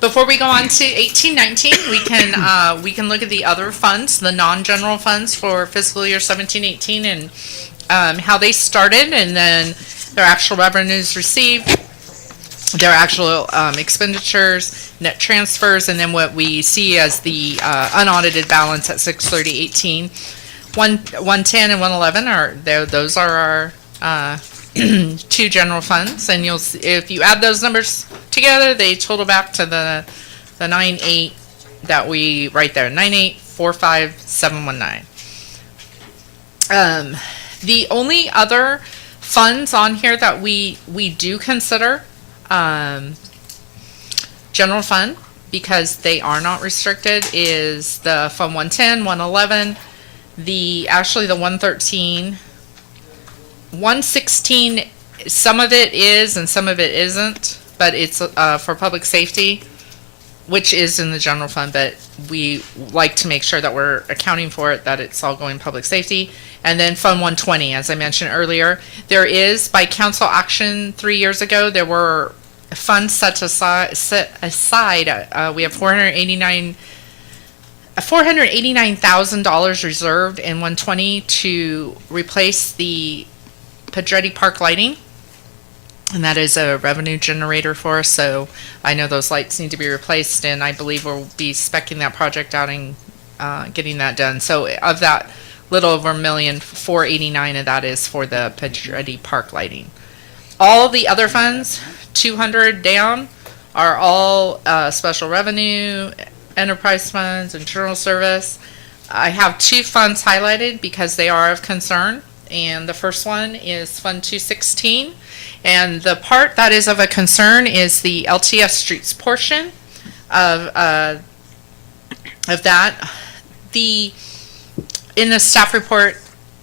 before we go on to 1819, we can look at the other funds, the non-general funds for fiscal year 1718, and how they started, and then their actual revenues received, their actual expenditures, net transfers, and then what we see as the unaudited balance at 6/30/18. 110 and 111 those are our two general funds, and you'll see, if you add those numbers together, they total back to the 98 that we right there, 98,45719. The only other funds on here that we do consider general fund, because they are not restricted, is the Fund 110, 111, the 113, 116, some of it is and some of it isn't, but it's for public safety, which is in the general fund, but we like to make sure that we're accounting for it, that it's all going public safety. And then Fund 120, as I mentioned earlier, there is, by council action 3 years ago, there were funds set aside. We have $489,000 reserved in 120 to replace the Pedretti Park lighting, and that is a revenue generator for us. So I know those lights need to be replaced, and I believe we'll be speccing that project out and getting that done. So of that little over $1 million, 489 of that is for the Pedretti Park lighting. All the other funds, 200 down, are all special revenue, enterprise funds, internal service. I have two funds highlighted because they are of concern, and the first one is Fund 216, and the part that is of a concern is the LTF streets portion of that. In the staff report,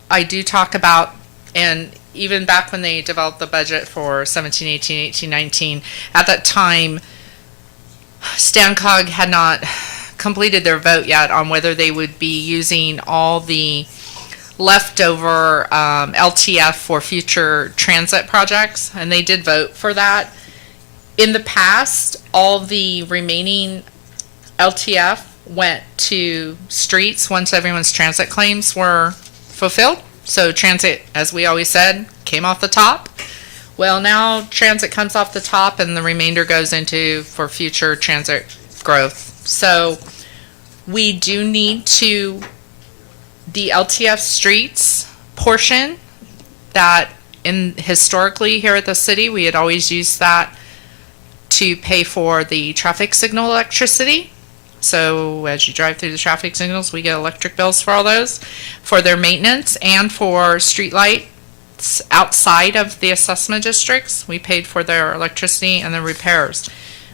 I do talk about, and even back when they developed the budget for 1718, 1819, at that time, StanCog had not completed their vote yet on whether they would be using all the leftover LTF for future transit projects, and they did vote for that. In the past, all the remaining LTF went to streets once everyone's transit claims were fulfilled. So transit, as we always said, came off the top. Well, now transit comes off the top and the remainder goes into for future transit growth. So we do need to, the LTF streets portion that historically here at the city, we had always used that to pay for the traffic signal electricity. So as you drive through the traffic signals, we get electric bills for all those, for their maintenance, and for street lights outside of the assessment districts. We paid for their electricity and the repairs.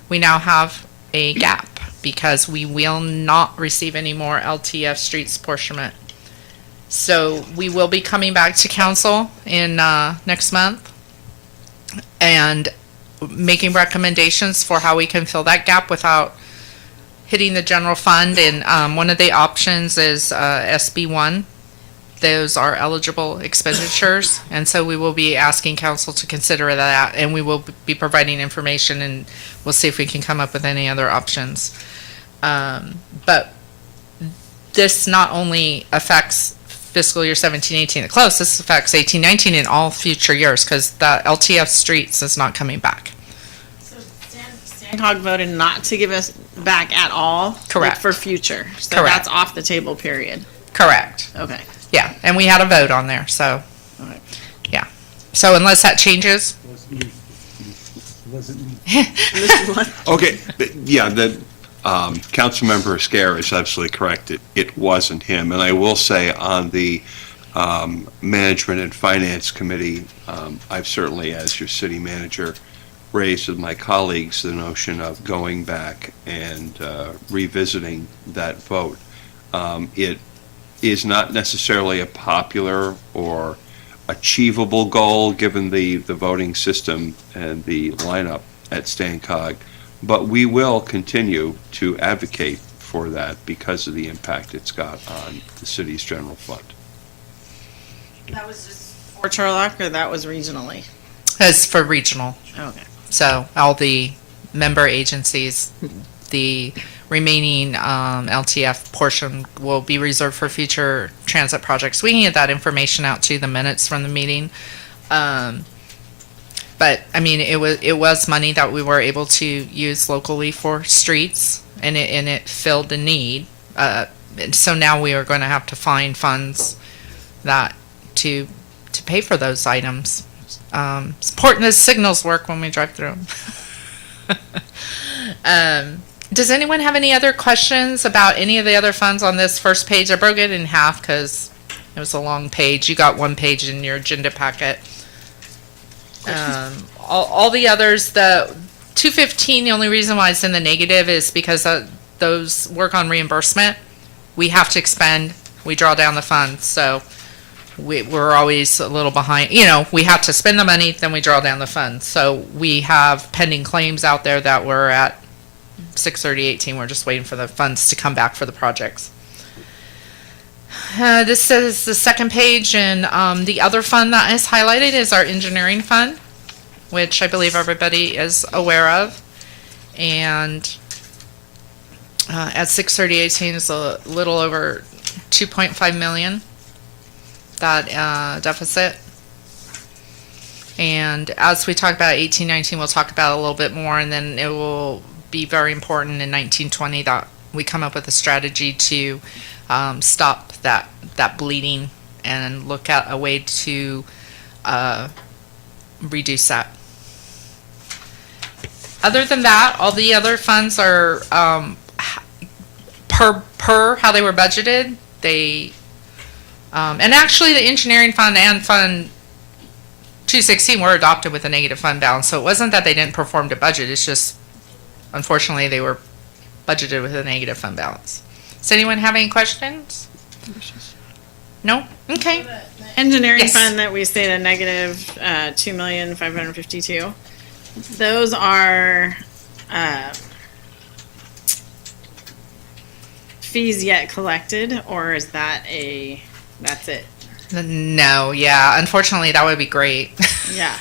We now have a gap because we will not receive any more LTF streets apportionment. So we will be coming back to council in next month and making recommendations for how we can fill that gap without hitting the general fund. And one of the options is SB1. Those are eligible expenditures, and so we will be asking council to consider that, and we will be providing information, and we'll see if we can come up with any other options. But this not only affects fiscal year 17-18 at close, this affects 18-19 in all future years, because the LTF streets is not coming back. StanCog voted not to give us back at all. Correct. Like for future. So Correct. that's off the table, period. Correct. Okay. Yeah, and we had a vote on there, so, Okay. yeah. So unless that changes, Okay, yeah, the Councilmember Scare is absolutely correct. It wasn't him. And I will say on the Management and Finance Committee, I've certainly, as your city manager, raised with my colleagues the notion of going back and revisiting that vote. It is not necessarily a popular or achievable goal given the voting system and the lineup at Stancog, but we will continue to advocate for that because of the impact it's got on the city's general fund. That was just for Turlock, or that was regionally? As for regional. Okay. So all the member agencies, the remaining LTF portion will be reserved for future transit projects. We can get that information out to the minutes from the meeting. But I mean, it was money that we were able to use locally for streets, and it filled the need. So now we are going to have to find funds that to pay for those items. It's important that signals work when we drive through them. Does anyone have any other questions about any of the other funds on this first page? I broke it in half because it was a long page. You got one page in your agenda packet. All the others, the 215, the only reason why it's in the negative is because those work on reimbursement. We have to expend, we draw down the funds, so we're always a little behind. You know, we have to spend the money, then we draw down the funds. So we have pending claims out there that we're at 6/30/18. We're just waiting for the funds to come back for the projects. This is the second page, and the other fund that is highlighted is our engineering fund, which I believe everybody is aware of. And at 6/30/18 is a little over 2.5 million, that deficit. And as we talk about 18/19, we'll talk about it a little bit more, and then it will be very important in 19/20 that we come up with a strategy to stop that bleeding and look at a way to reduce that. Other than that, all the other funds are per how they were budgeted. They and actually the engineering fund and fund 216 were adopted with a negative fund balance, so it wasn't that they didn't perform to budget. It's just unfortunately they were budgeted with a negative fund balance. Does anyone have any questions? No? Okay. Engineering Yes. fund that we say the negative 2,552,000. Those are fees yet collected, or is that that's it? No, yeah. Unfortunately, that would be great. Yeah.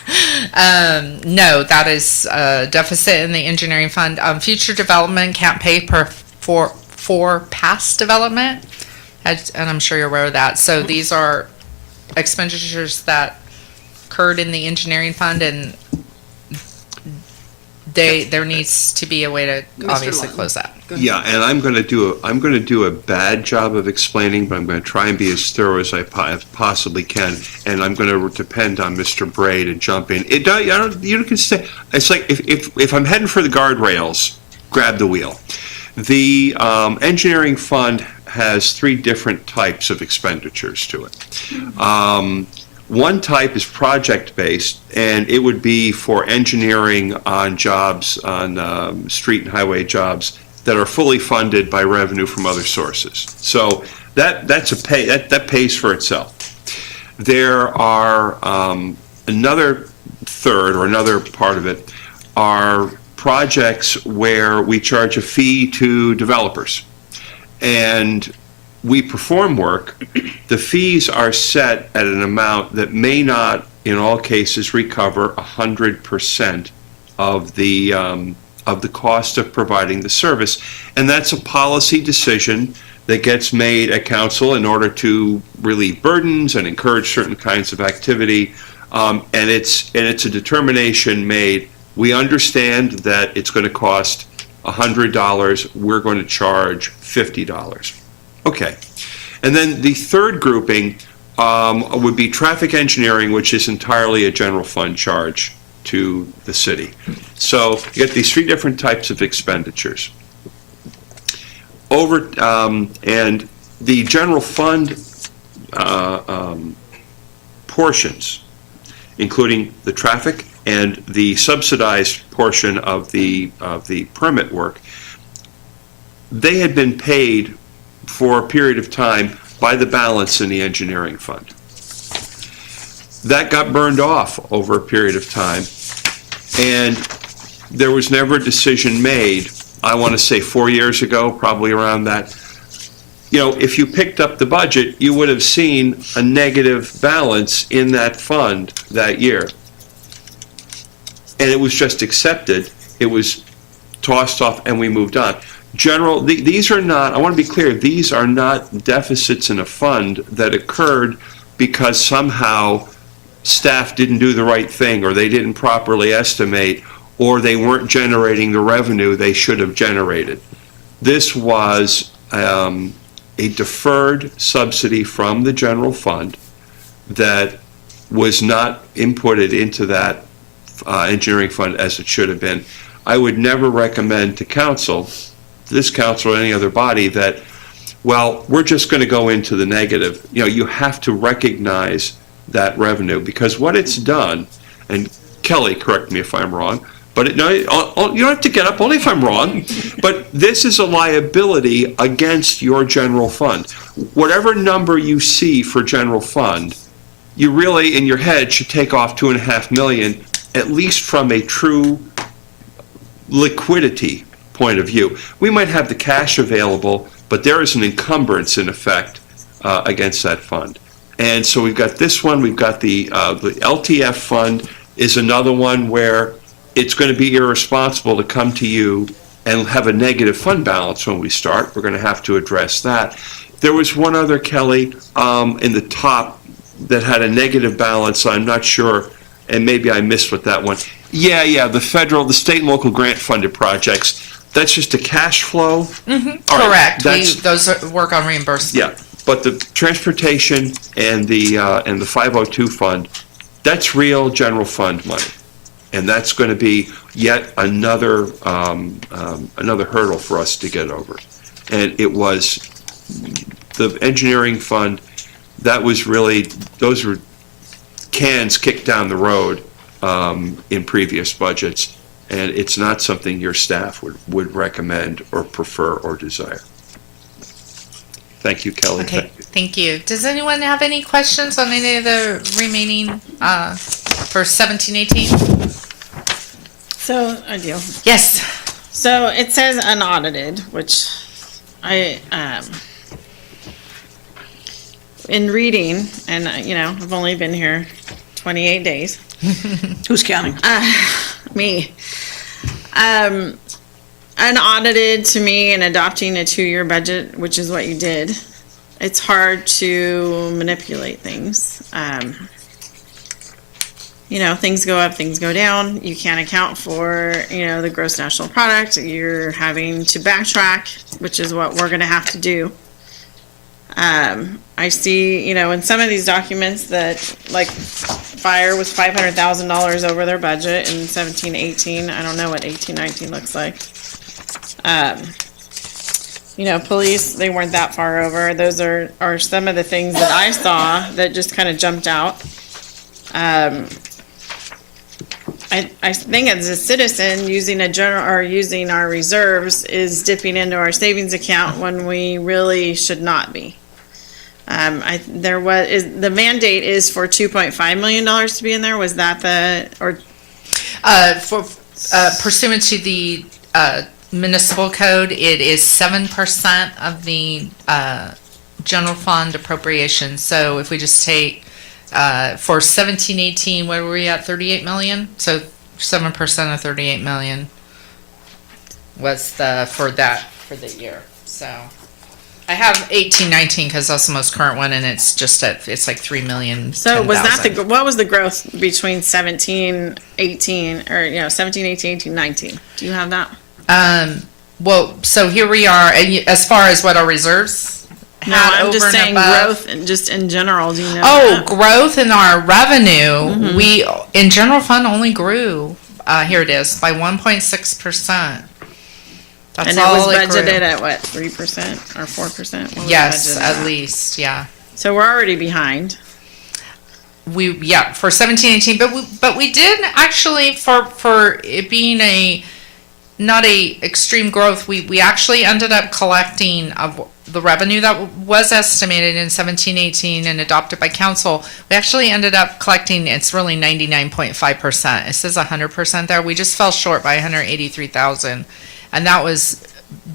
No, that is a deficit in the engineering fund. Future development can't pay for past development, and I'm sure you're aware of that. So these are expenditures that occurred in the engineering fund, and there needs to be a way to obviously close that. Yeah, and I'm going to do a bad job of explaining, but I'm going to try and be as thorough as I possibly can, and I'm going to depend on Mr. Bray to jump in. You can stay. It's like if I'm heading for the guardrails, grab the wheel. The engineering fund has three different types of expenditures to it. One type is project-based, and it would be for engineering on jobs, on street and highway jobs that are fully funded by revenue from other sources. So that pays for itself. There are another third, or another part of it, are projects where we charge a fee to developers. And we perform work. The fees are set at an amount that may not, in all cases, recover 100% of the cost of providing the service. And that's a policy decision that gets made at council in order to relieve burdens and encourage certain kinds of activity. And it's a determination made. We understand that it's going to cost $100. We're going to charge $50. Okay. And then the third grouping would be traffic engineering, which is entirely a general fund charge to the city. So you get these three different types of expenditures. And the general fund portions, including the traffic and the subsidized portion of the permit work, they had been paid for a period of time by the balance in the engineering fund. That got burned off over a period of time, and there was never a decision made, I want to say 4 years ago, probably around that. If you picked up the budget, you would have seen a negative balance in that fund that year. And it was just accepted, it was tossed off, and we moved on. These are not, I want to be clear, these are not deficits in a fund that occurred because somehow staff didn't do the right thing, or they didn't properly estimate, or they weren't generating the revenue they should have generated. This was a deferred subsidy from the general fund that was not inputted into that engineering fund as it should have been. I would never recommend to council, this council or any other body, that, well, we're just going to go into the negative. You have to recognize that revenue, because what it's done, and Kelly, correct me if I'm wrong, but you don't have to get up, only if I'm wrong, but this is a liability against your general fund. Whatever number you see for general fund, you really, in your head, should take off $2.5 million, at least from a true liquidity point of view. We might have the cash available, but there is an encumbrance in effect against that fund. And so we've got this one, we've got the LTF fund is another one where it's going to be irresponsible to come to you and have a negative fund balance when we start. We're going to have to address that. There was one other, Kelly, in the top that had a negative balance. I'm not sure, and maybe I missed what that one. Yeah, the state and local grant funded projects. That's just a cash flow. Correct. Right, those work on reimbursement. Yeah, but the transportation and the 502 fund, that's real general fund money. And that's going to be yet another hurdle for us to get over. And it was the engineering fund, that was really, those were cans kicked down the road in previous budgets. And it's not something your staff would recommend or prefer or desire. Thank you, Kelly. Okay, thank you. Does anyone have any questions on any of the remaining for 1718? So, I do. Yes. So it says unaudited, which I, in reading, and I've only been here 28 days. Who's counting? Me. Unaudited to me, and adopting a 2-year budget, which is what you did, it's hard to manipulate things. Things go up, things go down. You can't account for, the gross national product. You're having to backtrack, which is what we're going to have to do. I see, in some of these documents that, like, fire was $500,000 over their budget in 17-18. I don't know what 18-19 looks like. Police, they weren't that far over. Those are some of the things that I saw that just kind of jumped out. I think as a citizen, using using our reserves is dipping into our savings account when we really should not be. The mandate is for $2.5 million to be in there. Was that for pursuant to the municipal code, it is 7% of the general fund appropriation. So if we just take for 17-18, where were we at? 38 million. So 7% of 38 million was for the year. So I have 18-19 because that's the most current one, and it's just it's like 3 million. So was that what was the growth between 17-18 or 17-18, 18-19? Do you have that? Well, so here we are, and as far as what our reserves. No, I'm just saying growth, and just in general. Do you know? Oh, growth in our revenue. We in general fund only grew. Here it is by 1.6%. And it was budgeted at what, 3% or 4%? Yes, at least, yeah. So we're already behind. for 17-18, but we did actually, for it being not a extreme growth, we actually ended up collecting of the revenue that was estimated in 17-18 and adopted by council. We actually ended up collecting, it's really 99.5%. It says 100% there. We just fell short by 183,000, and that was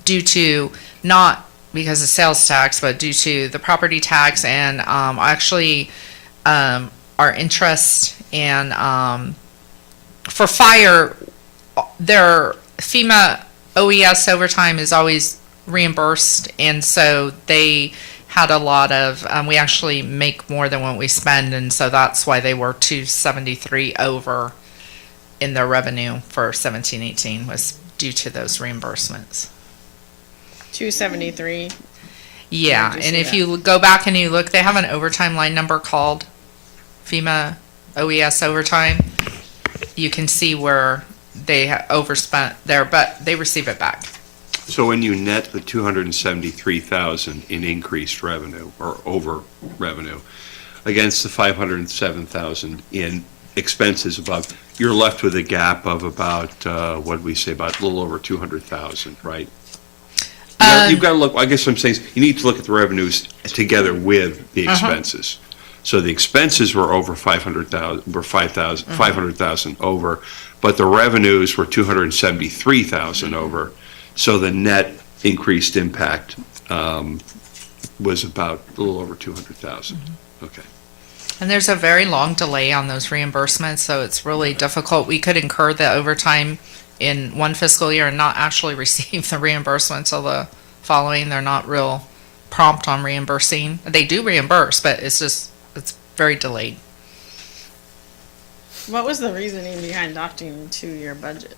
due to not because of sales tax, but due to the property tax and actually our interest and for fire, their FEMA OES overtime is always reimbursed, and so they had a lot of we actually make more than what we spend, and so that's why they were 273 over in their revenue for 17-18 was due to those reimbursements. 273. Yeah, Did you and see if that? you go back and you look, they have an overtime line number called FEMA OES overtime. You can see where they overspent there, but they receive it back. So when you net the 273,000 in increased revenue or over revenue against the 507,000 in expenses above, you're left with a gap of about, what did we say, about a little over 200,000, right? You've got to look, I guess what I'm saying is you need to look at the revenues together with the expenses. So the expenses were over 500,000 over, but the revenues were 273,000 over. So the net increased impact was about a little over 200,000. Okay. And there's a very long delay on those reimbursements, so it's really difficult. We could incur the overtime in one fiscal year and not actually receive the reimbursement until the following. They're not real prompt on reimbursing. They do reimburse, but it's very delayed. What was the reasoning behind adopting a 2-year budget?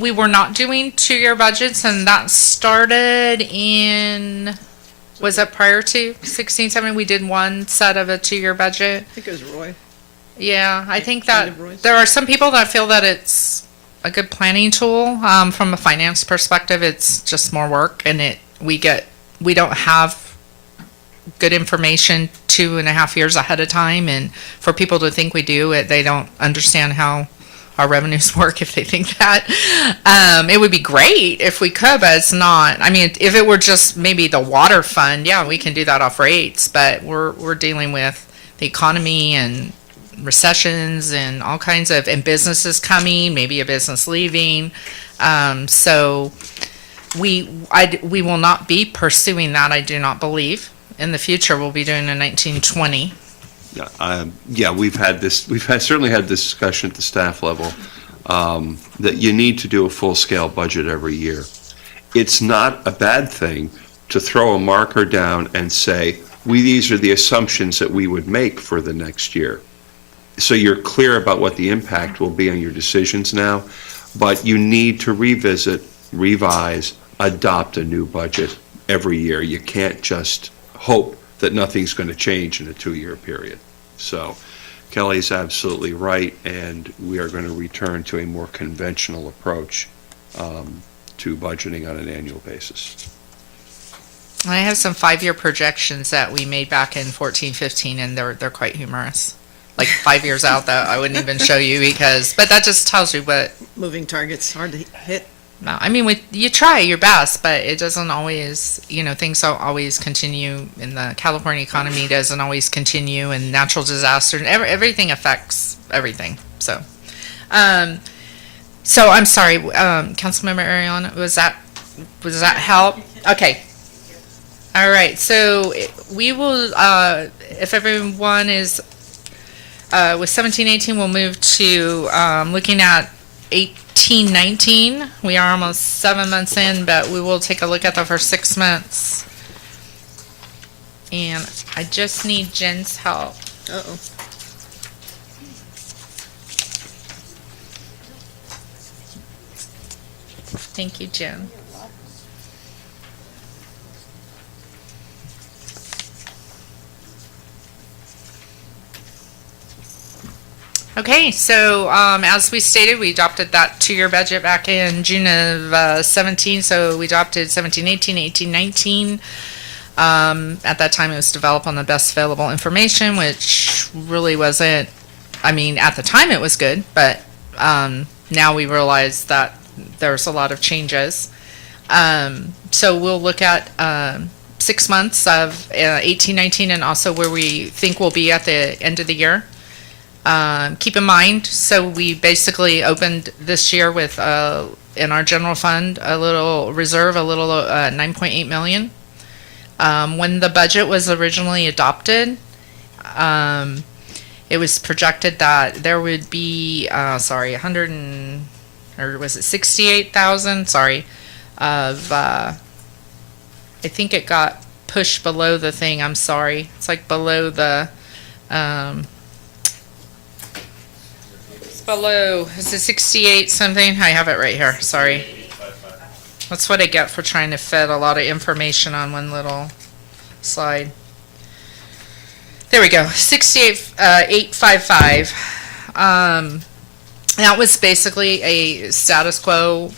We were not doing 2-year budgets, and that started in, was it prior to 16, 17? We did one set of a 2-year budget. I think it was Roy. Yeah, I think Kind that of Roy's. there are some people that feel that it's a good planning tool. From a finance perspective, it's just more work, and we don't have good information 2.5 years ahead of time, and for people to think we do, they don't understand how our revenues work if they think that. It would be great if we could, but it's not. I mean, if it were just maybe the water fund, yeah, we can do that off rates, but we're dealing with the economy and recessions and all kinds of, and businesses coming, maybe a business leaving. So we will not be pursuing that, I do not believe. In the future, we'll be doing a 1920. Yeah, we've certainly had this discussion at the staff level, that you need to do a full-scale budget every year. It's not a bad thing to throw a marker down and say, these are the assumptions that we would make for the next year. So you're clear about what the impact will be on your decisions now, but you need to revisit, revise, adopt a new budget every year. You can't just hope that nothing's going to change in a 2-year period. So Kelly's absolutely right, and we are going to return to a more conventional approach to budgeting on an annual basis. I have some 5-year projections that we made back in 14, 15, and they're quite humorous. Like 5 years out that I wouldn't even show you but that just tells you what. Moving targets, hard to hit. No, I mean, you try your best, but it doesn't always, things don't always continue, in the California economy doesn't always continue, and natural disasters, everything affects everything. So I'm sorry, Councilmember Ariana, was that help? Okay. All right, so we will, if everyone is, with 17-18, we'll move to looking at 18-19. We are almost 7 months in, but we will take a look at the first 6 months. And I just need Jen's help. Uh-oh. Thank you, Jen. Okay, so as we stated, we adopted that 2-year budget back in June of 17, so we adopted 17-18, 18-19. At that time, it was developed on the best available information, which really wasn't, I mean, at the time it was good, but now we realize that there's a lot of changes. So we'll look at 6 months of 18, 19, and also where we think we'll be at the end of the year. Keep in mind, so we basically opened this year with, in our general fund, a little reserve, a little 9.8 million. When the budget was originally adopted, it was projected that there would be, 68,000, of, I think it got pushed below the thing, I'm sorry. It's like below the, it's below, is it 68 something? I have it right here, sorry. That's what I get for trying to fit a lot of information on one little slide. There we go, 68,855. That was basically a status quo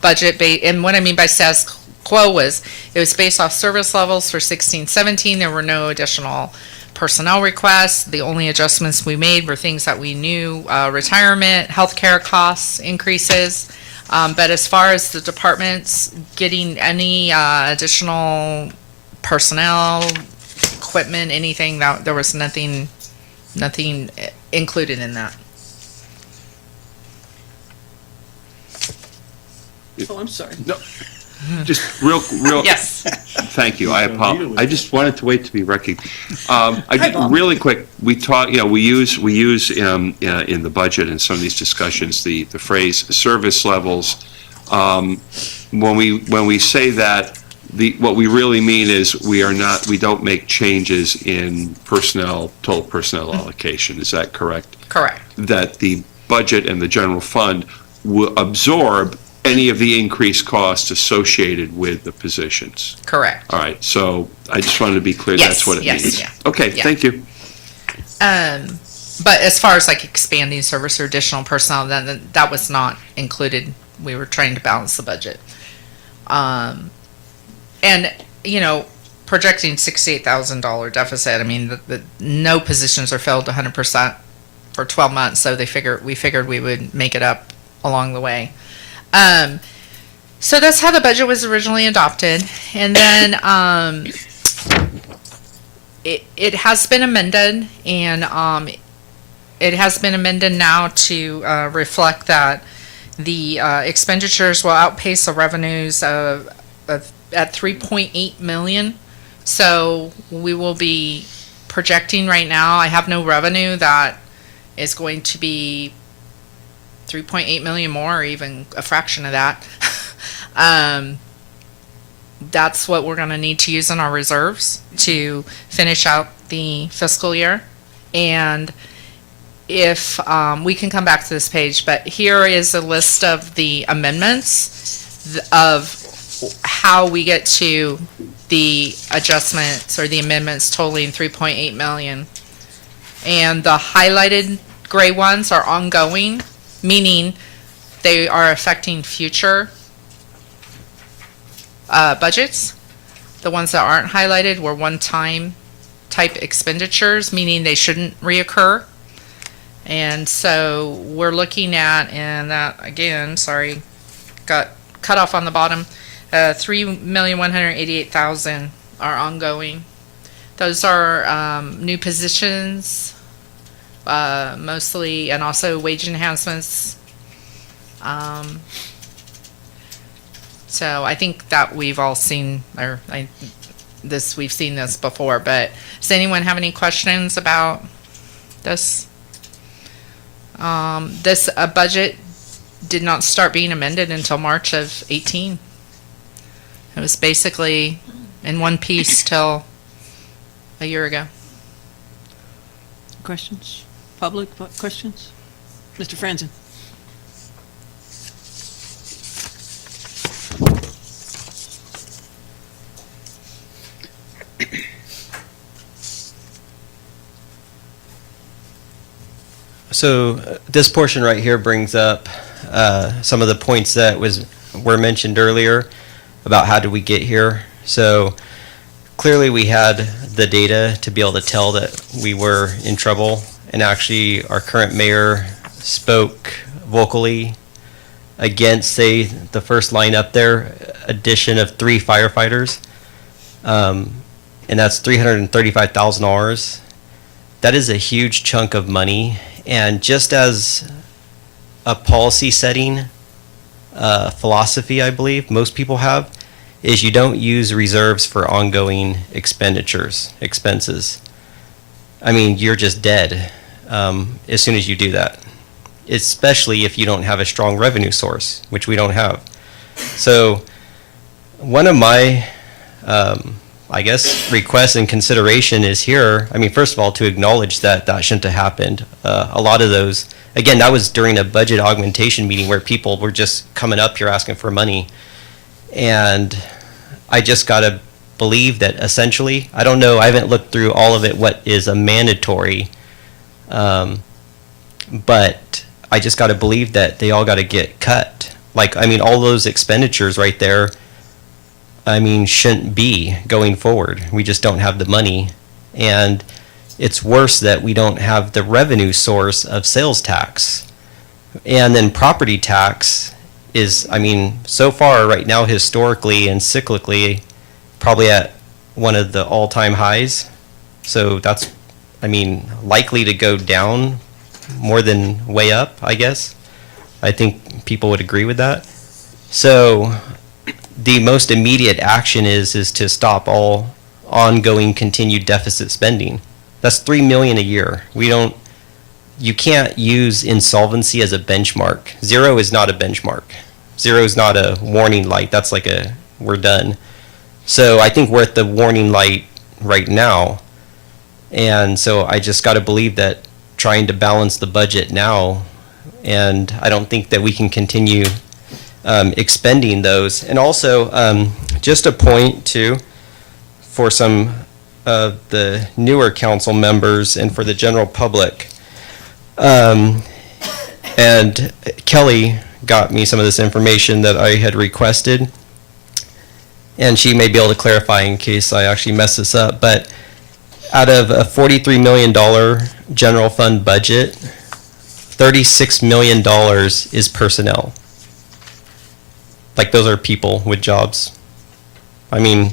budget, and what I mean by status quo was, it was based off service levels for 16, 17. There were no additional personnel requests. The only adjustments we made were things that we knew, retirement, healthcare costs increases. But as far as the departments getting any additional personnel, equipment, anything, that there was nothing included in that. Oh, I'm sorry. No, just real. Yes. Thank you. I apologize. I just wanted to wait to be recognized. Really quick. We talk. We use in the budget and some of these discussions the phrase service levels. When we say that, what we really mean is we don't make changes in total personnel allocation. Is that correct? Correct. That the budget and the general fund will absorb any of the increased costs associated with the positions. Correct. All right, so I just wanted to be clear, Yes, that's what it yes, means. yeah. Okay, Yeah. thank you. But as far as like expanding service or additional personnel, then that was not included. We were trying to balance the budget. And, projecting $68,000 deficit, I mean, no positions are filled 100% for 12 months, so we figured we would make it up along the way. So that's how the budget was originally adopted. And then it has been amended, and it has been amended now to reflect that the expenditures will outpace the revenues at 3.8 million. So we will be projecting right now, I have no revenue that is going to be 3.8 million more, or even a fraction of that. That's what we're going to need to use in our reserves to finish out the fiscal year. And if we can come back to this page, but here is a list of the amendments of how we get to the adjustments or the amendments totaling 3.8 million. And the highlighted gray ones are ongoing, meaning they are affecting future budgets. The ones that aren't highlighted were one-time type expenditures, meaning they shouldn't reoccur. And so we're looking at, and that again, sorry, got cut off on the bottom, 3,188,000 are ongoing. Those are new positions, mostly, and also wage enhancements. So I think that we've all seen, we've seen this before, but does anyone have any questions about this? This budget did not start being amended until March of 18. It was basically in one piece till a year ago. Questions? Public questions? Mr. Franzen? So this portion right here brings up some of the points that were mentioned earlier about how did we get here. So clearly we had the data to be able to tell that we were in trouble. And actually, our current mayor spoke vocally against, say, the first line up there, addition of 3 firefighters. And that's $335,000. That is a huge chunk of money. And just as a policy setting philosophy, I believe most people have, is you don't use reserves for ongoing expenses. I mean, you're just dead as soon as you do that, especially if you don't have a strong revenue source, which we don't have. So one of my, I guess, requests and consideration is here, I mean, first of all, to acknowledge that that shouldn't have happened. A lot of those, again, that was during a budget augmentation meeting where people were just coming up here asking for money. And I just got to believe that essentially, I don't know, I haven't looked through all of it, what is a mandatory, but I just got to believe that they all got to get cut. Like, I mean, all those expenditures right there, I mean, shouldn't be going forward. We just don't have the money. And it's worse that we don't have the revenue source of sales tax. And then property tax is, I mean, so far right now, historically and cyclically, probably at one of the all-time highs. So that's, I mean, likely to go down more than way up, I guess. I think people would agree with that. So the most immediate action is to stop all ongoing continued deficit spending. That's $3 million a year. You can't use insolvency as a benchmark. 0 is not a benchmark. 0 is not a warning light. That's like we're done. So I think we're at the warning light right now. And so I just got to believe that trying to balance the budget now, and I don't think that we can continue expending those. And also, just a point too, for some of the newer council members and for the general public, and Kelly got me some of this information that I had requested, and she may be able to clarify in case I actually mess this up, but out of a $43 million general fund budget, $36 million is personnel. Like, those are people with jobs. I mean,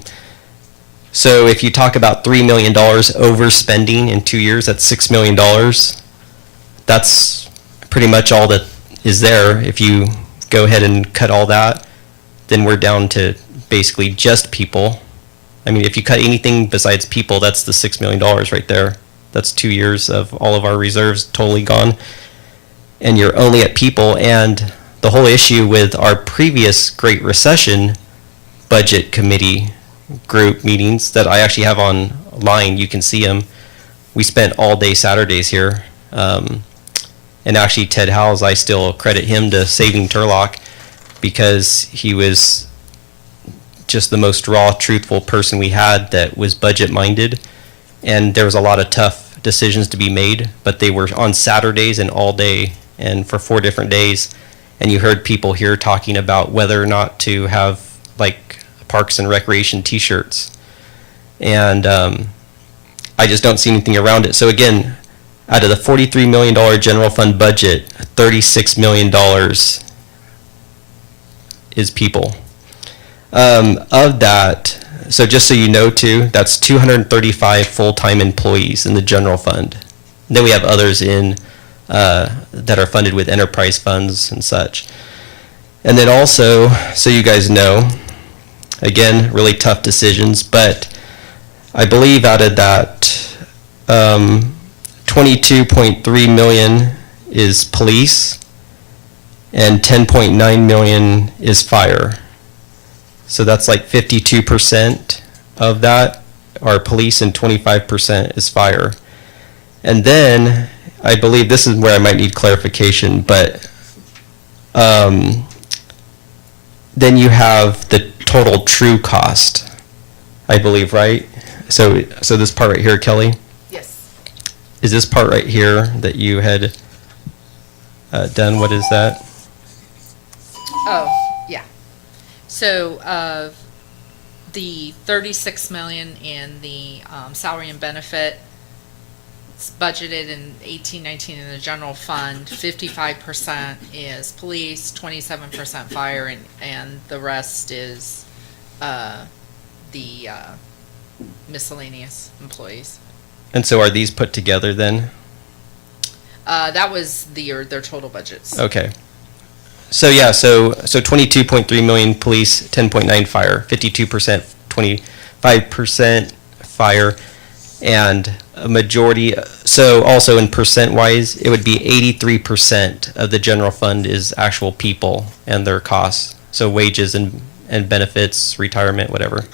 so if you talk about $3 million overspending in 2 years, that's $6 million. That's pretty much all that is there. If you go ahead and cut all that, then we're down to basically just people. I mean, if you cut anything besides people, that's the $6 million right there. That's 2 years of all of our reserves totally gone. And you're only at people. And the whole issue with our previous Great Recession budget committee group meetings that I actually have online, you can see them. We spent all day Saturdays here. And actually, Ted Howells, I still credit him to saving Turlock because he was just the most raw, truthful person we had that was budget-minded. And there was a lot of tough decisions to be made, but they were on Saturdays and all day and for 4 different days. And you heard people here talking about whether or not to have, like, Parks and Recreation t-shirts. And I just don't see anything around it. So again, out of the $43 million general fund budget, $36 million is people. Of that, so just so you know too, that's 235 full-time employees in the general fund. Then we have others in that are funded with enterprise funds and such. And then also, so you guys know, again, really tough decisions, but I believe out of that, 22.3 million is police and 10.9 million is fire. So that's like 52% of that are police and 25% is fire. And then I believe this is where I might need clarification, but then you have the total true cost, I believe, right? So this part right here, Kelly? Yes. Is this part right here that you had done? What is that? Oh, yeah. So the 36 million in the salary and benefit, it's budgeted in 18-19 in the general fund. 55% is police, 27% fire, and the rest is the miscellaneous employees. And so are these put together then? That was their total budgets. Okay. So yeah, so 22.3 million police, 10.9 fire, 52%, 25% fire, and a majority. So also in percent wise, it would be 83% of the general fund is actual people and their costs. So wages and benefits, retirement, whatever.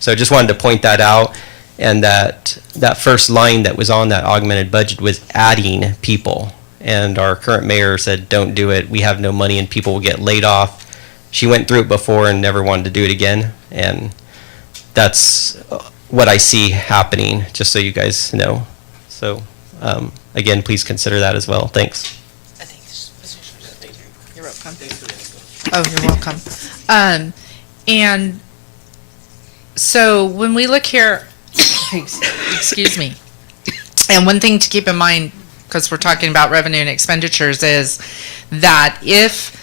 So just wanted to point that out, and that first line that was on that augmented budget was adding people. And our current mayor said, don't do it. We have no money and people will get laid off. She went through it before and never wanted to do it again. And that's what I see happening, just so you guys know. So again, please consider that as well. Thanks. You're welcome. Oh, you're welcome. And so when we look here, excuse me, and one thing to keep in mind, because we're talking about revenue and expenditures, is that if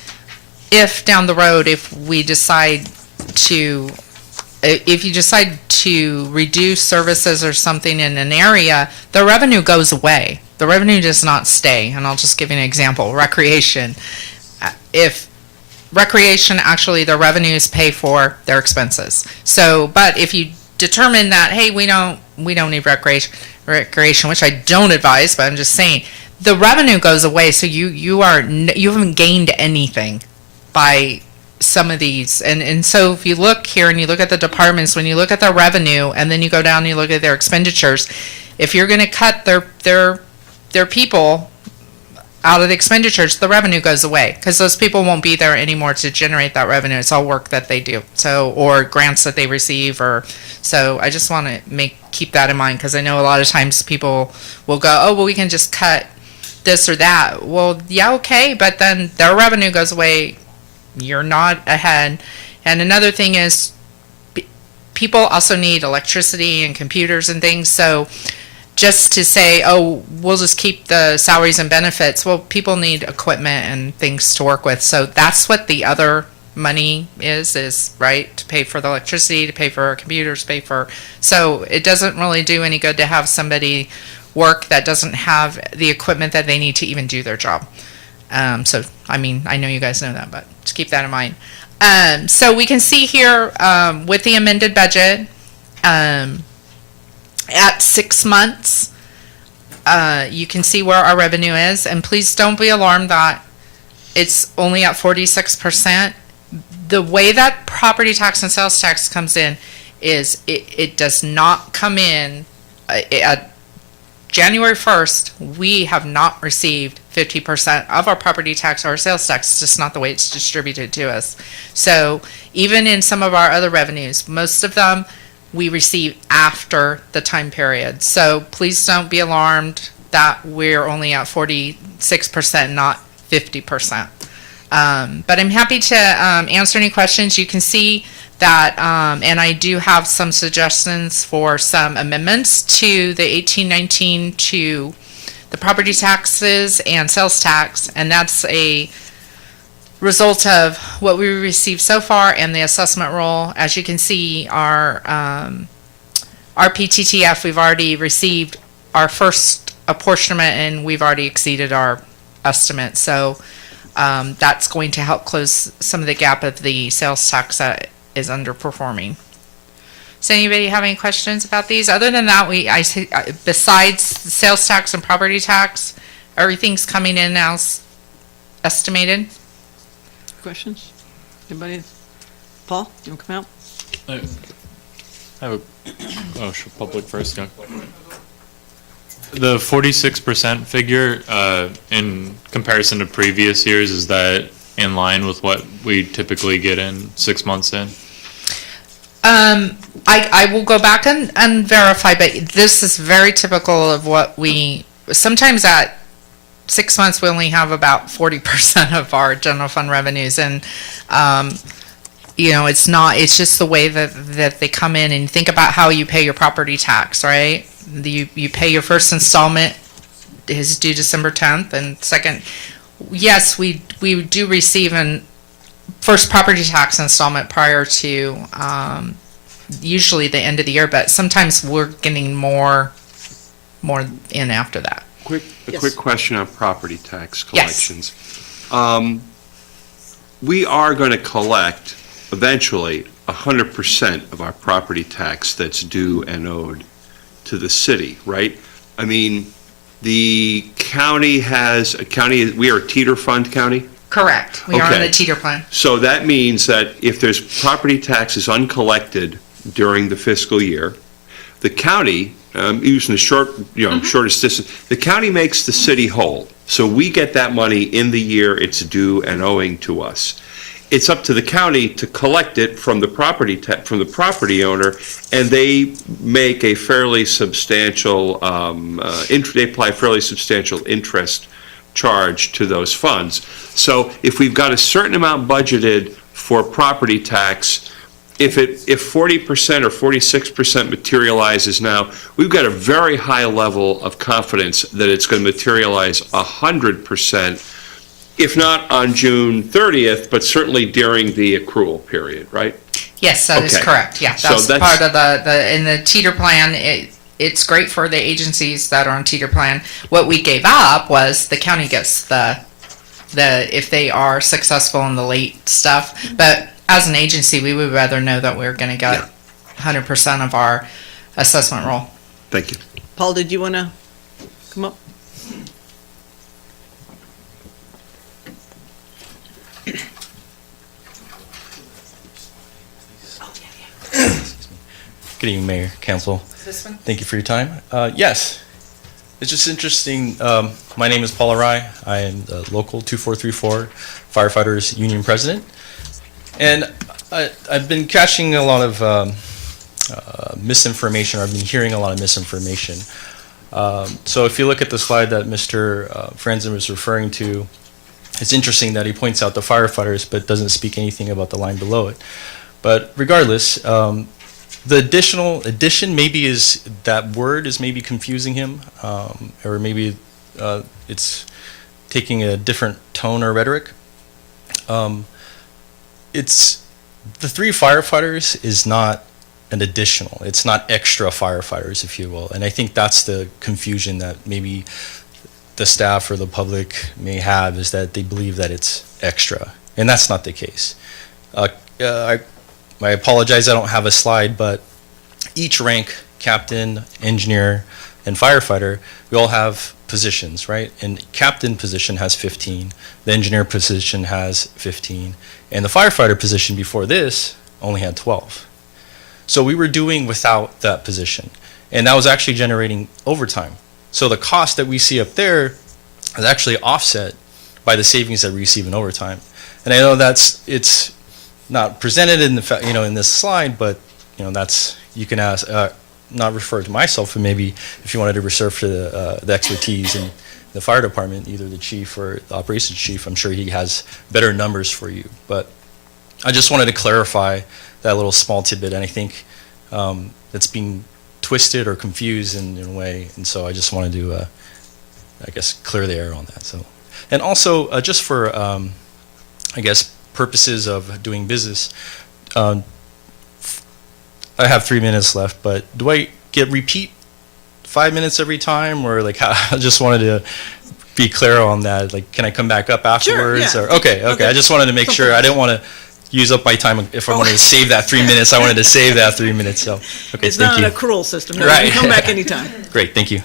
down the road, if you decide to reduce services or something in an area, the revenue goes away. The revenue does not stay. And I'll just give you an example. Recreation. If recreation, actually their revenues pay for their expenses. So, but if you determine that, hey, we don't need recreation, which I don't advise, but I'm just saying, the revenue goes away, so you haven't gained anything by some of these. And so if you look here and you look at the departments, when you look at their revenue and then you go down and you look at their expenditures, if you're going to cut their people out of the expenditures, the revenue goes away, because those people won't be there anymore to generate that revenue. It's all work that they do, so, or grants that they receive, or so. I just want to keep that in mind, because I know a lot of times people will go, oh, well, we can just cut this or that. Well, yeah, okay, but then their revenue goes away. You're not ahead. And another thing is, people also need electricity and computers and things. So just to say, oh, we'll just keep the salaries and benefits, well, people need equipment and things to work with. So that's what the other money is, right? To pay for the electricity, to pay for computers, so it doesn't really do any good to have somebody work that doesn't have the equipment that they need to even do their job. So, I mean, I know you guys know that, but just keep that in mind. So we can see here with the amended budget, at 6 months, you can see where our revenue is, and please don't be alarmed that it's only at 46%. The way that property tax and sales tax comes in is it does not come in at January 1st. We have not received 50% of our property tax or sales tax. It's just not the way it's distributed to us. So even in some of our other revenues, most of them we receive after the time period. So please don't be alarmed that we're only at 46%, not 50%. But I'm happy to answer any questions. You can see that, and I do have some suggestions for some amendments to the 1819 to the property taxes and sales tax, and that's a result of what we received so far and the assessment roll. As you can see, our PTTF, we've already received our first apportionment and we've already exceeded our estimate. So that's going to help close some of the gap of the sales tax that is underperforming. Does anybody have any questions about these? Other than that, besides sales tax and property tax, everything's coming in as estimated. Questions? Anybody? Paul, you want to come out? I have public first, yeah. The 46% figure, in comparison to previous years, is that in line with what we typically get in 6 months in? I will go back and verify, but this is very typical of what sometimes at 6 months we only have about 40% of our general fund revenues, and you know, it's just the way that they come in, and think about how you pay your property tax, right? You pay your first installment is due December 10th, and second, yes, we do receive an first property tax installment prior to usually the end of the year, but sometimes we're getting more in after that. Quick question on property tax Yes. collections. We are going to collect eventually 100% of our property tax that's due and owed to the city, right? I mean, the county we are a teeter fund county? Correct. We are in Okay. the teeter plan. So that means that if there's property taxes uncollected during the fiscal year, the county, using the shortest distance, the county makes the city whole. So we get that money in the year it's due and owing to us. It's up to the county to collect it from the property owner, and they make a fairly substantial, they apply fairly substantial interest charge to those funds. So if we've got a certain amount budgeted for property tax, if 40% or 46% materializes now, we've got a very high level of confidence that it's going to materialize 100%, if not on June 30th, but certainly during the accrual period, right? Yes, that is Okay. correct. Yeah, So that's part of in the teeter plan. It's great for the agencies that are on teeter plan. What we gave up was the county gets the if they are successful in the late stuff. But as an agency, we would rather know that we're going to get 100% of our assessment roll. Thank you. Paul, did you want to come up? Good evening, Mayor, Council. This one? Thank you for your time. Yes, it's just interesting. My name is Paul Arai. I am the local 2434 Firefighters Union President. And I've been catching a lot of misinformation, or I've been hearing a lot of misinformation. So if you look at the slide that Mr. Franzen was referring to, it's interesting that he points out the firefighters but doesn't speak anything about the line below it. But regardless, the addition maybe is, that word is maybe confusing him, or maybe it's taking a different tone or rhetoric. It's the 3 firefighters is not an additional. It's not extra firefighters, if you will. And I think that's the confusion that maybe the staff or the public may have, is that they believe that it's extra, and that's not the case. I apologize, I don't have a slide, but each rank, captain, engineer, and firefighter, we all have positions, right? And captain position has 15, the engineer position has 15, and the firefighter position before this only had 12. So we were doing without that position, and that was actually generating overtime. So the cost that we see up there is actually offset by the savings that we receive in overtime. And I know it's not presented in the in this slide, but that's, you can ask, not refer to myself, but maybe if you wanted to reserve to the expertise in the fire department, either the chief or the operations chief, I'm sure he has better numbers for you. But I just wanted to clarify that little small tidbit, and I think it's being twisted or confused in a way, and so I just wanted to, I guess, clear the air on that. So, and also just for, I guess, purposes of doing business, I have 3 minutes left, but do I get repeat 5 minutes every time, or like I just wanted to be clear on that. Like, can I come back up afterwards? Sure, yeah. Or okay. I just wanted to make sure. I didn't want to use up my time. If I wanted to save that 3 minutes, I wanted to save that 3 minutes. So, okay, It's thank not you. an accrual system. No, Right. You can come back anytime. Great, thank you.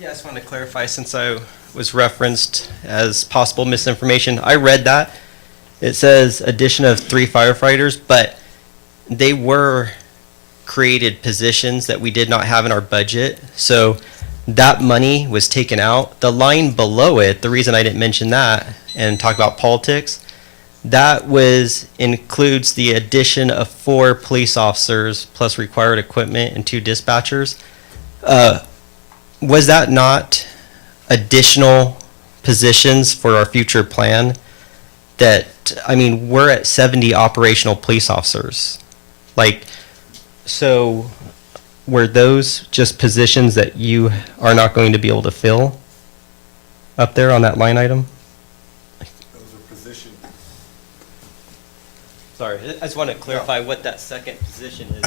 Yeah, I just wanted to clarify, since I was referenced as possible misinformation. I read that. It says addition of 3 firefighters, but they were created positions that we did not have in our budget. So that money was taken out. The line below it, the reason I didn't mention that and talk about politics, that includes the addition of 4 police officers plus required equipment and 2 dispatchers. Was that not additional positions for our future plan that, I mean, we're at 70 operational police officers. Like, so were those just positions that you are not going to be able to fill up there on that line item? Those are positions. Sorry, I just want to clarify what that second position is.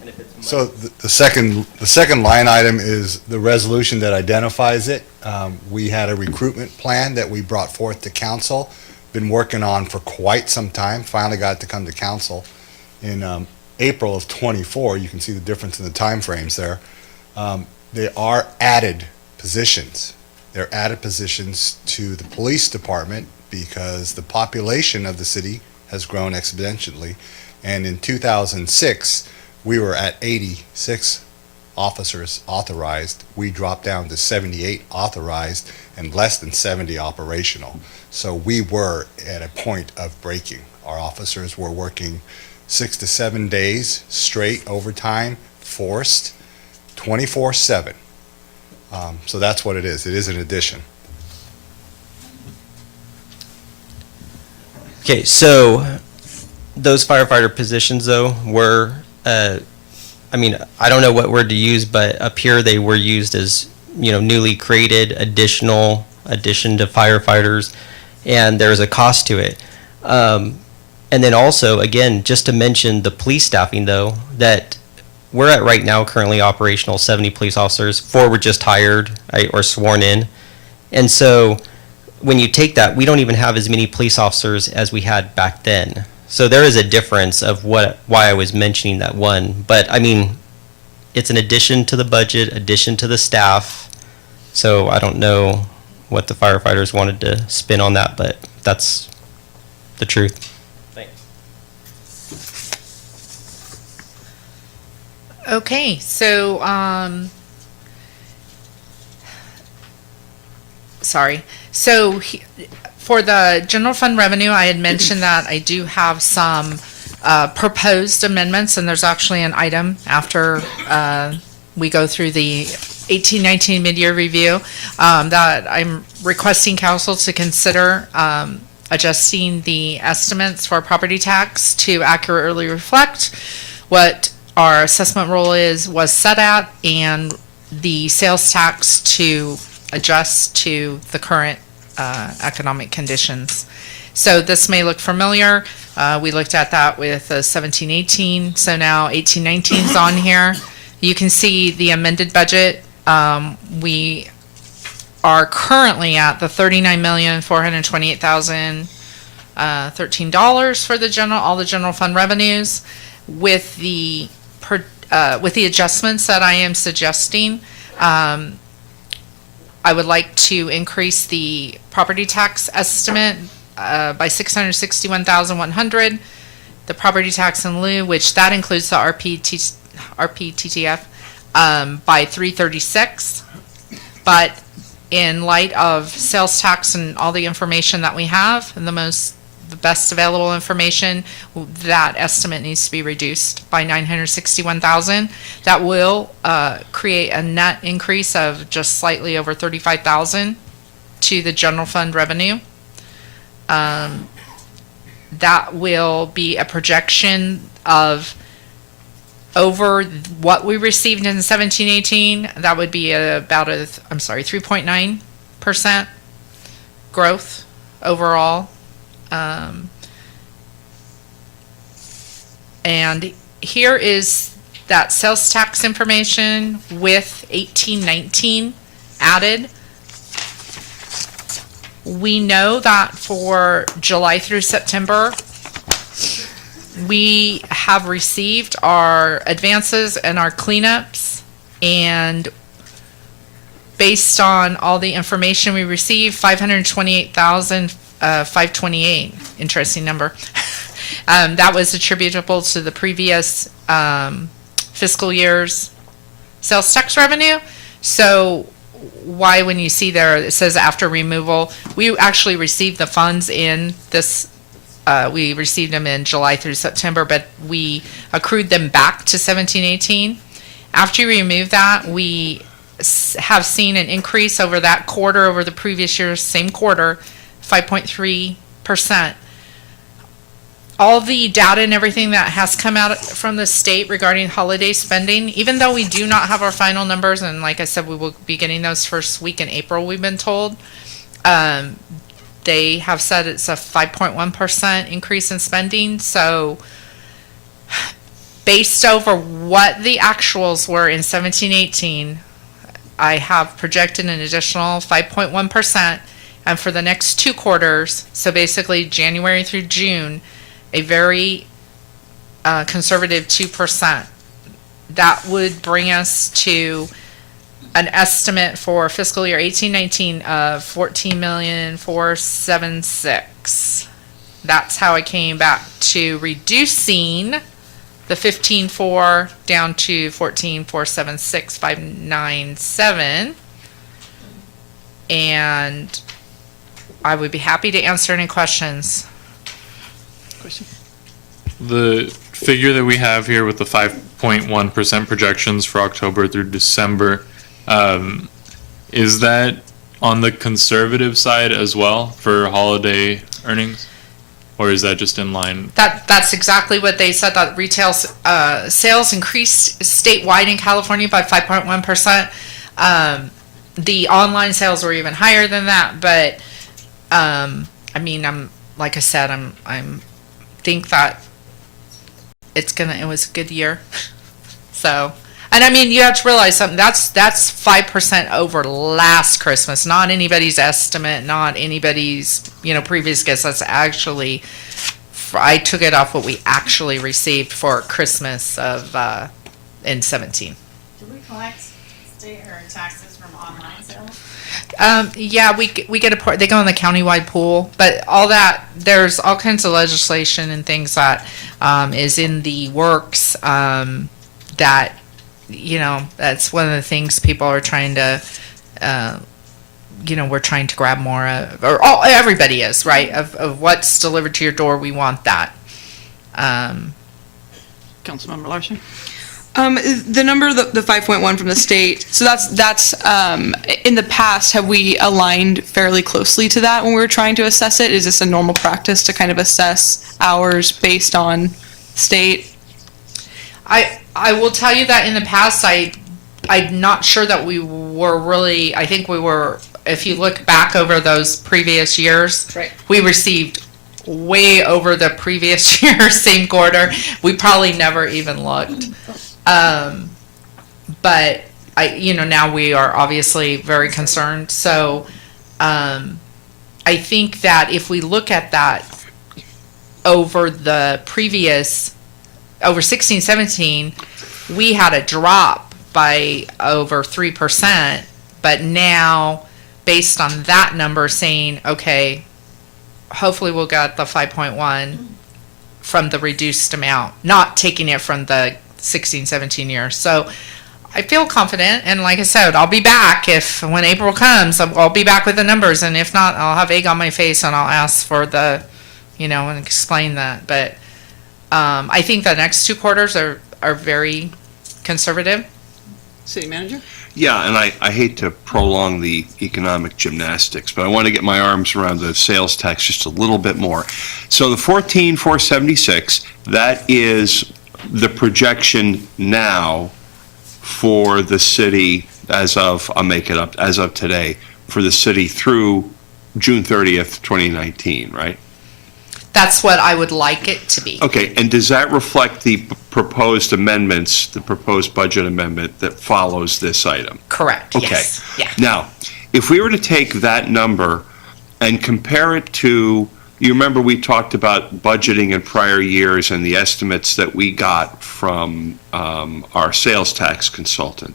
And if it's So the second line item is the resolution that identifies it. We had a recruitment plan that we brought forth to council, been working on for quite some time, finally got it to come to council in April of '24. You can see the difference in the timeframes there. They are added positions. They're added positions to the police department because the population of the city has grown exponentially. And in 2006, we were at 86 officers authorized. We dropped down to 78 authorized and less than 70 operational. So we were at a point of breaking. Our officers were working 6 to 7 days straight overtime, forced, 24/7. So that's what it is. It is an addition. Okay, so those firefighter positions though were, I mean, I don't know what word to use, but up here they were used as, you know, newly created, addition to firefighters, and there's a cost to it. And then also, again, just to mention the police staffing though, that we're at right now currently operational 70 police officers, 4 were just hired or sworn in. And so when you take that, we don't even have as many police officers as we had back then. So there is a difference of why I was mentioning that one. But I mean, it's an addition to the budget, addition to the staff. So I don't know what the firefighters wanted to spin on that, but that's the truth. Thanks. Okay, so, sorry. So for the general fund revenue, I had mentioned that I do have some proposed amendments, and there's actually an item after we go through the 18-19 mid-year review that I'm requesting council to consider adjusting the estimates for property tax to accurately reflect what our assessment roll was set at, and the sales tax to adjust to the current economic conditions. So this may look familiar. We looked at that with 17-18, so now 18-19 is on here. You can see the amended budget. We are currently at the $39,428,013 for all the general fund revenues, with the adjustments that I am suggesting. I would like to increase the property tax estimate by $661,100. The property tax in lieu, which that includes the RPTTF, by $336. But in light of sales tax and all the information that we have, and the best available information, that estimate needs to be reduced by $961,000. That will create a net increase of just slightly over $35,000 to the general fund revenue. That will be a projection of over what we received in 17-18. That would be about 3.9% growth overall. And here is that sales tax information with 18-19 added. We know that for July through September, we have received our advances and our cleanups, and based on all the information we received, 528,528, interesting number. That was attributable to the previous fiscal year's sales tax revenue. So why, when you see there, it says after removal, we actually received the funds in this, we received them in July through September, but we accrued them back to 17-18. After you remove that, we have seen an increase over that quarter, over the previous year's same quarter, 5.3 All the data and everything that has come out from the state regarding holiday spending, even though we do not have our final numbers, and like I said, we will be getting those first week in April, we've been told, they have said it's a 5.1% increase in spending. So based over what the actuals were in 17-18, I have projected an additional 5.1%. And for the next 2 quarters, so basically January through June, a very conservative 2%. That would bring us to an estimate for fiscal year 18-19 of $14,476,000. That's how I came back to reducing the 15.4 down to 14,476,597. And I would be happy to answer any questions. The figure that we have here with the 5.1% projections for October through December, is that on the conservative side as well for holiday earnings? Or is that just in line? That's exactly what they said, that retail sales increased statewide in California by 5.1%. The online sales were even higher than that, but I mean, like I said, I'm think that it was a good year. So, and I mean, you have to realize something, that's 5% over last Christmas, not anybody's estimate, not anybody's, previous guess. That's actually, I took it off what we actually received for Christmas of, in 17. Do we collect state or taxes from online sales? Yeah, we get they go in the countywide pool, but all that, there's all kinds of legislation and things that is in the works that, that's one of the things people are trying to, we're trying to grab more of, or everybody is, right, of what's delivered to your door. We want that. Councilmember Larson? The number, the 5.1 from the state, so that's in the past, have we aligned fairly closely to that when we were trying to assess it? Is this a normal practice to kind of assess hours based on state? I will tell you that in the past, I'm not sure that we were really, I think we were, if you look back over those previous years, right, we received way over the previous year, same quarter. We probably never even looked. But now we are obviously very concerned. So, I think that if we look at that over the previous, over 16, 17, we had a drop by over 3%, but now based on that number saying, okay, hopefully we'll get the 5.1 from the reduced amount, not taking it from the 16, 17 years. So I feel confident, and like I said, I'll be back when April comes. I'll be back with the numbers, and if not, I'll have egg on my face and I'll ask for the, and explain that. But I think the next 2 quarters are very conservative. City Manager? Yeah, and I hate to prolong the economic gymnastics, but I want to get my arms around the sales tax just a little bit more. So the 14,476, that is the projection now for the city as of, I'll make it up, as of today, for the city through June 30th, 2019, right? That's what I would like it to be. Okay, and does that reflect the proposed amendments, the proposed budget amendment that follows this item? Correct, Okay. yes. Yeah. Now, if we were to take that number and compare it to, you remember we talked about budgeting in prior years and the estimates that we got from our sales tax consultant.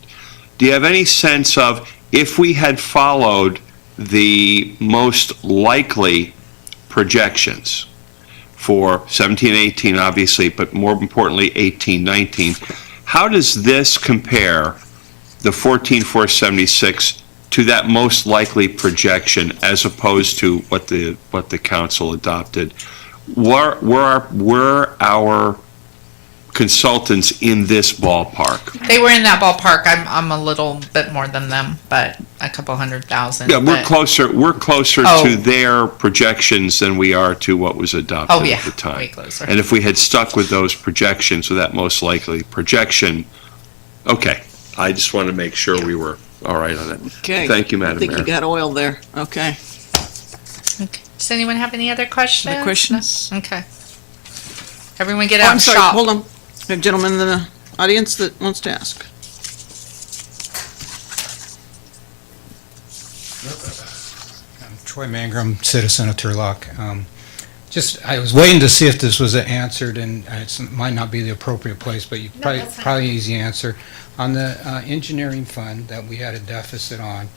Do you have any sense of, if we had followed the most likely projections for 17, 18, obviously, but more importantly, 18, 19, how does this compare, the 14,476, to that most likely projection as opposed to what the council adopted? Were our consultants in this ballpark? They were in that ballpark. I'm a little bit more than them, but a couple 100,000. Yeah, we're but- closer Oh. to their projections than we are to what was adopted Oh, yeah, at the time. way closer. And if we had stuck with those projections, with that most likely projection, okay, I just want to make sure we were all right on it. Okay. Thank you, Madam I think you Mayor. got oil there. Okay. Does anyone have any other questions? Other questions? Okay. Everyone get Oh, out I'm and sorry, shop. hold on. We have a gentleman in the audience that wants to ask. Troy Mangrum, citizen of Turlock. I was waiting to see if this was answered, and it might not be the appropriate place, but you probably easy answer. On the engineering fund that we had a deficit on,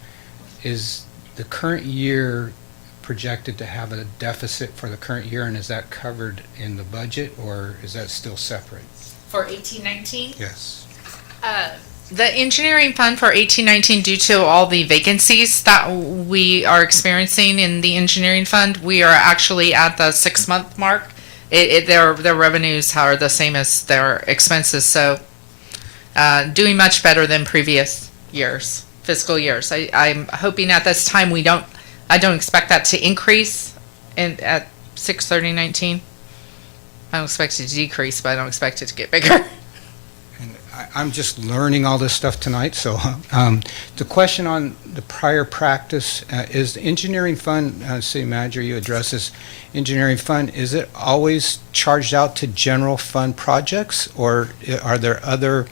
is the current year projected to have a deficit for the current year, and is that covered in the budget, or is that still separate? For 1819? Yes. The engineering fund for 1819, due to all the vacancies that we are experiencing in the engineering fund, we are actually at the 6-month mark. Their revenues are the same as their expenses, so doing much better than previous years, fiscal years. I'm hoping at this time I don't expect that to increase at 6/30/19. I don't expect it to decrease, but I don't expect it to get bigger. I'm just learning all this stuff tonight, so the question on the prior practice is the engineering fund, City Manager, you address this engineering fund, is it always charged out to general fund projects, or are there other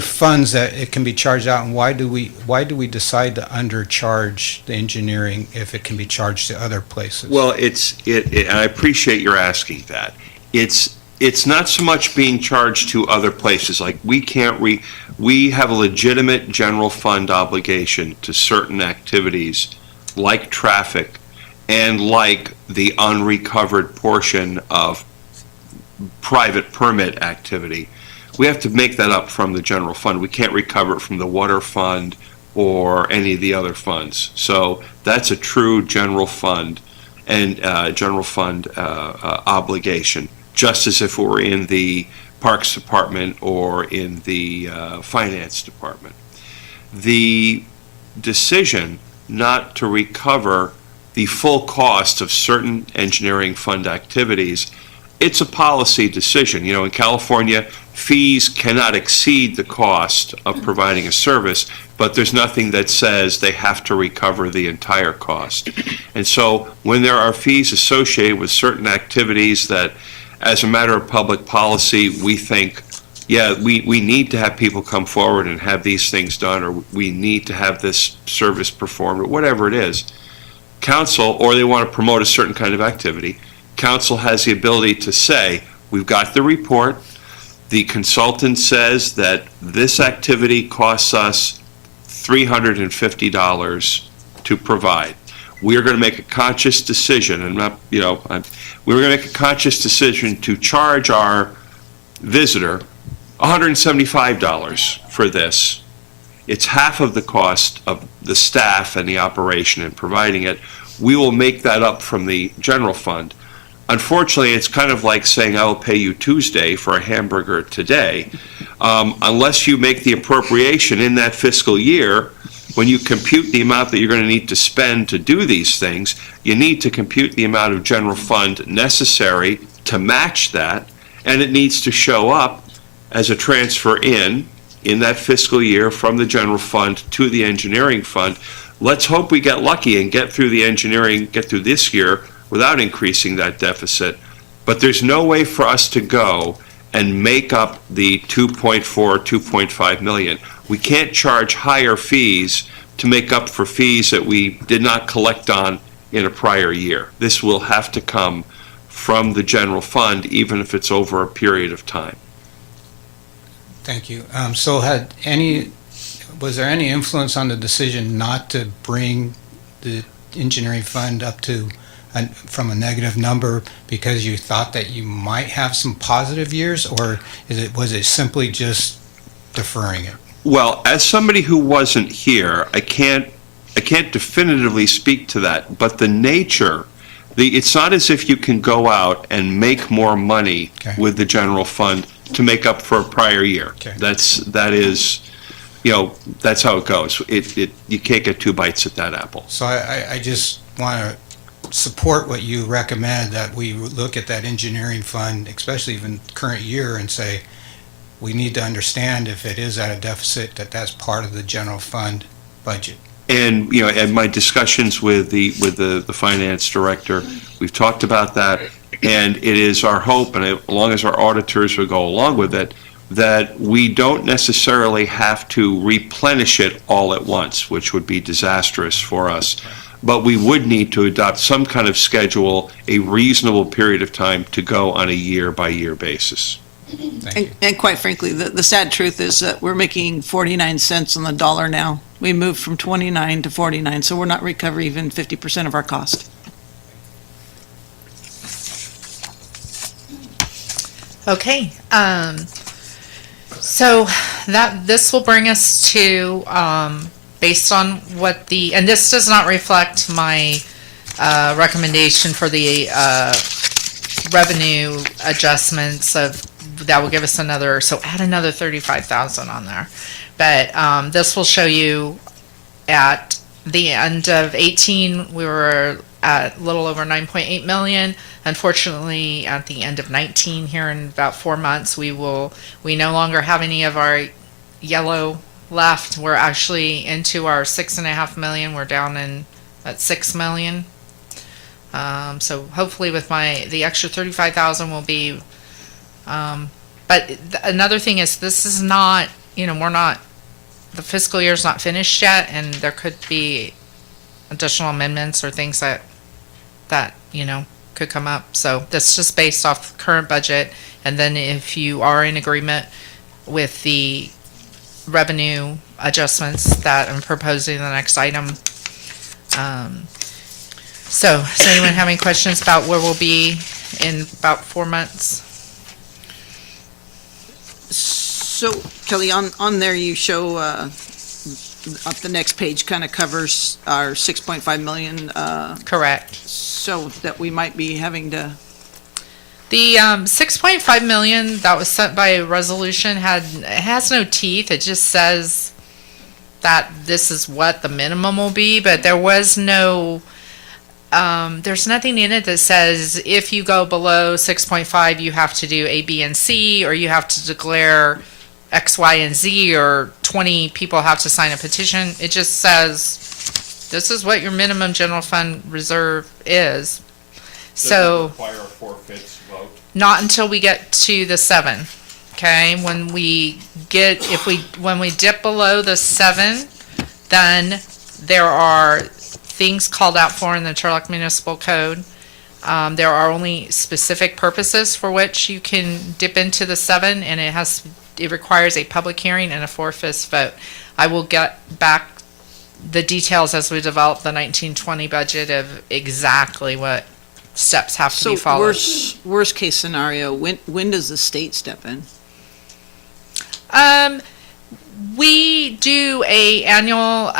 funds that it can be charged out, and why do we decide to undercharge the engineering if it can be charged to other places? Well, and I appreciate your asking that. It's not so much being charged to other places. Like we have a legitimate general fund obligation to certain activities like traffic and like the unrecovered portion of private permit activity. We have to make that up from the general fund. We can't recover it from the water fund or any of the other funds. So that's a true general fund and obligation, just as if it were in the Parks Department or in the Finance Department. The decision not to recover the full cost of certain engineering fund activities, it's a policy decision. You know, in California, fees cannot exceed the cost of providing a service, but there's nothing that says they have to recover the entire cost. And so when there are fees associated with certain activities that, as a matter of public policy, we think, yeah, we need to have people come forward and have these things done, or we need to have this service performed, or whatever it is, council, or they want to promote a certain kind of activity, council has the ability to say, we've got the report, the consultant says that this activity costs us $350 to provide. We are going to make a conscious decision, and not, we're going to make a conscious decision to charge our visitor $175 for this. It's half of the cost of the staff and the operation in providing it. We will make that up from the general fund. Unfortunately, it's kind of like saying, I will pay you Tuesday for a hamburger today. Unless you make the appropriation in that fiscal year, when you compute the amount that you're going to need to spend to do these things, you need to compute the amount of general fund necessary to match that, and it needs to show up as a transfer in that fiscal year from the general fund to the engineering fund. Let's hope we get lucky and get through the engineering, get through this year without increasing that deficit. But there's no way for us to go and make up the 2.5 million. We can't charge higher fees to make up for fees that we did not collect on in a prior year. This will have to come from the general fund, even if it's over a period of time. Thank you. So was there any influence on the decision not to bring the engineering fund up to from a negative number because you thought that you might have some positive years, or was it simply just deferring it? Well, as somebody who wasn't here, I can't definitively speak to that, but the nature, it's not as if you can go out and make more money with the general fund to make up for a prior year. Okay. That is, that's how it goes. You can't get two bites at that apple. So I just want to support what you recommend, that we look at that engineering fund, especially even current year, and say, we need to understand if it is at a deficit, that's part of the general fund budget. And, and my discussions with the finance director, we've talked about that, and it is our hope, and as long as our auditors will go along with it, that we don't necessarily have to replenish it all at once, which would be disastrous for us. But we would need to adopt some kind of schedule, a reasonable period of time to go on a year-by-year basis. And quite frankly, the sad truth is that we're making 49 cents on the dollar now. We moved from 29 to 49, so we're not recovering even 50% of our cost. Okay, so this will bring us to, based on what and this does not reflect my recommendation for the revenue adjustments that will give us so add another 35,000 on there. But this will show you at the end of 18, we were at a little over 9.8 million. Unfortunately, at the end of 19, here in about 4 months, we no longer have any of our yellow left. We're actually into our 6.5 million. We're down at 6 million. So hopefully with the extra 35,000 will be, but another thing is this is not, the fiscal year is not finished yet, and there could be additional amendments or things that could come up. So that's just based off the current budget. And then if you are in agreement with the revenue adjustments that I'm proposing in the next item. So does anyone have any questions about where we'll be in about 4 months? So Kelly, on there you show, up the next page kind of covers our 6.5 million. Correct. So that we might be having to. The 6.5 million that was sent by resolution has no teeth. It just says that this is what the minimum will be, but there was no, there's nothing in it that says if you go below 6.5, you have to do A, B, and C, or you have to declare X, Y, and Z, or 20 people have to sign a petition. It just says this is what your minimum general fund reserve is. So require a forfeits vote? Not until we get to the 7. Okay, when we dip below the 7, then there are things called out for in the Turlock Municipal Code. There are only specific purposes for which you can dip into the 7, and it requires a public hearing and a 4/5 vote. I will get back the details as we develop the 1920 budget of exactly what steps have to be followed. So worst case scenario, when does the state step in? We do a annual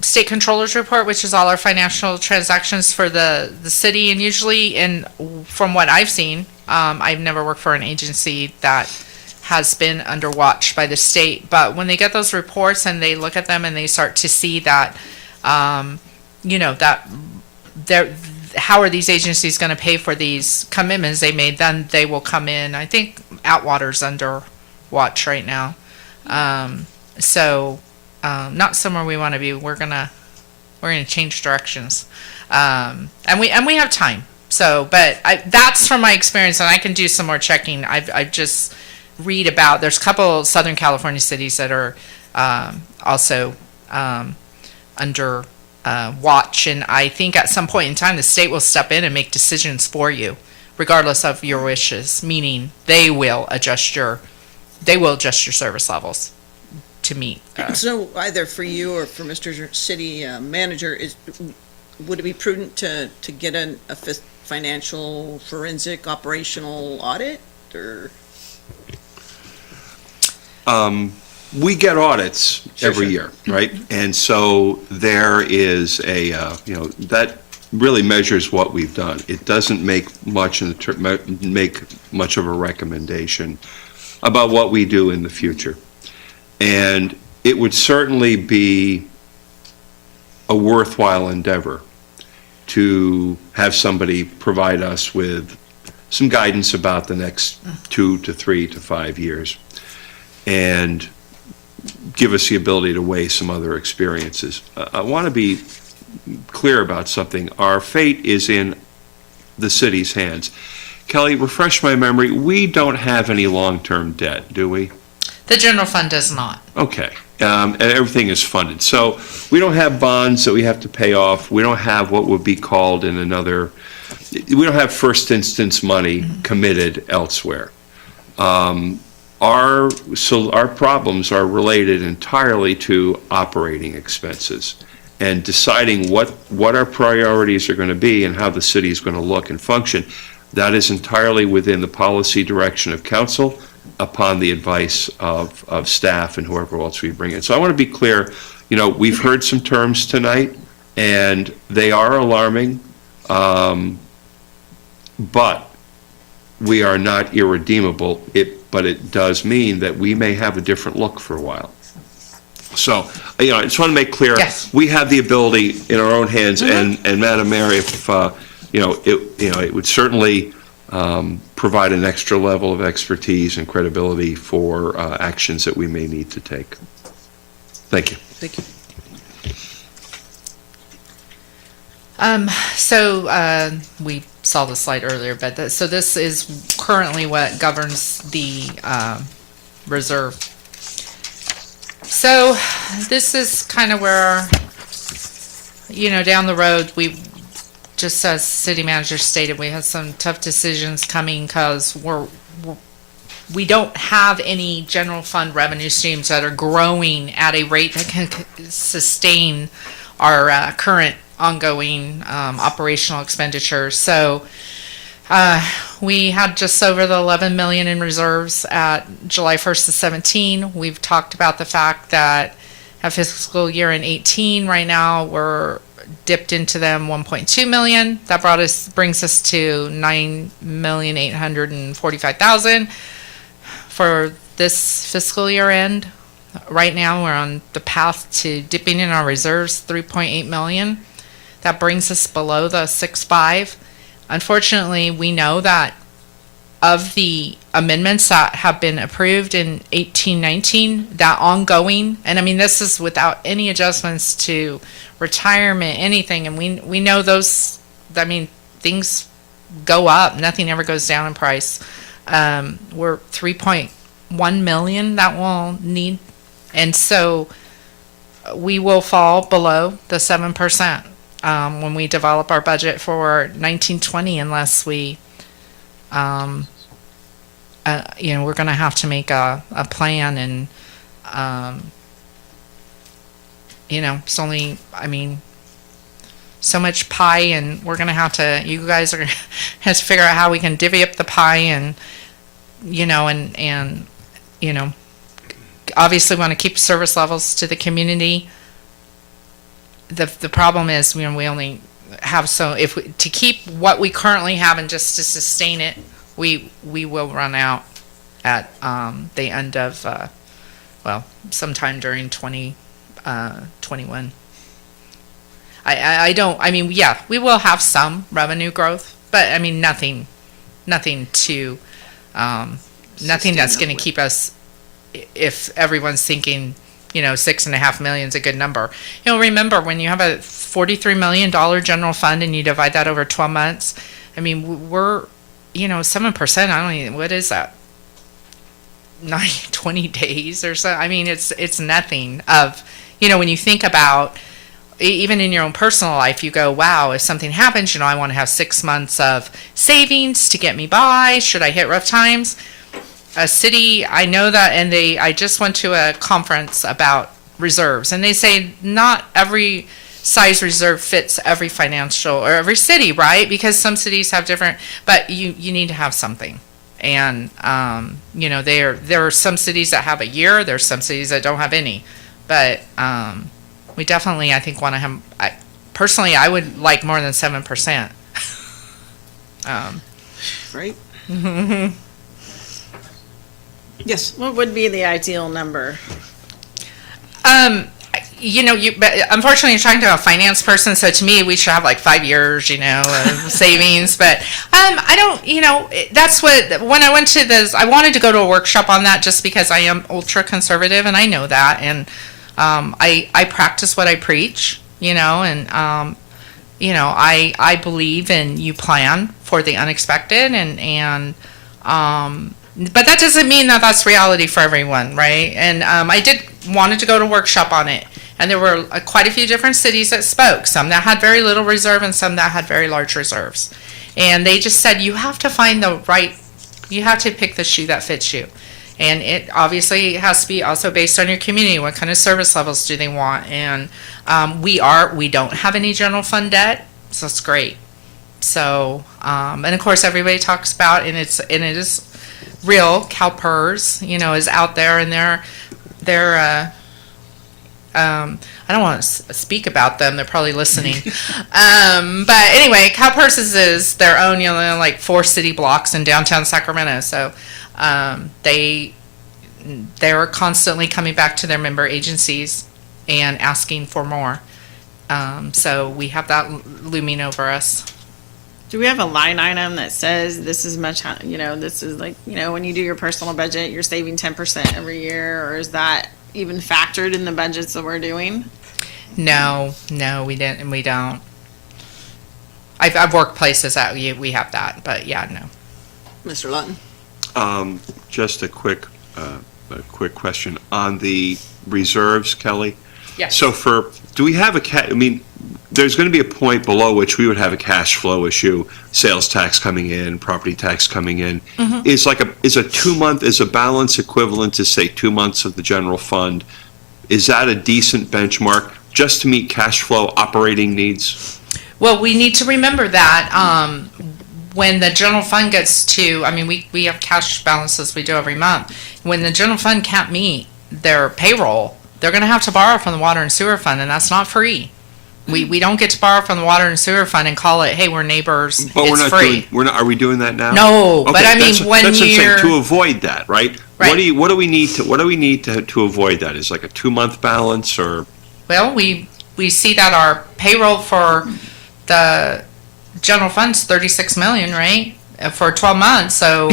state controllers report, which is all our financial transactions for the city, and usually, from what I've seen, I've never worked for an agency that has been under watch by the state, but when they get those reports and they look at them and they start to see that, that how are these agencies going to pay for these commitments they made, then they will come in. I think Atwater's under watch right now. Not somewhere we want to be. We're gonna change directions. And we have time. So, but that's from my experience, and I can do some more checking. I've just read about, there's a couple Southern California cities that are also under watch, and I think at some point in time the state will step in and make decisions for you regardless of your wishes, meaning they will adjust your service levels to meet. So either for you or for Mr. City Manager, would it be prudent to get a financial forensic operational audit, or? We get audits every year, right? And so there is that really measures what we've done. It doesn't make much make much of a recommendation about what we do in the future. And it would certainly be a worthwhile endeavor to have somebody provide us with some guidance about the next 2 to 3 to 5 years and give us the ability to weigh some other experiences. I want to be clear about something. Our fate is in the city's hands. Kelly, refresh my memory. We don't have any long-term debt, do we? The general fund does not. Okay. And everything is funded. So we don't have bonds that we have to pay off. We don't have what would be called in another, we don't have first instance money committed elsewhere. Our problems are related entirely to operating expenses and deciding what our priorities are going to be and how the city is going to look and function. That is entirely within the policy direction of council upon the advice of staff and whoever else we bring in. So I want to be clear, we've heard some terms tonight and they are alarming, but we are not irredeemable. But it does mean that we may have a different look for a while. So, I just want to make clear, Yes. we have the ability in our own hands, and Madam Mayor, if, it would certainly provide an extra level of expertise and credibility for actions that we may need to take. Thank you. Thank you. We saw the slide earlier, but so this is currently what governs the reserve. So this is kind of where, down the road, we, just as city manager stated, we have some tough decisions coming because we don't have any general fund revenue streams that are growing at a rate that can sustain our current ongoing operational expenditures. So we had just over the 11 million in reserves at July 1st of 17. We've talked about the fact that at fiscal year in 18 right now we're dipped into them 1.2 million. That brings us to 9,845,000 for this fiscal year end. Right now we're on the path to dipping in our reserves 3.8 million. That brings us below the 6.5. Unfortunately, we know that of the amendments that have been approved in 18-19, that ongoing, and I mean, this is without any adjustments to retirement, anything, and we know those, I mean, things go up. Nothing ever goes down in price. We're 3.1 million that we'll need, and so we will fall below the 7%. When we develop our budget for 1920, unless we, we're going to have to make a plan, and, it's only, I mean, so much pie, and we're going to have to, you guys are going to have to figure out how we can divvy up the pie, and, obviously want to keep service levels to the community. The problem is, we only have to keep what we currently have and just to sustain it, we will run out at the end of sometime during 2021. We will have some revenue growth, but I mean nothing to nothing that's going to keep us, if everyone's thinking 6.5 million is a good number. Remember, when you have a $43 million general fund and you divide that over 12 months, I mean, we're, 7%, I don't even, what is that? 20 days or so? I mean, it's nothing of, when you think about, even in your own personal life, you go, wow, if something happens, I want to have 6 months of savings to get me by. Should I hit rough times? A city, I know that, and I just went to a conference about reserves, and they say not every size reserve fits every financial or every city, right? Because some cities have different, but you need to have something. And there are some cities that have a year, there's some cities that don't have any, but we definitely, I think, want to have, personally, I would like more than 7%. Right? Yes. What would be the ideal number? But unfortunately, you're talking to a finance person, so to me, we should have like 5 years, of savings. But I don't, that's what, when I went to this, I wanted to go to a workshop on that just because I am ultra conservative and I know that. And I practice what I preach, and, I believe in you plan for the unexpected but that doesn't mean that that's reality for everyone, right? And I wanted to go to a workshop on it. And there were quite a few different cities that spoke, some that had very little reserve and some that had very large reserves. And they just said, you have to you have to pick the shoe that fits you. And it obviously has to be also based on your community. What kind of service levels do they want? And we don't have any general fund debt, so it's great. So, and of course everybody talks about, and it is real, CalPERS, is out there, and they're I don't want to speak about them. They're probably listening. But anyway, CalPERS is their own, like 4 city blocks in downtown Sacramento. So they're constantly coming back to their member agencies and asking for more. So we have that looming over us. Do we have a line item that says this is much, this is like, when you do your personal budget, you're saving 10% every year, or is that even factored in the budgets that we're doing? No, we didn't. We don't. I've worked places that we have that, but yeah, no. Mr. Lutton? Just a quick question on the reserves, Kelly. Yes. So do we have there's going to be a point below which we would have a cash flow issue, sales tax coming in, property tax coming in. Mhm. Is a balance equivalent to, say, 2 months of the general fund? Is that a decent benchmark just to meet cash flow operating needs? Well, we need to remember that when the general fund gets to, we have cash balances we do every month. When the general fund can't meet their payroll, they're going to have to borrow from the water and sewer fund, and that's not free. We don't get to borrow from the water and sewer fund and call it, hey, we're neighbors, But it's free. are we doing that now? No, but I mean, when that's what I'm saying, you're- to avoid that, right? Right. What do we need to avoid that? Is like a 2-month balance or? Well, we see that our payroll for the general fund's 36 million, right? For 12 months, so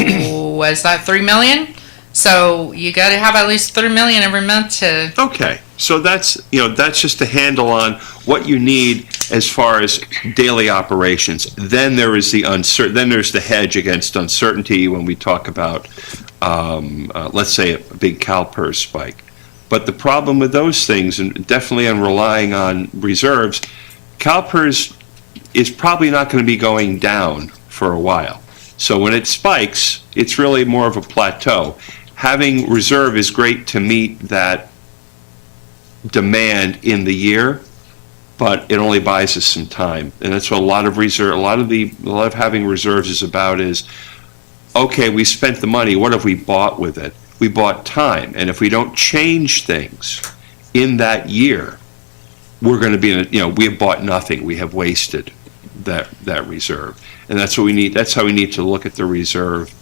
was that 3 million? So you got to have at least 3 million every month to. Okay, so that's just a handle on what you need as far as daily operations. Then there is then there's the hedge against uncertainty when we talk about, let's say, a big CalPERS spike. But the problem with those things, and definitely on relying on reserves, CalPERS is probably not going to be going down for a while. So when it spikes, it's really more of a plateau. Having reserve is great to meet that demand in the year, but it only buys us some time. And that's what a lot of having reserves is about is, okay, we spent the money, what have we bought with it? We bought time. And if we don't change things in that year, we're going to be we have bought nothing. We have wasted that reserve. And that's what we need. That's how we need to look at the reserve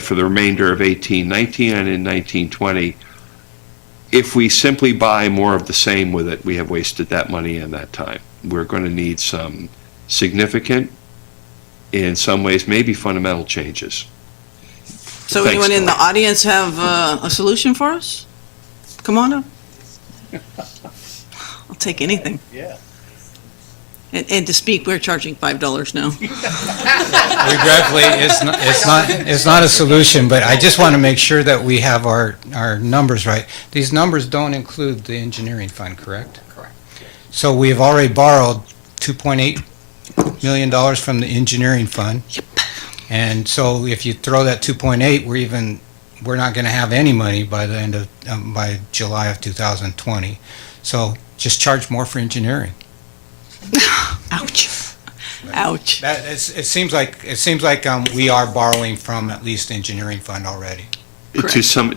for the remainder of 18-19 and in 19-20. If we simply buy more of the same with it, we have wasted that money and that time. We're going to need some significant, in some ways, maybe fundamental changes. So Thanks, anyone in the Kelly. audience have a solution for us? Come on up. I'll take anything. Yeah. And to speak, we're charging $5 now. Regretfully, it's not a solution, but I just want to make sure that we have our numbers right. These numbers don't include the engineering fund, correct? Correct. So we've already borrowed $2.8 million from the engineering fund. Yep. And so if you throw that 2.8, we're not going to have any money by the end of by July of 2020. So just charge more for engineering. Ouch. Ouch. It seems like we are borrowing from at least engineering fund already. To some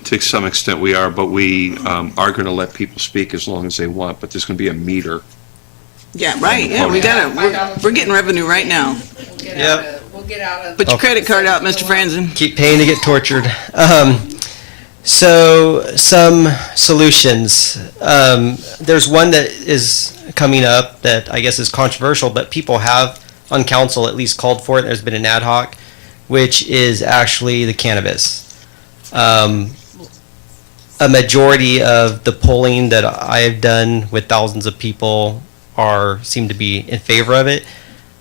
extent we are, but we are going to let people speak as long as they want, but there's going to be a meter Yeah, right, yeah, we're getting revenue right now. Yep. We'll get out of. Put your credit card out, Mr. Franzen. Keep paying to get tortured. So some solutions. There's one that is coming up that I guess is controversial, but people have on council at least called for it. There's been an ad hoc, which is actually the cannabis. A majority of the polling that I've done with thousands of people seem to be in favor of it.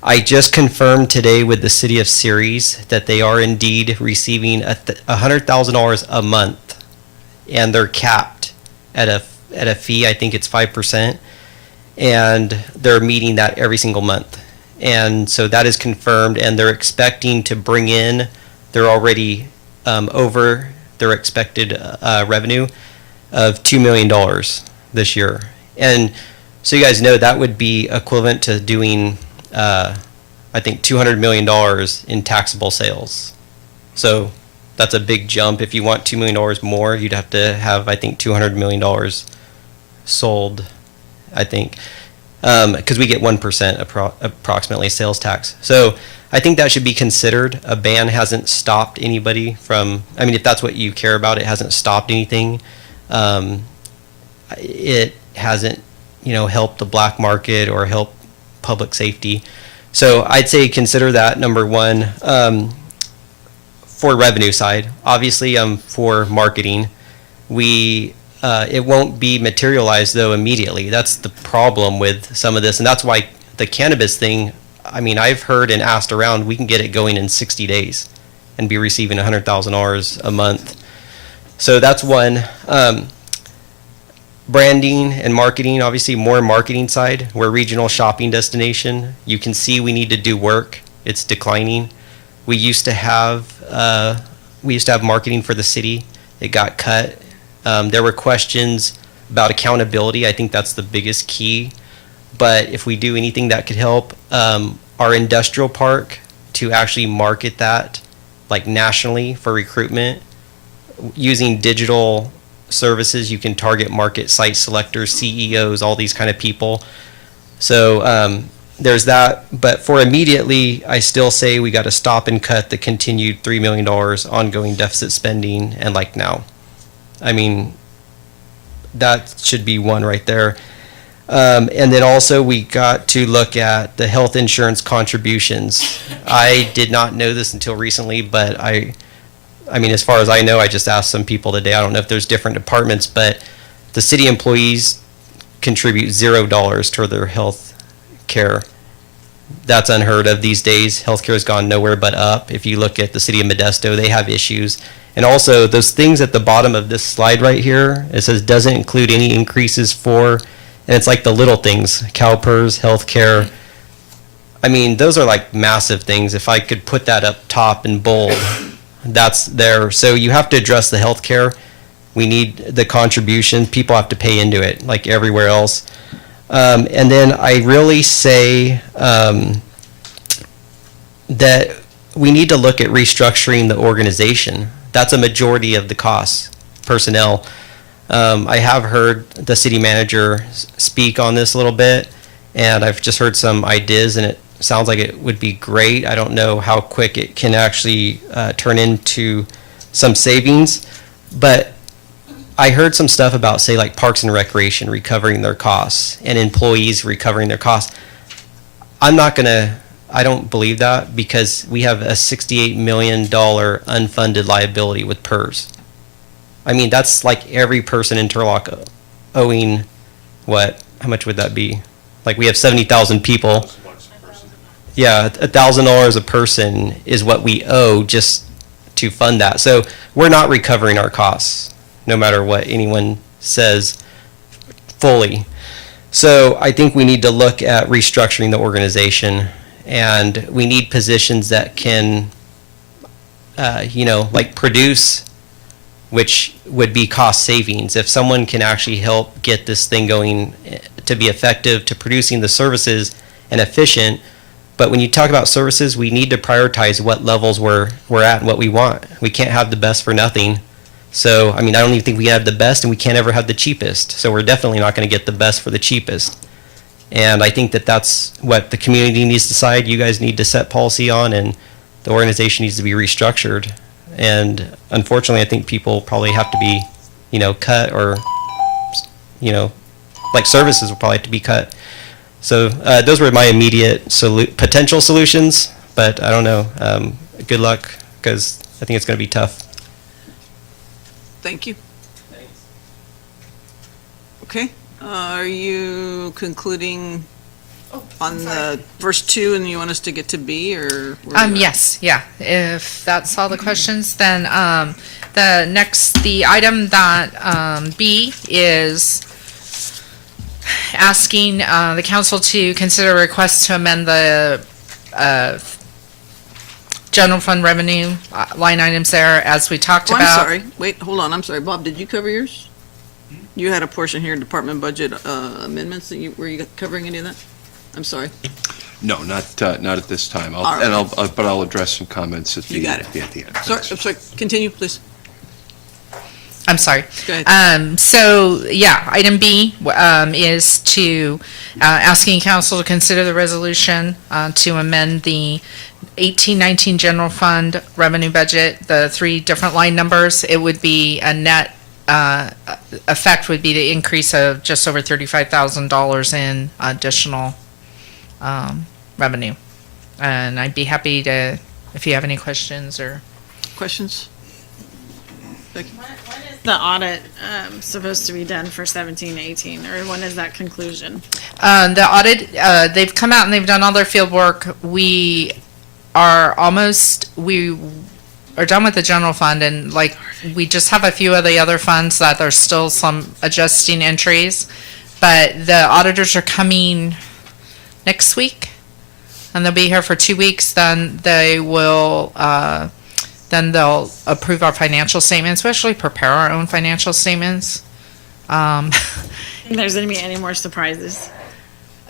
I just confirmed today with the city of Ceres that they are indeed receiving $100,000 a month, and they're capped at a fee. I think it's 5%, and they're meeting that every single month. And so that is confirmed, and they're expecting to bring in. They're already over their expected revenue of $2 million this year, and so you guys know that would be equivalent to doing, I think, $200 million in taxable sales. So that's a big jump. If you want $2 million more, you'd have to have, I think, $200 million sold, I think, because we get 1% approximately sales tax. So I think that should be considered. A ban hasn't stopped anybody from, I mean, if that's what you care about, it hasn't stopped anything. It hasn't, help the black market or help public safety. So I'd say consider that number one. For revenue side, obviously, for marketing, it won't be materialized though immediately. That's the problem with some of this, and that's why the cannabis thing. I mean, I've heard and asked around. We can get it going in 60 days, and be receiving $100,000 a month. So that's one. Branding and marketing, obviously more marketing side. We're a regional shopping destination. You can see we need to do work. It's declining. We used to have marketing for the city. It got cut. There were questions about accountability. I think that's the biggest key. But if we do anything that could help, our industrial park to actually market that like nationally for recruitment, using digital services, you can target market site selectors, CEOs, all these kind of people. So there's that. But for immediately, I still say we got to stop and cut the continued $3 million ongoing deficit spending, and like now. I mean, that should be one right there. And then also we got to look at the health insurance contributions. I did not know this until recently, but I mean, as far as I know, I just asked some people today. I don't know if there's different departments, but the city employees contribute $0 toward their health care. That's unheard of these days. Healthcare has gone nowhere but up. If you look at the city of Modesto, they have issues. And also those things at the bottom of this slide right here, it says doesn't include any increases for, and it's like the little things, CalPERS, healthcare. I mean, those are like massive things. If I could put that up top in bold, that's there. So you have to address the healthcare. We need the contribution. People have to pay into it like everywhere else. And then I really say that we need to look at restructuring the organization. That's a majority of the costs, personnel. I have heard the city manager speak on this a little bit, and I've just heard some ideas, and it sounds like it would be great. I don't know how quick it can actually turn into some savings, but I heard some stuff about, say, like Parks and Recreation recovering their costs and employees recovering their costs. I don't believe that, because we have a $68 million unfunded liability with PERS. I mean, that's like every person in Turlock owing, how much would that be? Like, we have 70,000 people. Yeah, $1,000 a person is what we owe just to fund that. So we're not recovering our costs, no matter what anyone says, fully. So I think we need to look at restructuring the organization, and we need positions that can, like produce, which would be cost savings. If someone can actually help get this thing going to be effective, to producing the services and efficient. But when you talk about services, we need to prioritize what levels we're at and what we want. We can't have the best for nothing. So, I mean, I don't even think we have the best, and we can't ever have the cheapest. So we're definitely not going to get the best for the cheapest. And I think that that's what the community needs to decide. You guys need to set policy on, and the organization needs to be restructured. And unfortunately, I think people probably have to be, cut, or, like services will probably have to be cut. So those were my immediate potential solutions, but I don't know. Good luck, because I think it's going to be tough. Thank you. Okay, are you concluding on the first two, and you want us to get to B, or? Yes, yeah. If that's all the questions, then the item that B is asking the council to consider a request to amend the general fund revenue line items there, as we talked about. I'm sorry. Wait, hold on. I'm sorry. Bob, did you cover yours? You had a portion here, department budget amendments. Were you covering any of that? I'm sorry. No, not at this time. All right. But I'll address some comments at You got it. at the end. Sorry, I'm sorry. Continue, please. I'm sorry. Go ahead. So, yeah, item B is to asking council to consider the resolution to amend the 1819 general fund revenue budget, the three different line numbers. It would be a net effect would be the increase of just over $35,000 in additional revenue. And I'd be happy to, if you have any questions or. Questions? The audit supposed to be done for 17-18, or when is that conclusion? The audit, they've come out and they've done all their field work. We are done with the general fund, and we just have a few of the other funds that there's still some adjusting entries. But the auditors are coming next week, and they'll be here for 2 weeks. Then they will, then they'll approve our financial statements. We actually prepare our own financial statements. Think there's gonna be any more surprises?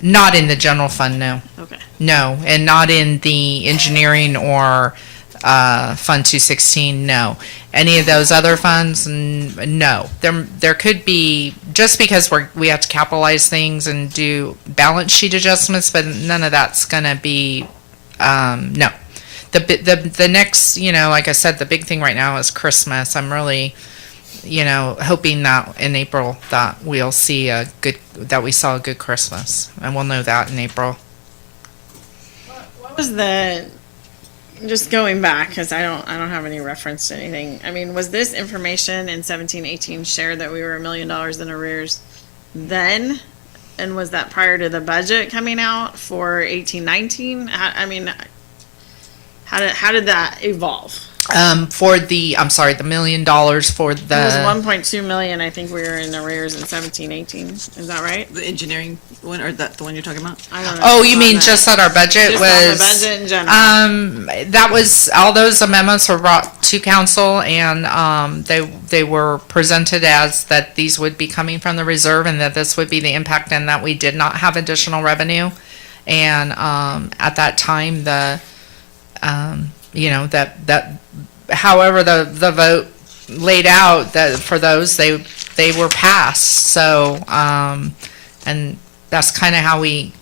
Not in the general fund, no. Okay. No, and not in the engineering or Fund 216, no. Any of those other funds, no. There could be, just because we have to capitalize things and do balance sheet adjustments, but none of that's gonna be, no. The next, like I said, the big thing right now is Christmas. I'm really, hoping that in April that we'll see that we saw a good Christmas, and we'll know that in April. What was just going back, because I don't have any reference to anything. I mean, was this information in 17-18 shared that we were $1 million in arrears then? And was that prior to the budget coming out for 18-19? I mean, how did that evolve? For the, I'm sorry, the $1 million for the. It was 1.2 million. I think we were in arrears in 17-18. Is that right? The engineering one, or the one you're talking about? I don't know. Oh, you mean just that our budget Just was? on the budget in general. That was, all those amendments were brought to council, and they were presented as that these would be coming from the reserve, and that this would be the impact, and that we did not have additional revenue. And at that time, however the vote laid out, that for those, they were passed. So, and that's kind of how we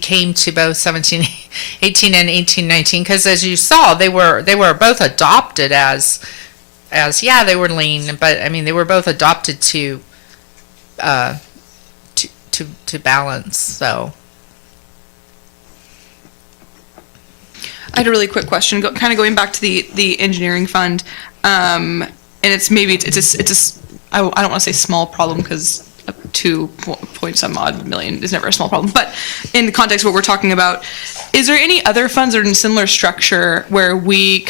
came to both 17-18 and 18-19, because as you saw, they were both adopted as yeah, they were lean, but I mean, they were both adopted to balance, so. I had a really quick question, kind of going back to the engineering fund, and it's I don't want to say small problem, because 2 odd million is never a small problem. But in the context of what we're talking about, is there any other funds that are in similar structure where we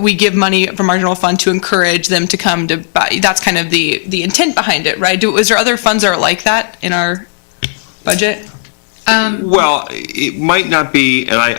we give money from our general fund to encourage them to come to buy? That's kind of the intent behind it, right? Is there other funds that are like that in our budget? Well, it might not be, and I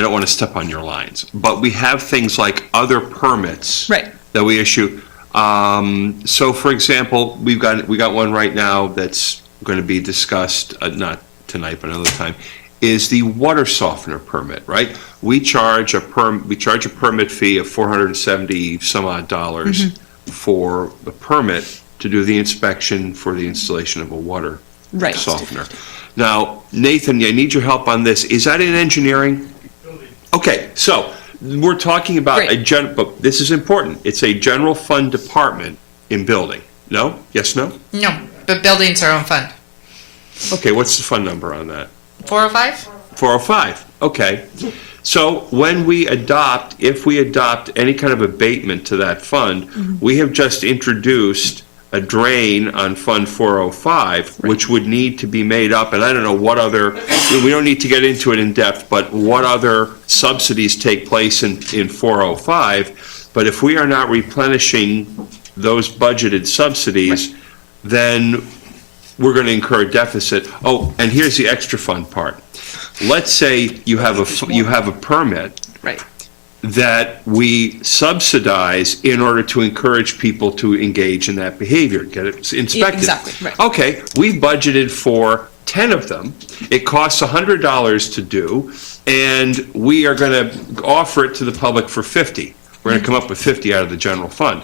don't want to step on your lines, but we have things like other permits that we issue. So, for example, we got one right now that's going to be discussed, not tonight, but another time, is the water softener permit, right? We charge a permit fee of $470 some odd dollars for the permit to do the inspection for the installation of a water Right. softener. Now, Nathan, I need your help on this. Is that in engineering? Okay, so we're talking about but this is important. It's a general fund department in building. No? Yes, no? No, but building's our own fund. Okay, what's the fund number on that? 405? 405, okay. So when we adopt, if we adopt any kind of abatement to that fund, we have just introduced a drain on Fund 405, which would need to be made up, and I don't know what other, we don't need to get into it in depth, but what other subsidies take place in 405. But if we are not replenishing those budgeted subsidies, then we're going to incur a deficit. Oh, and here's the extra fund part. Let's say you have a permit that we subsidize in order to encourage people to engage in that behavior, get it inspected. Exactly, right. Okay, we budgeted for 10 of them. It costs $100 to do, and we are going to offer it to the public for 50. We're going to come up with 50 out of the general fund.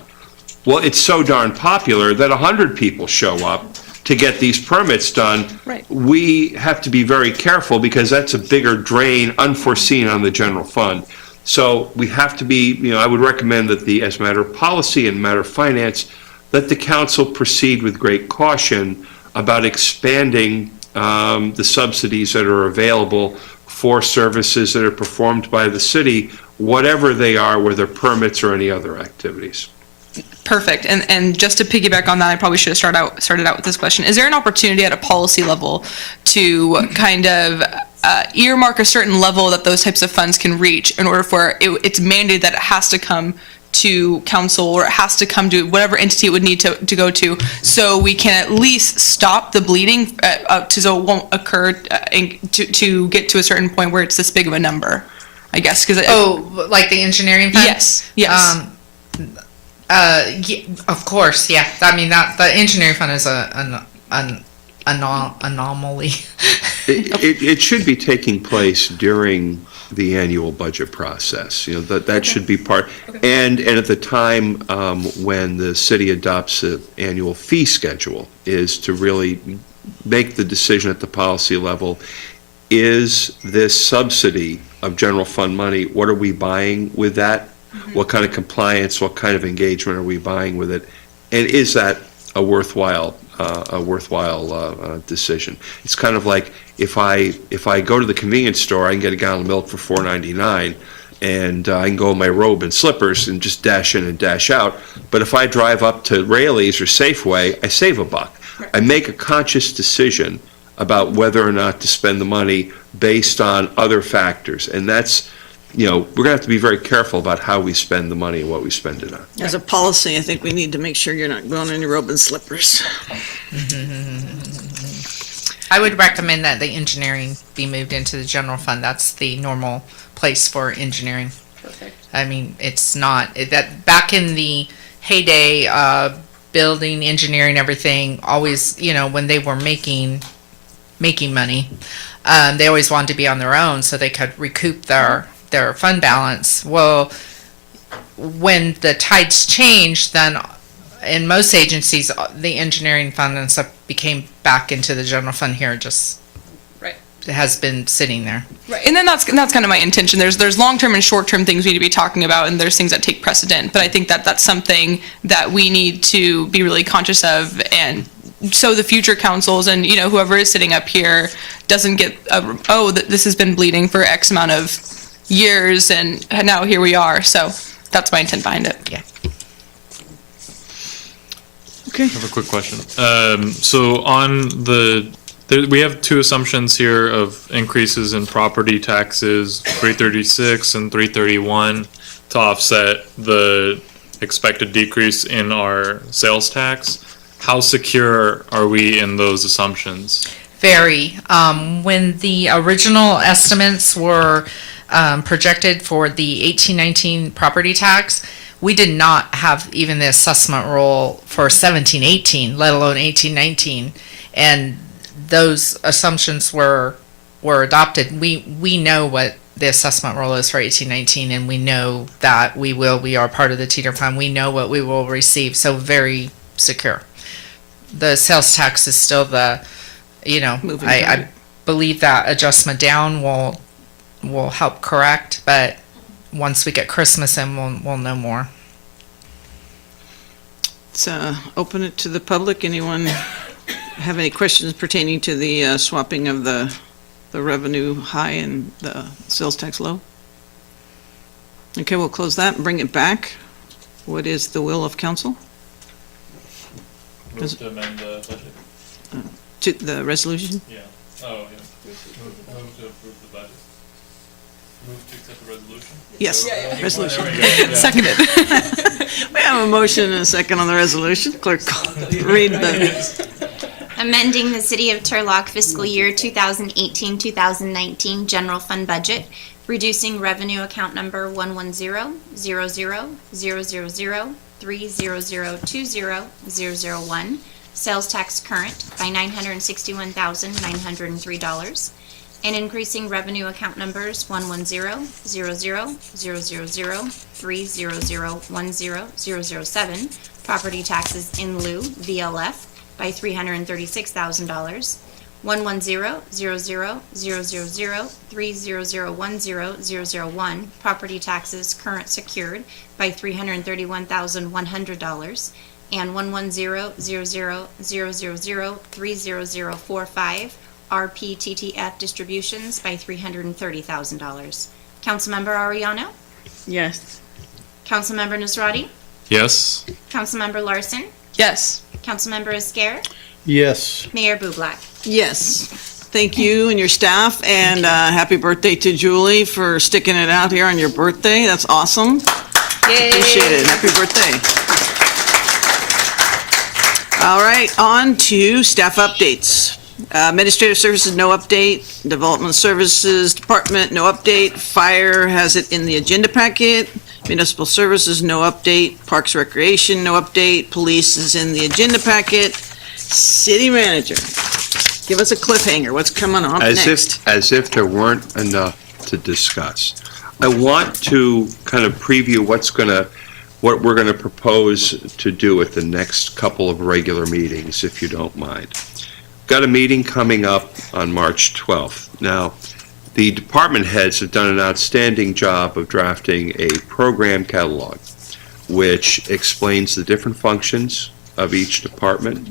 Well, it's so darn popular that 100 people show up to get these permits done. Right. We have to be very careful because that's a bigger drain unforeseen on the general fund. So we have to be, I would recommend that as a matter of policy and matter of finance, let the council proceed with great caution about expanding the subsidies that are available for services that are performed by the city, whatever they are, whether permits or any other activities. Perfect. And just to piggyback on that, I probably should have started out with this question. Is there an opportunity at a policy level to kind of earmark a certain level that those types of funds can reach in order for it's mandated that it has to come to council or it has to come to whatever entity it would need to go to, so we can at least stop the bleeding so it won't occur to get to a certain point where it's this big of a number, I guess. Like the engineering fund? Yes. Of course, yeah. I mean, the engineering fund is an anomaly. It should be taking place during the annual budget process. That should be part. And at the time when the city adopts an annual fee schedule, is to really make the decision at the policy level. Is this subsidy of general fund money, what are we buying with that? What kind of compliance, what kind of engagement are we buying with it? And is that a worthwhile decision? It's kind of like if I go to the convenience store, I can get a gallon of milk for $4.99, and I can go in my robe and slippers and just dash in and dash out. But if I drive up to Raley's or Safeway, I save $1. I make a conscious decision about whether or not to spend the money based on other factors, and that's. We're going to have to be very careful about how we spend the money and what we spend it on. As a policy, I think we need to make sure you're not going in your robe and slippers. I would recommend that the engineering be moved into the general fund. That's the normal place for engineering. Perfect. I mean, it's not that back in the heyday, building, engineering, everything, always, when they were making money, they always wanted to be on their own so they could recoup their fund balance. Well, when the tides changed, then in most agencies, the engineering fund and stuff became back into the general fund here. Just it has been sitting there. Right, and then that's kind of my intention. There's long-term and short-term things we need to be talking about, and there's things that take precedent. But I think that's something that we need to be really conscious of, and so the future councils and whoever is sitting up here doesn't get this has been bleeding for X amount of years, and now here we are. So that's my intent behind it. Yeah. Okay. I have a quick question. So on we have two assumptions here of increases in property taxes, 336 and 331, to offset the expected decrease in our sales tax. How secure are we in those assumptions? Very. When the original estimates were projected for the 1819 property tax, we did not have even the assessment roll for 1718, let alone 1819, and those assumptions were adopted. We know what the assessment roll is for 1819, and we know that we are part of the teeter fund. We know what we will receive, so very secure. The sales tax is still you know, Moving I forward. believe that adjustment down will help correct, but once we get Christmas in, we'll know more. Let's open it to the public. Anyone have any questions pertaining to the swapping of the revenue high and the sales tax low? Okay, we'll close that and bring it back. What is the will of council? Move to amend the budget? To the resolution? Yeah. Oh, yeah. Move to approve the budget. Move to accept the resolution? Yes, resolution. There we go. Seconded. We have a motion and a second on the resolution. Clerk, read the, Amending the City of Turlock fiscal year 2018-2019 general fund budget, reducing revenue account number 110-000-000-30020-001, sales tax current by $961,903, and increasing revenue account numbers 110-000-000-30010-007, property taxes in lieu, VLF, by $336,000, 110-000-000-30010-001, property taxes current secured by $331,100, and 110-000-000-30045, RPTTF distributions by $330,000. Councilmember Ariano? Yes. Councilmember Nasrati? Yes. Councilmember Larson? Yes. Councilmember Esquer? Yes. Mayor Bublak? yes. Thank you and your staff, and happy birthday to Julie for sticking it out here on your birthday. That's awesome. Yay. Appreciate it. Happy birthday. All right, on to staff updates. Administrative Services, no update. Development Services Department, no update. Fire has it in the agenda packet. Municipal Services, no update. Parks Recreation, no update. Police is in the agenda packet. City Manager, give us a cliffhanger. What's coming up next? As if there weren't enough to discuss. I want to kind of preview what we're gonna propose to do at the next couple of regular meetings, if you don't mind. Got a meeting coming up on March 12th. Now, the department heads have done an outstanding job of drafting a program catalog, which explains the different functions of each department,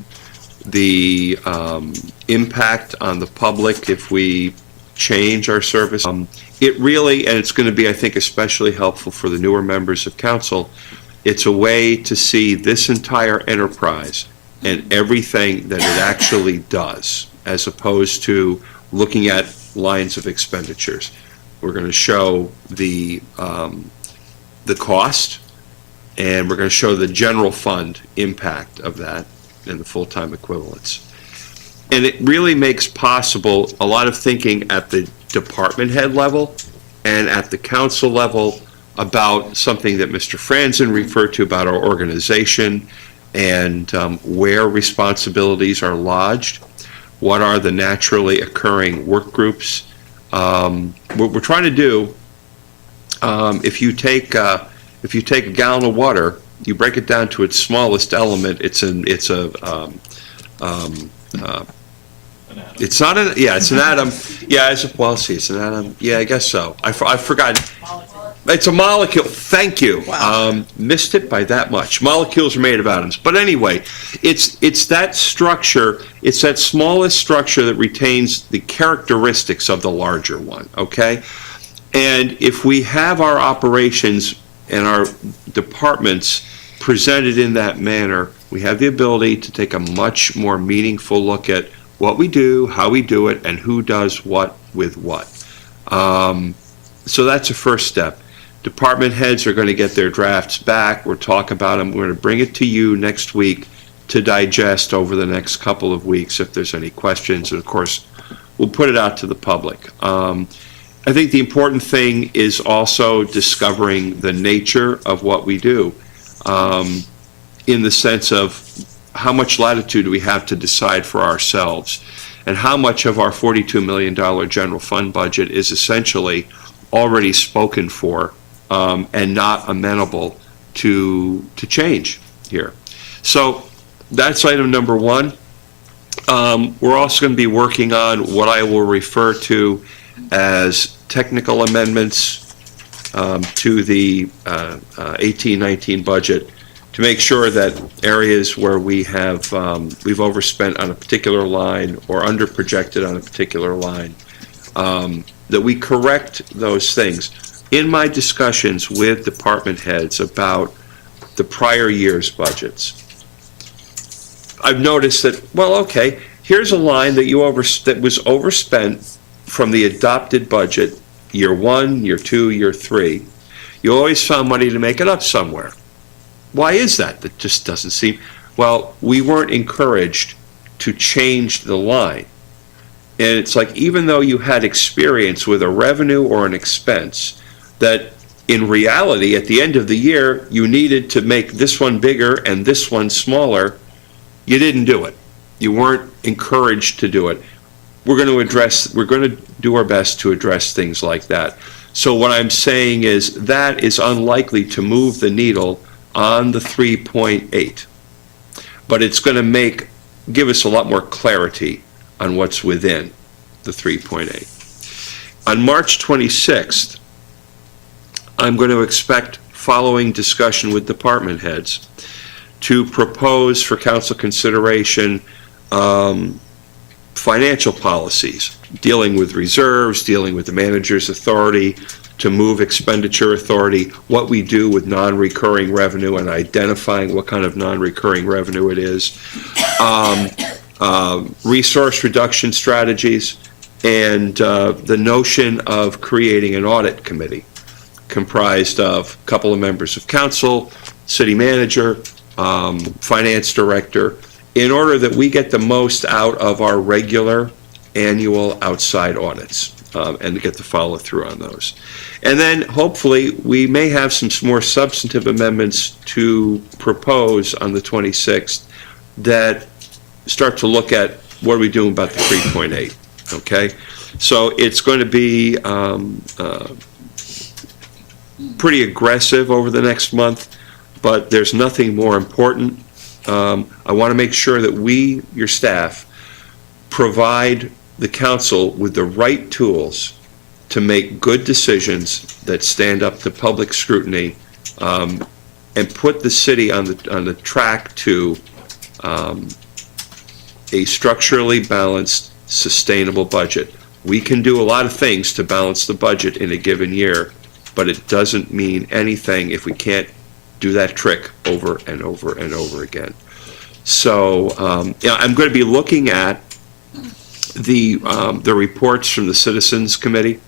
the impact on the public if we change our service. It really, and it's going to be, I think, especially helpful for the newer members of council, it's a way to see this entire enterprise and everything that it actually does, as opposed to looking at lines of expenditures. We're going to show the cost, and we're going to show the general fund impact of that and the full-time equivalents. And it really makes possible a lot of thinking at the department head level and at the council level about something that Mr. Franzen referred to about our organization and where responsibilities are lodged, what are the naturally occurring work groups. What we're trying to do, if you take a gallon of water, you break it down to its smallest element. It's an atom. It's an atom. Yeah, it's an atom. Yeah, I guess so. I forgot. It's a molecule. Thank you. Wow. Missed it by that much. Molecules are made of atoms. But anyway, it's that structure. It's that smallest structure that retains the characteristics of the larger one. Okay, and if we have our operations and our departments presented in that manner, we have the ability to take a much more meaningful look at what we do, how we do it, and who does what with what. So that's a first step. Department heads are going to get their drafts back. We'll talk about them. We're going to bring it to you next week to digest over the next couple of weeks if there's any questions. And of course, we'll put it out to the public. I think the important thing is also discovering the nature of what we do, in the sense of how much latitude do we have to decide for ourselves, and how much of our $42 million general fund budget is essentially already spoken for and not amenable to change here. So that's item number one. We're also going to be working on what I will refer to as technical amendments to the 18-19 budget to make sure that areas where we've overspent on a particular line or under-projected on a particular line, that we correct those things. In my discussions with department heads about the prior year's budgets, I've noticed that, well, okay, here's a line that that was overspent from the adopted budget, year 1, year 2, year 3. You always found money to make it up somewhere. Why is that? That just doesn't seem, well, we weren't encouraged to change the line. And it's like, even though you had experience with a revenue or an expense, that in reality, at the end of the year, you needed to make this one bigger and this one smaller, you didn't do it. You weren't encouraged to do it. We're going to do our best to address things like that. So what I'm saying is that is unlikely to move the needle on the 3.8. But it's going to give us a lot more clarity on what's within the 3.8. On March 26th, I'm going to expect, following discussion with department heads, to propose for council consideration financial policies, dealing with reserves, dealing with the manager's authority to move expenditure authority, what we do with non-recurring revenue and identifying what kind of non-recurring revenue it is, resource reduction strategies, and the notion of creating an audit committee comprised of a couple of members of council, city manager, finance director, in order that we get the most out of our regular annual outside audits and to get the follow through on those. And then hopefully we may have some more substantive amendments to propose on the 26th that start to look at what are we doing about the 3.8, okay? So it's going to be pretty aggressive over the next month, but there's nothing more important. I want to make sure that we, your staff, provide the council with the right tools to make good decisions that stand up to public scrutiny and put the city on the track to a structurally balanced, sustainable budget. We can do a lot of things to balance the budget in a given year, but it doesn't mean anything if we can't do that trick over and over and over again. So I'm going to be looking at the reports from the Citizens Committee.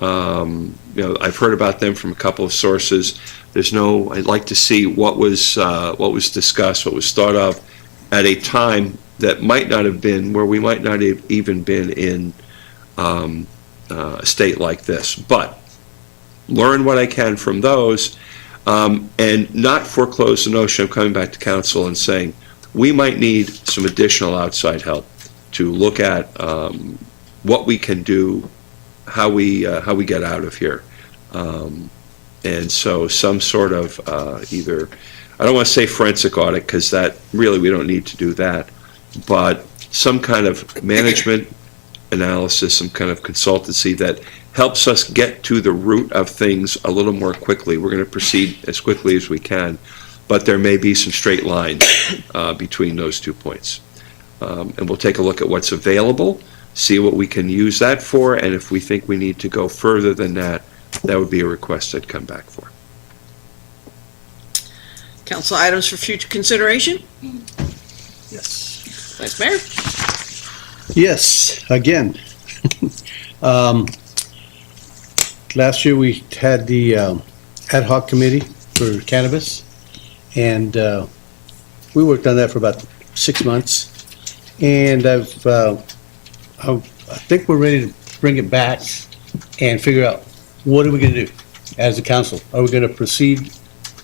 I've heard about them from a couple of sources. I'd like to see what was discussed, what was thought of at a time that might not have been, where we might not have even been in a state like this. But learn what I can from those, and not foreclose the notion of coming back to council and saying, we might need some additional outside help to look at what we can do, how we get out of here. And so some sort of either, I don't want to say forensic audit, because that really, we don't need to do that, but some kind of management analysis, some kind of consultancy that helps us get to the root of things a little more quickly. We're going to proceed as quickly as we can, but there may be some straight lines between those 2 points. And we'll take a look at what's available, see what we can use that for, and if we think we need to go further than that, that would be a request I'd come back for. Council items for future consideration? Yes. Vice Mayor? Yes, again. Last year we had the ad hoc committee for cannabis, and we worked on that for about 6 months. And I think we're ready to bring it back and figure out, what are we going to do as a council? Are we going to proceed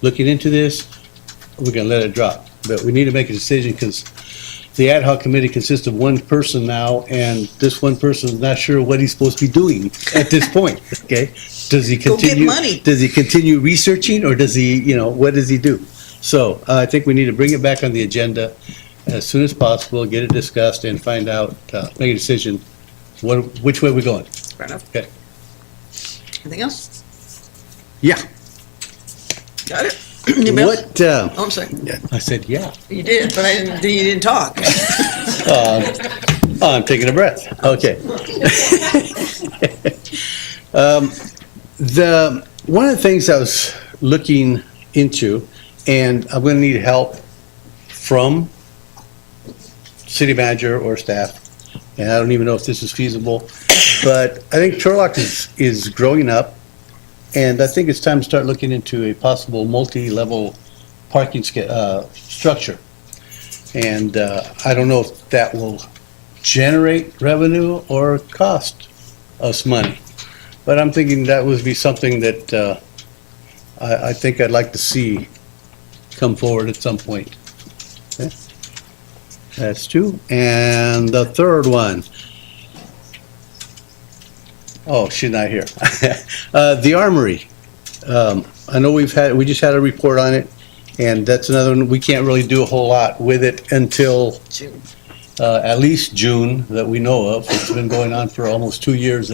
looking into this? Or are we going to let it drop? But we need to make a decision, because the ad hoc committee consists of one person now, and this one person is not sure what he's supposed to be doing at this point, okay? Does he continue? Go get money. Does he continue researching, or does he, what does he do? So I think we need to bring it back on the agenda, as soon as possible, get it discussed and find out, make a decision, which way we're going. Fair enough. Okay. Anything else? Yeah. Got it? Anybody else? What, Oh, I'm sorry. I said, yeah. You did, but you didn't talk. I'm taking a breath. Okay. One of the things I was looking into, and I'm going to need help from city manager or staff, and I don't even know if this is feasible, but I think Turlock is growing up, and I think it's time to start looking into a possible multi-level parking structure. And I don't know if that will generate revenue or cost us money. But I'm thinking that would be something that I think I'd like to see come forward at some point. Okay. That's two. And the third one. Oh, she's not here. The Armory. I know we just had a report on it, and that's another one. We can't really do a whole lot with it until June. At least June that we know of. It's been going on for almost 2 years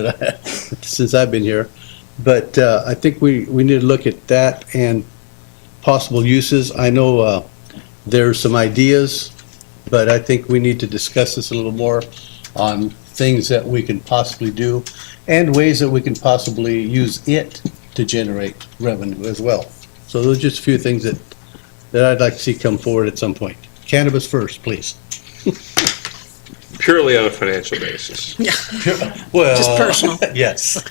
since I've been here. But I think we need to look at that and possible uses. I know there's some ideas, but I think we need to discuss this a little more on things that we can possibly do and ways that we can possibly use it to generate revenue as well. So those are just a few things that I'd like to see come forward at some point. Cannabis first, please. Purely on a financial basis. Yeah. Well, Just personal. Yes.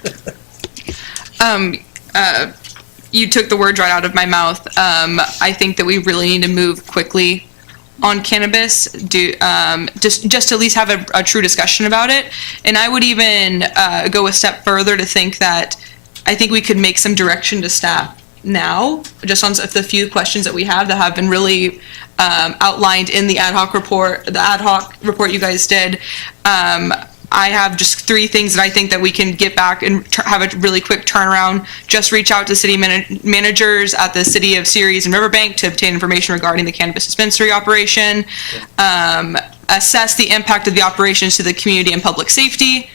You took the words right out of my mouth. I think that we really need to move quickly on cannabis, just to at least have a true discussion about it. And I would even go a step further to think that I think we could make some direction to staff now, just on the few questions that we have that have been really outlined in the ad hoc report you guys did. I have just 3 things that I think that we can get back and have a really quick turnaround. Just reach out to city managers at the city of Ceres and Riverbank to obtain information regarding the cannabis dispensary operation. Assess the impact of the operations to the community and public safety.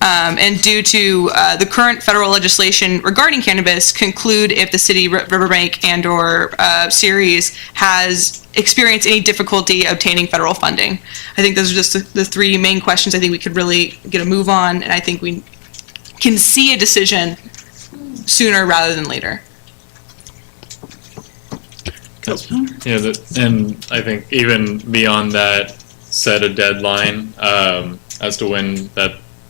And due to the current federal legislation regarding cannabis, conclude if the city, Riverbank, and/or Ceres has experienced any difficulty obtaining federal funding. I think those are just the 3 main questions I think we could really get a move on, and I think we can see a decision sooner rather than later. Yeah, and I think even beyond that, set a deadline as to when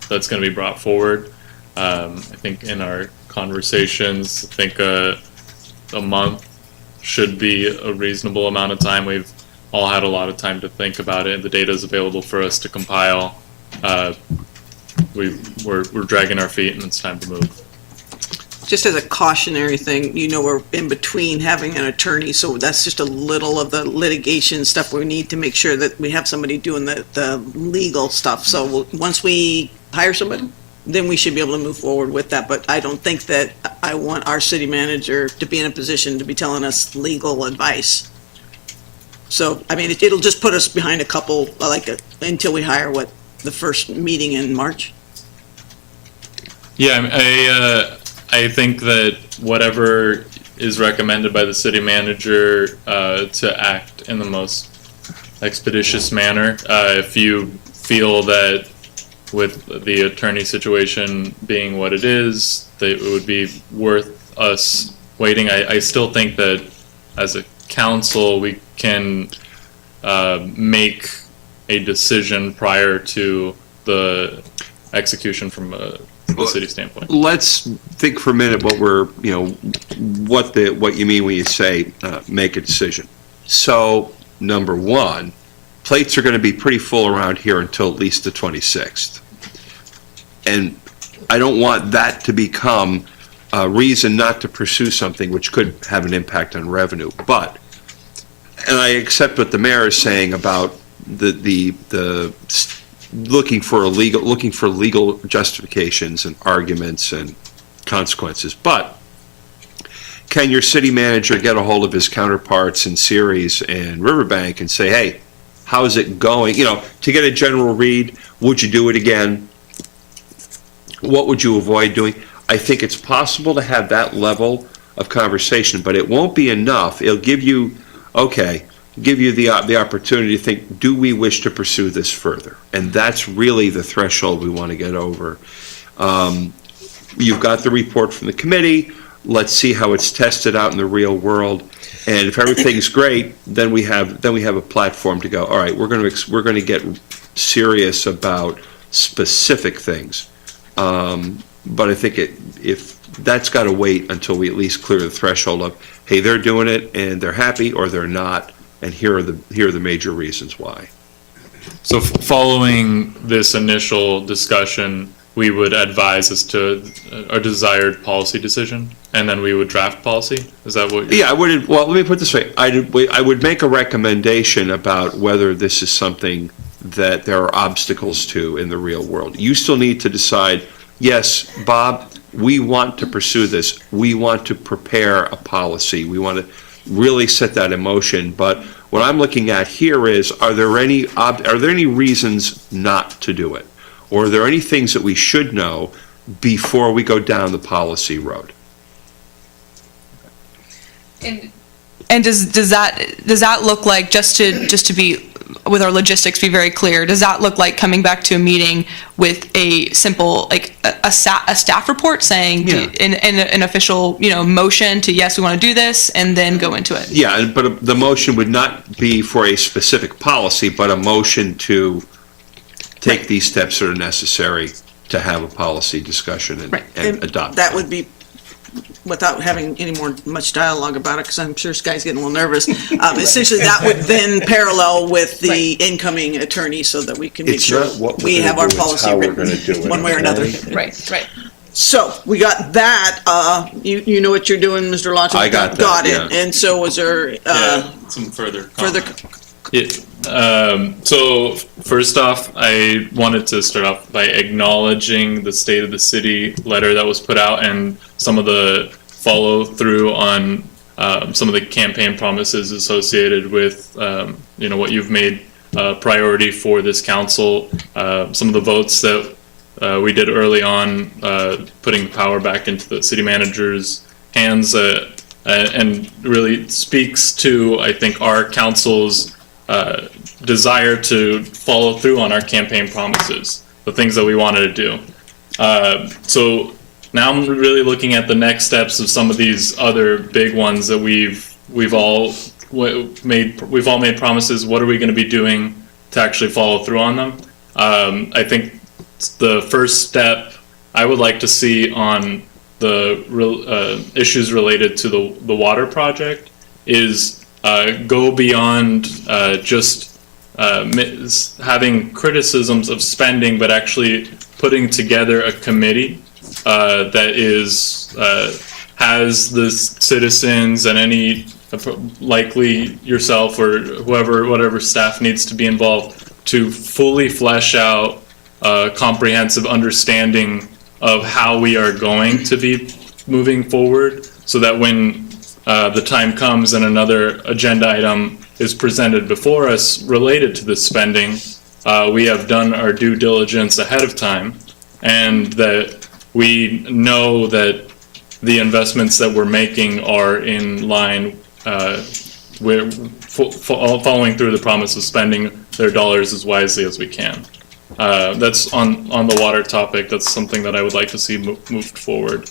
that's going to be brought forward. I think in our conversations, I think a month should be a reasonable amount of time. We've all had a lot of time to think about it. The data is available for us to compile. We're dragging our feet, and it's time to move. Just as a cautionary thing, we're in between having an attorney, so that's just a little of the litigation stuff. We need to make sure that we have somebody doing the legal stuff. So once we hire somebody, then we should be able to move forward with that. But I don't think that I want our city manager to be in a position to be telling us legal advice. So, I mean, it'll just put us behind a couple, until we hire the first meeting in March. Yeah, I think that whatever is recommended by the city manager to act in the most expeditious manner. If you feel that with the attorney situation being what it is, that it would be worth us waiting. I still think that as a council, we can make a decision prior to the execution from the city standpoint. Let's think for a minute what what you mean when you say make a decision. So, number 1, plates are going to be pretty full around here until at least the 26th. And I don't want that to become a reason not to pursue something which could have an impact on revenue. But, and I accept what the mayor is saying about the looking for legal justifications and arguments and consequences. But can your city manager get a hold of his counterparts in Ceres and Riverbank and say, hey, how's it going? You know, to get a general read, would you do it again? What would you avoid doing? I think it's possible to have that level of conversation, but it won't be enough. It'll give you, the opportunity to think, do we wish to pursue this further? And that's really the threshold we want to get over. You've got the report from the committee. Let's see how it's tested out in the real world. And if everything's great, then we have a platform to go, all right, we're going to get serious about specific things. But I think if that's got to wait until we at least clear the threshold of, hey, they're doing it and they're happy, or they're not, and here are the major reasons why. So following this initial discussion, we would advise as to a desired policy decision, and then we would draft policy? Is that what you're... Yeah, well, let me put it this way. I would make a recommendation about whether this is something that there are obstacles to in the real world. You still need to decide, yes, Bob, we want to pursue this. We want to prepare a policy. We want to really set that in motion. But what I'm looking at here is, are there any reasons not to do it? Or are there any things that we should know before we go down the policy road? And does that look like, just to be, with our logistics, be very clear, does that look like coming back to a meeting with a simple, like a staff report saying in an official, motion to, yes, we want to do this, and then go into it? Yeah, but the motion would not be for a specific policy, but a motion to take these steps that are necessary to have a policy discussion and adopt. That would be, without having much dialogue about it, because I'm sure Sky's getting a little nervous, essentially that would then parallel with the incoming attorney so that we can make sure we have our policy written one way or another. Right. So we got that. You know what you're doing, Mr. Lawton? I got that, Got it. yeah. And so was there some further comment. So first off, I wanted to start off by acknowledging the State of the City letter that was put out and some of the follow through on some of the campaign promises associated with what you've made a priority for this council. Some of the votes that we did early on, putting power back into the city manager's hands, and really speaks to, I think, our council's desire to follow through on our campaign promises, the things that we wanted to do. So now I'm really looking at the next steps of some of these other big ones that we've all made promises. What are we going to be doing to actually follow through on them? I think the first step I would like to see on the issues related to the water project is go beyond just having criticisms of spending, but actually putting together a committee that has the citizens and any, likely yourself or whatever staff needs to be involved to fully flesh out a comprehensive understanding of how we are going to be moving forward, so that when the time comes and another agenda item is presented before us related to this spending, we have done our due diligence ahead of time, and that we know that the investments that we're making are in line with following through the promise of spending their dollars as wisely as we can. That's on the water topic. That's something that I would like to see moved forward.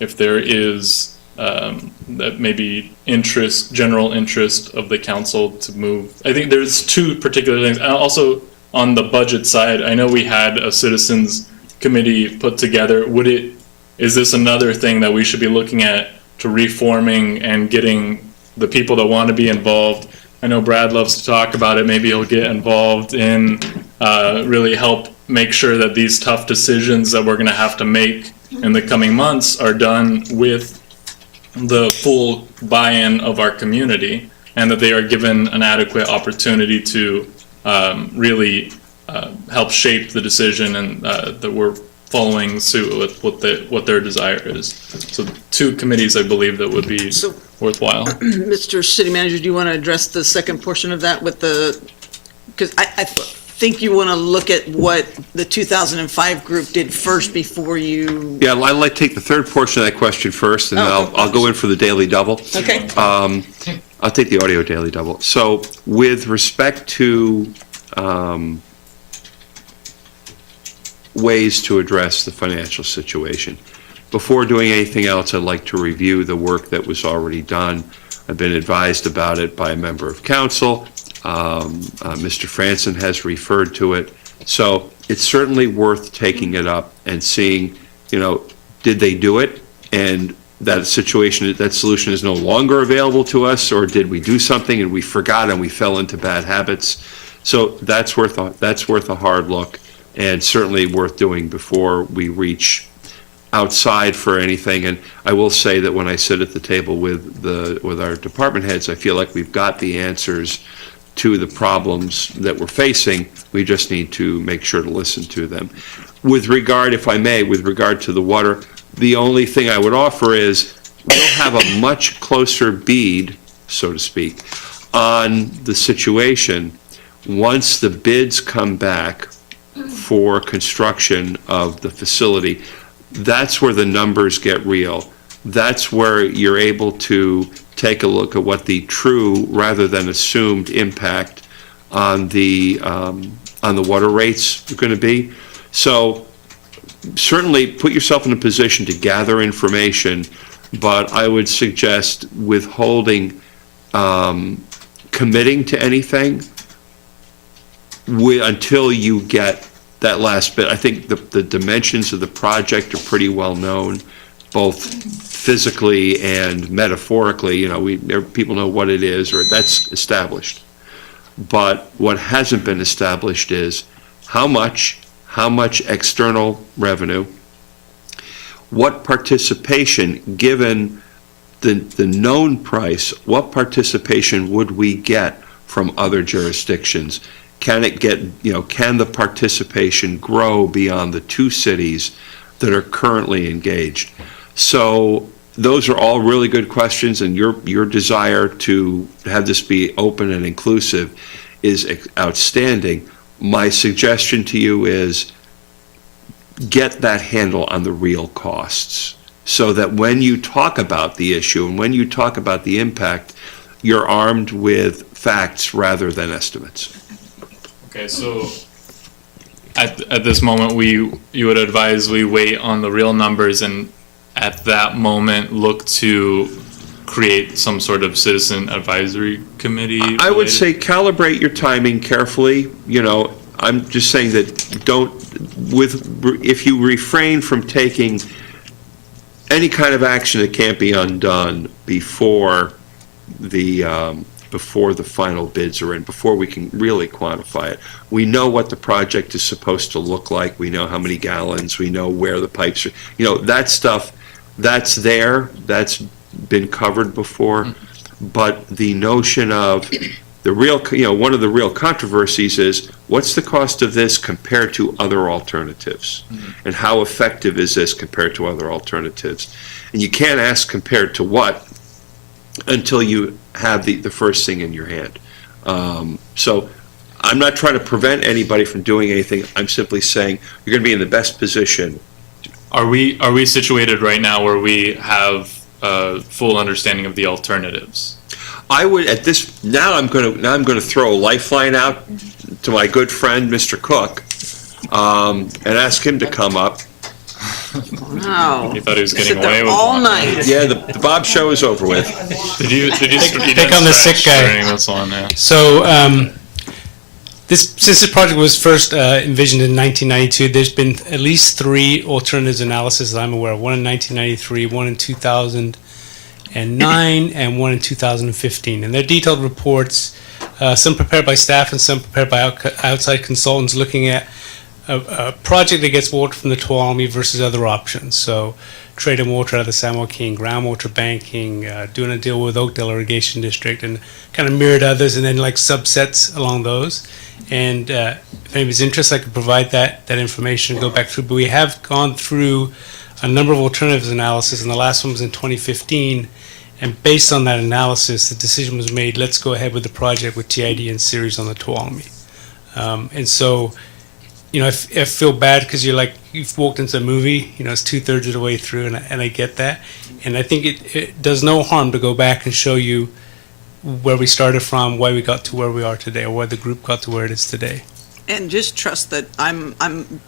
If there is that maybe general interest of the council to move. I think there's two particular things. And also on the budget side, I know we had a citizens committee put together. Is this another thing that we should be looking at to reforming and getting the people that want to be involved? I know Brad loves to talk about it. Maybe he'll get involved in really help make sure that these tough decisions that we're going to have to make in the coming months are done with the full buy-in of our community, and that they are given an adequate opportunity to really help shape the decision, and that we're following suit with what their desire is. So two committees, I believe, that would be worthwhile. Mr. City Manager, do you want to address the second portion of that with the because I think you want to look at what the 2005 group did first before you, Yeah, I'd like to take the third portion of that question first, and Oh, I'll go in for the daily double. okay? I'll take the audio daily double. So with respect to ways to address the financial situation, before doing anything else, I'd like to review the work that was already done. I've been advised about it by a member of council. Mr. Franson has referred to it. So it's certainly worth taking it up and seeing, did they do it? And that solution is no longer available to us, or did we do something and we forgot and we fell into bad habits? So that's worth a hard look, and certainly worth doing before we reach outside for anything. And I will say that when I sit at the table with our department heads, I feel like we've got the answers to the problems that we're facing. We just need to make sure to listen to them. With regard, if I may, with regard to the water, the only thing I would offer is we'll have a much closer bead, so to speak, on the situation once the bids come back for construction of the facility. That's where the numbers get real. That's where you're able to take a look at what the true rather than assumed impact on the water rates are going to be. So certainly put yourself in a position to gather information, but I would suggest withholding committing to anything until you get that last bit. I think the dimensions of the project are pretty well known, both physically and metaphorically. People know what it is, or that's established. But what hasn't been established is how much external revenue, what participation, given the known price, what participation would we get from other jurisdictions? Can the participation grow beyond the 2 cities that are currently engaged? So those are all really good questions, and your desire to have this be open and inclusive is outstanding. My suggestion to you is get that handle on the real costs, so that when you talk about the issue and when you talk about the impact, you're armed with facts rather than estimates. Okay, so at this moment, you would advise we wait on the real numbers, and at that moment look to create some sort of citizen advisory committee? I would say calibrate your timing carefully. I'm just saying that if you refrain from taking any kind of action that can't be undone before the final bids are in, before we can really quantify it. We know what the project is supposed to look like. We know how many gallons. We know where the pipes are. That stuff, that's there. That's been covered before. But the notion of the real, one of the real controversies is what's the cost of this compared to other alternatives? And how effective is this compared to other alternatives? And you can't ask compared to what until you have the first thing in your hand. So I'm not trying to prevent anybody from doing anything. I'm simply saying you're going to be in the best position. Are we situated right now where we have a full understanding of the alternatives? I would I'm going to throw a lifeline out to my good friend Mr. Cook and ask him to come up. Wow. He thought he was getting Sit there away with all one. night. Yeah, the Bob show is over with. Did you Pick on the sick guy. during this one? Yeah. So, since this project was first envisioned in 1992, there's been at least 3 alternatives analysis that I'm aware of. One in 1993, one in 2009, and one in 2015. And they're detailed reports, some prepared by staff and some prepared by outside consultants, looking at a project that gets water from the Tuolumne versus other options. So trading water out of the San Joaquin, groundwater banking, doing a deal with Oakdale Irrigation District, and kind of mirrored others, and then like subsets along those. And if anybody's interested, I could provide that information and go back through. But we have gone through a number of alternatives analysis, and the last one was in 2015. And based on that analysis, the decision was made, let's go ahead with the project with TID and series on the Tuolumne. And so, you know, I feel bad because you're like, you've walked into a movie, you know, it's 2/3 of the way through, and I get that. And I think it does no harm to go back and show you where we started from, why we got to where we are today, or why the group got to where it is today. And just trust that I'm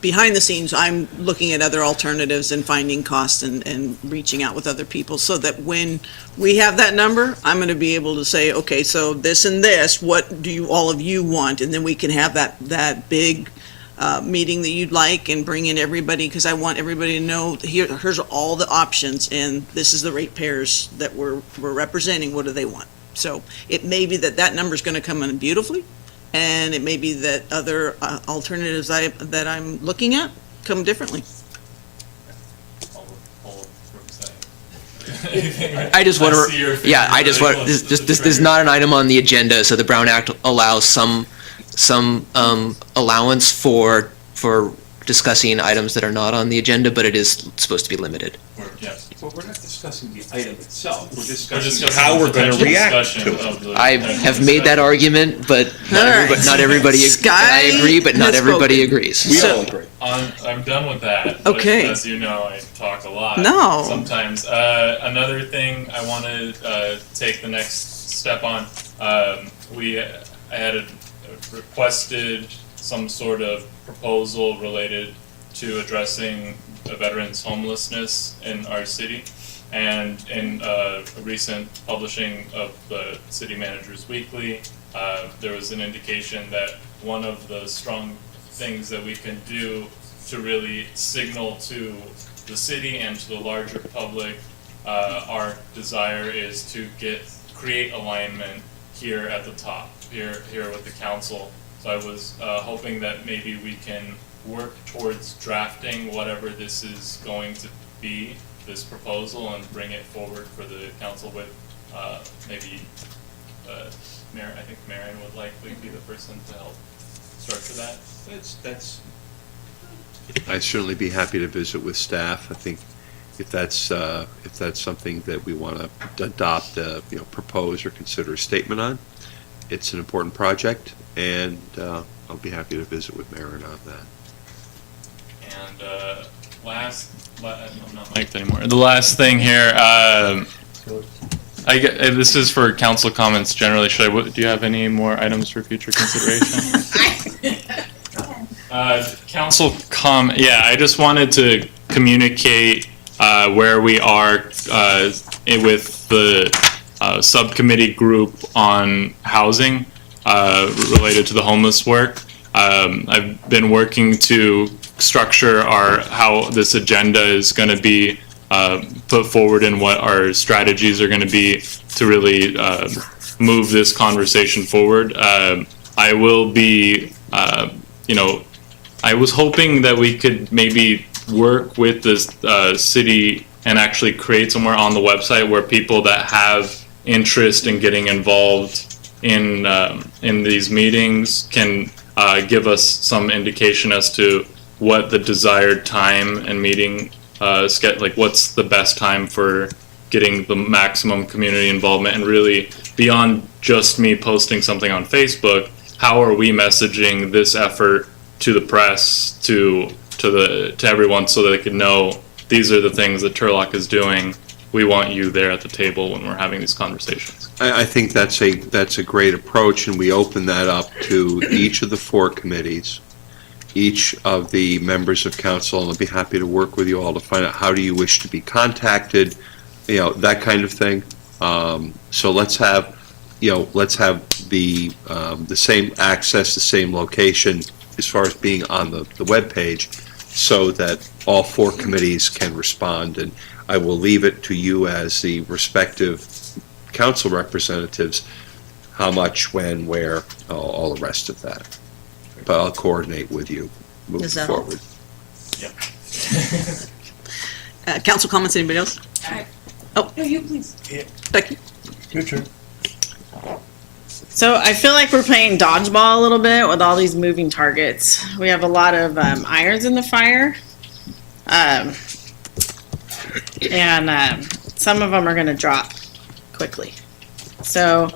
behind the scenes, I'm looking at other alternatives and finding costs and reaching out with other people so that when we have that number, I'm going to be able to say, okay, so this and this, what do all of you want? And then we can have that big meeting that you'd like and bring in everybody, because I want everybody to know, here's all the options and this is the ratepayers that we're representing, what do they want? So it may be that number's going to come in beautifully, and it may be that other alternatives that I'm looking at come differently. I just want to, this is not an item on the agenda, so the Brown Act allows some allowance for discussing items that are not on the agenda, but it is supposed to be limited. Well, we're not discussing the item itself, we're discussing discussing how we're going to react to it. I have made that argument, but not everybody, I agree, but not everybody agrees. We all agree. I'm done with that. But Okay. as you know, I talk a lot. No. Sometimes. Another thing I want to take the next step on. I had requested some sort of proposal related to addressing the veterans' homelessness in our city. And in a recent publishing of the City Manager's Weekly, there was an indication that one of the strong things that we can do to really signal to the city and to the larger public our desire is to create alignment here at the top, here with the council. So I was hoping that maybe we can work towards drafting whatever this is going to be, this proposal, and bring it forward for the council with maybe I think Marion would likely be the person to help structure that. I'd certainly be happy to visit with staff. I think if that's something that we want to adopt, propose or consider a statement on, it's an important project, and I'll be happy to visit with Marion on that. And I'm not mic'd anymore. The last thing here, this is for council comments generally. Do you have any more items for future consideration? Council I just wanted to communicate where we are with the subcommittee group on housing related to the homeless work. I've been working to structure how this agenda is going to be put forward and what our strategies are going to be to really move this conversation forward. I will be, I was hoping that we could maybe work with the city and actually create somewhere on the website where people that have interest in getting involved in these meetings can give us some indication as to what the desired time and meeting what's the best time for getting the maximum community involvement, and really beyond just me posting something on Facebook, how are we messaging this effort to the press, to everyone, so that they can know these are the things that Turlock is doing. We want you there at the table when we're having these conversations. I think that's a great approach, and we open that up to each of the 4 committees, each of the members of council, and I'll be happy to work with you all to find out how do you wish to be contacted, that kind of thing. So let's have the same access, the same location as far as being on the web page, so that all 4 committees can respond. And I will leave it to you as the respective council representatives, how much, when, where, all the rest of that. But I'll coordinate with you moving forward. Yep. Council comments, anybody else? Oh, No, you please. Becky? Your turn. So I feel like we're playing dodgeball a little bit with all these moving targets. We have a lot of irons in the fire. And some of them are going to drop quickly. So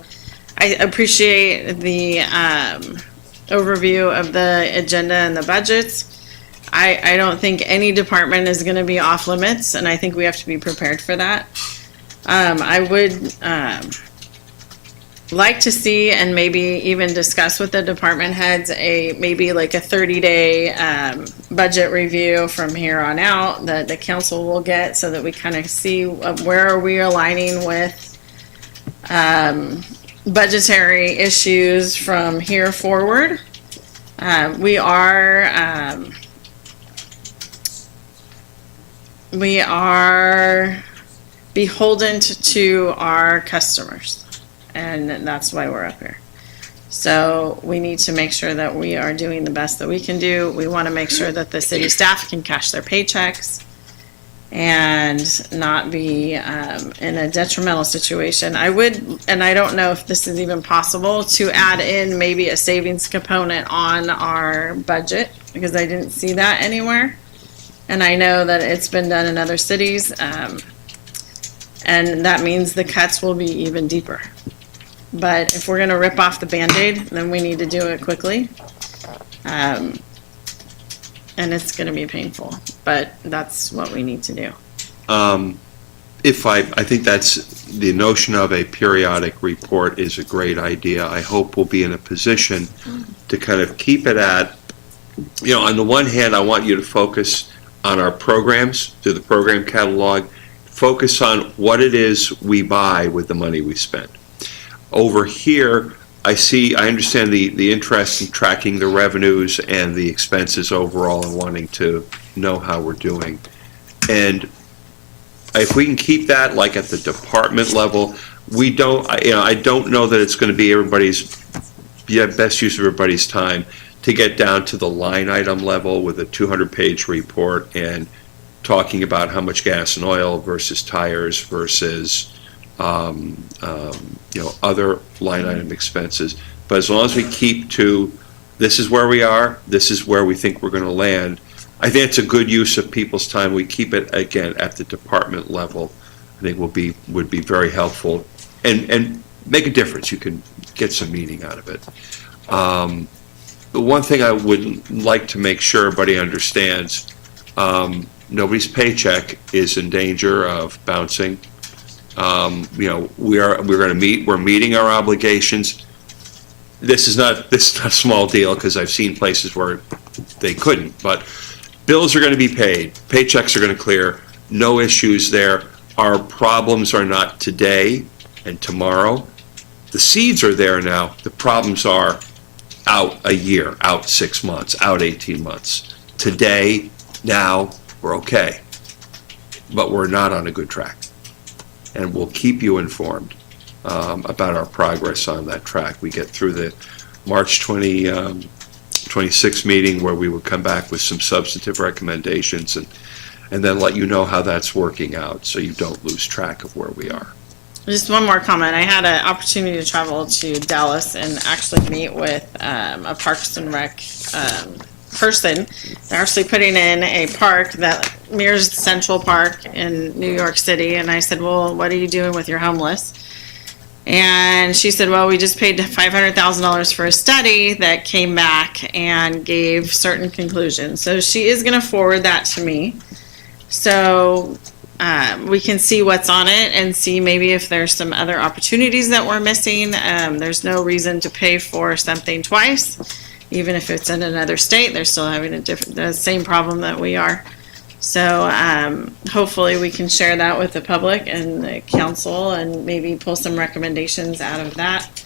I appreciate the overview of the agenda and the budgets. I don't think any department is going to be off limits, and I think we have to be prepared for that. I would like to see and maybe even discuss with the department heads maybe like a 30-day budget review from here on out that the council will get, so that we kind of see where are we aligning with budgetary issues from here forward. We are beholden to our customers, and that's why we're up here. So we need to make sure that we are doing the best that we can do. We want to make sure that the city staff can cash their paychecks and not be in a detrimental situation. I would, and I don't know if this is even possible, to add in maybe a savings component on our budget, because I didn't see that anywhere. And I know that it's been done in other cities, and that means the cuts will be even deeper. But if we're going to rip off the Band-Aid, then we need to do it quickly. And it's going to be painful, but that's what we need to do. I think that's the notion of a periodic report is a great idea. I hope we'll be in a position to kind of keep it at, on the one hand, I want you to focus on our programs, through the program catalog, focus on what it is we buy with the money we spend. Over here, I understand the interest in tracking the revenues and the expenses overall and wanting to know how we're doing. And if we can keep that like at the department level, I don't know that it's going to be everybody's best use of everybody's time to get down to the line item level with a 200-page report and talking about how much gas and oil versus tires versus other line item expenses. But as long as we keep to, this is where we are, this is where we think we're going to land, I think it's a good use of people's time. We keep it, again, at the department level. I think would be very helpful and make a difference. You can get some meaning out of it. The one thing I would like to make sure everybody understands, nobody's paycheck is in danger of bouncing. We're meeting our obligations. This is not a small deal, because I've seen places where they couldn't, but bills are going to be paid, paychecks are going to clear, no issues there. Our problems are not today and tomorrow. The seeds are there now. The problems are out a year, out 6 months, out 18 months. Today, now, we're okay, but we're not on a good track. And we'll keep you informed about our progress on that track. We get through the March 26th meeting, where we would come back with some substantive recommendations and then let you know how that's working out, so you don't lose track of where we are. Just one more comment. I had an opportunity to travel to Dallas and actually meet with a Parks and Rec person. They're actually putting in a park that mirrors Central Park in New York City. And I said, well, what are you doing with your homeless? And she said, well, we just paid $500,000 for a study that came back and gave certain conclusions. So she is going to forward that to me. So we can see what's on it and see maybe if there's some other opportunities that we're missing. There's no reason to pay for something twice. Even if it's in another state, they're still having the same problem that we are. So hopefully we can share that with the public and the council and maybe pull some recommendations out of that.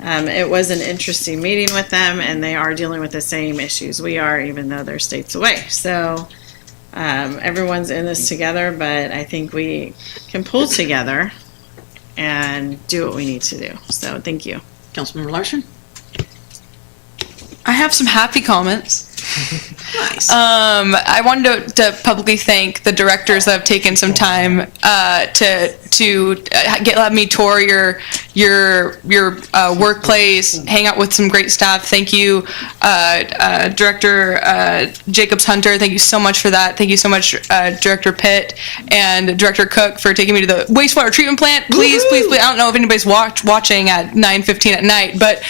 It was an interesting meeting with them, and they are dealing with the same issues we are, even though they're states away. So everyone's in this together, but I think we can pull together and do what we need to do. So thank you. Councilmember Larson? I have some happy comments. Nice. I wanted to publicly thank the directors that have taken some time to let me tour your workplace, hang out with some great staff. Thank you, Director Jacobs Hunter. Thank you so much for that. Thank you so much, Director Pitt and Director Cook, for taking me to the wastewater treatment plant. Please, please, please. I don't know if anybody's watching at 9:15 at night, but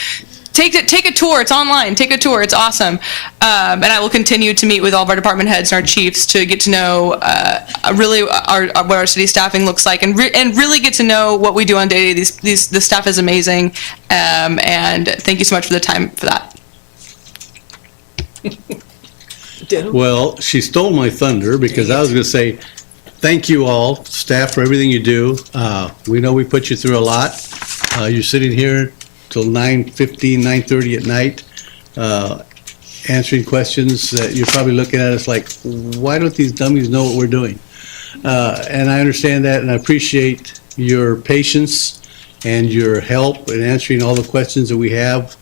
take a tour. It's online. Take a tour. It's awesome. And I will continue to meet with all of our department heads and our chiefs to get to know really what our city staffing looks like, and really get to know what we do on day to day. The staff is amazing, and thank you so much for the time for that. Well, she stole my thunder because I was going to say, thank you all, staff, for everything you do. We know we put you through a lot. You're sitting here till 9:15, 9:30 at night, answering questions that you're probably looking at us like, why don't these dummies know what we're doing? And I understand that, and I appreciate your patience and your help in answering all the questions that we have,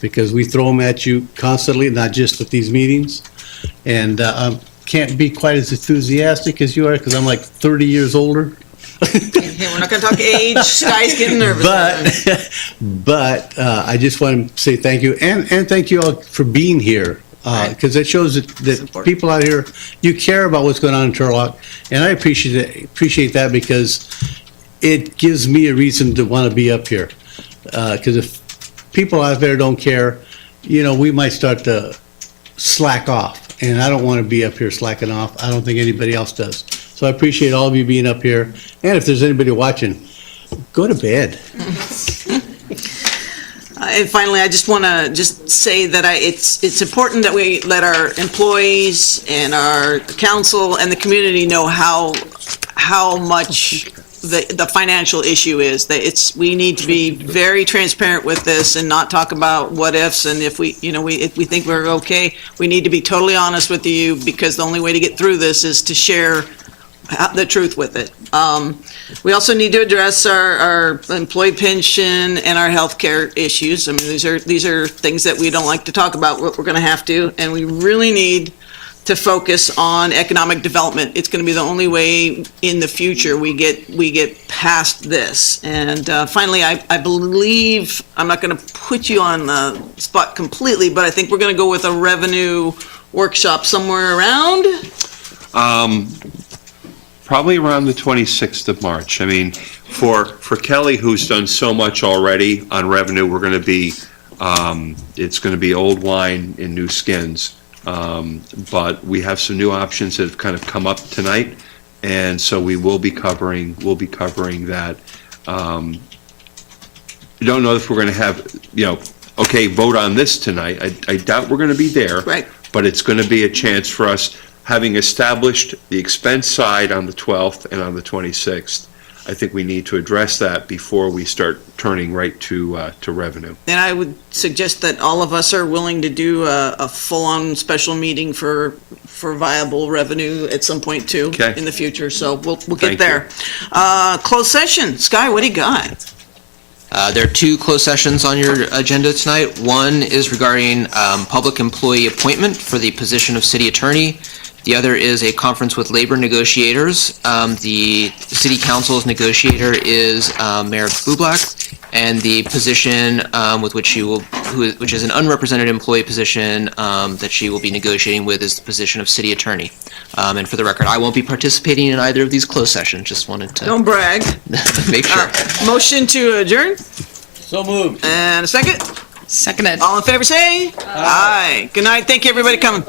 because we throw them at you constantly, not just at these meetings. And I can't be quite as enthusiastic as you are, because I'm like 30 years older. Hey, we're not going to talk age. Sky's getting nervous. But I just want to say thank you, and thank you all for being here, because it shows that people out here, you care about what's going on in Turlock, and I appreciate that, because it gives me a reason to want to be up here. Because if people out there don't care, we might start to slack off. And I don't want to be up here slacking off. I don't think anybody else does. So I appreciate all of you being up here. And if there's anybody watching, go to bed. And finally, I just want to say that it's important that we let our employees and our council and the community know how much the financial issue is. That we need to be very transparent with this and not talk about what ifs. And if we think we're okay, we need to be totally honest with you, because the only way to get through this is to share the truth with it. We also need to address our employee pension and our health care issues. I mean, these are things that we don't like to talk about, but we're going to have to, and we really need to focus on economic development. It's going to be the only way in the future we get past this. And finally, I believe, I'm not going to put you on the spot completely, but I think we're going to go with a revenue workshop somewhere around. Probably around the 26th of March. I mean, for Kelly, who's done so much already on revenue, we're going to be, it's going to be old wine in new skins. But we have some new options that have kind of come up tonight, and so we'll be covering that. I don't know if we're going to have, vote on this tonight. I doubt we're going to be there. Right. But it's going to be a chance for us, having established the expense side on the 12th and on the 26th. I think we need to address that before we start turning right to revenue. And I would suggest that all of us are willing to do a full-on special meeting for viable revenue at some point too, in the future. So we'll get there. Closed session. Sky, what do you got? There are two closed sessions on your agenda tonight. One is regarding public employee appointment for the position of city attorney. The other is a conference with labor negotiators. The city council's negotiator is Mayor Bublak, and the position with which which is an unrepresented employee position that she will be negotiating with, is the position of city attorney. And for the record, I won't be participating in either of these closed sessions. Just wanted to Don't brag. make sure. Motion to adjourn. So moved. And a second. Seconded. All in favor, say aye. Good night. Thank you, everybody coming.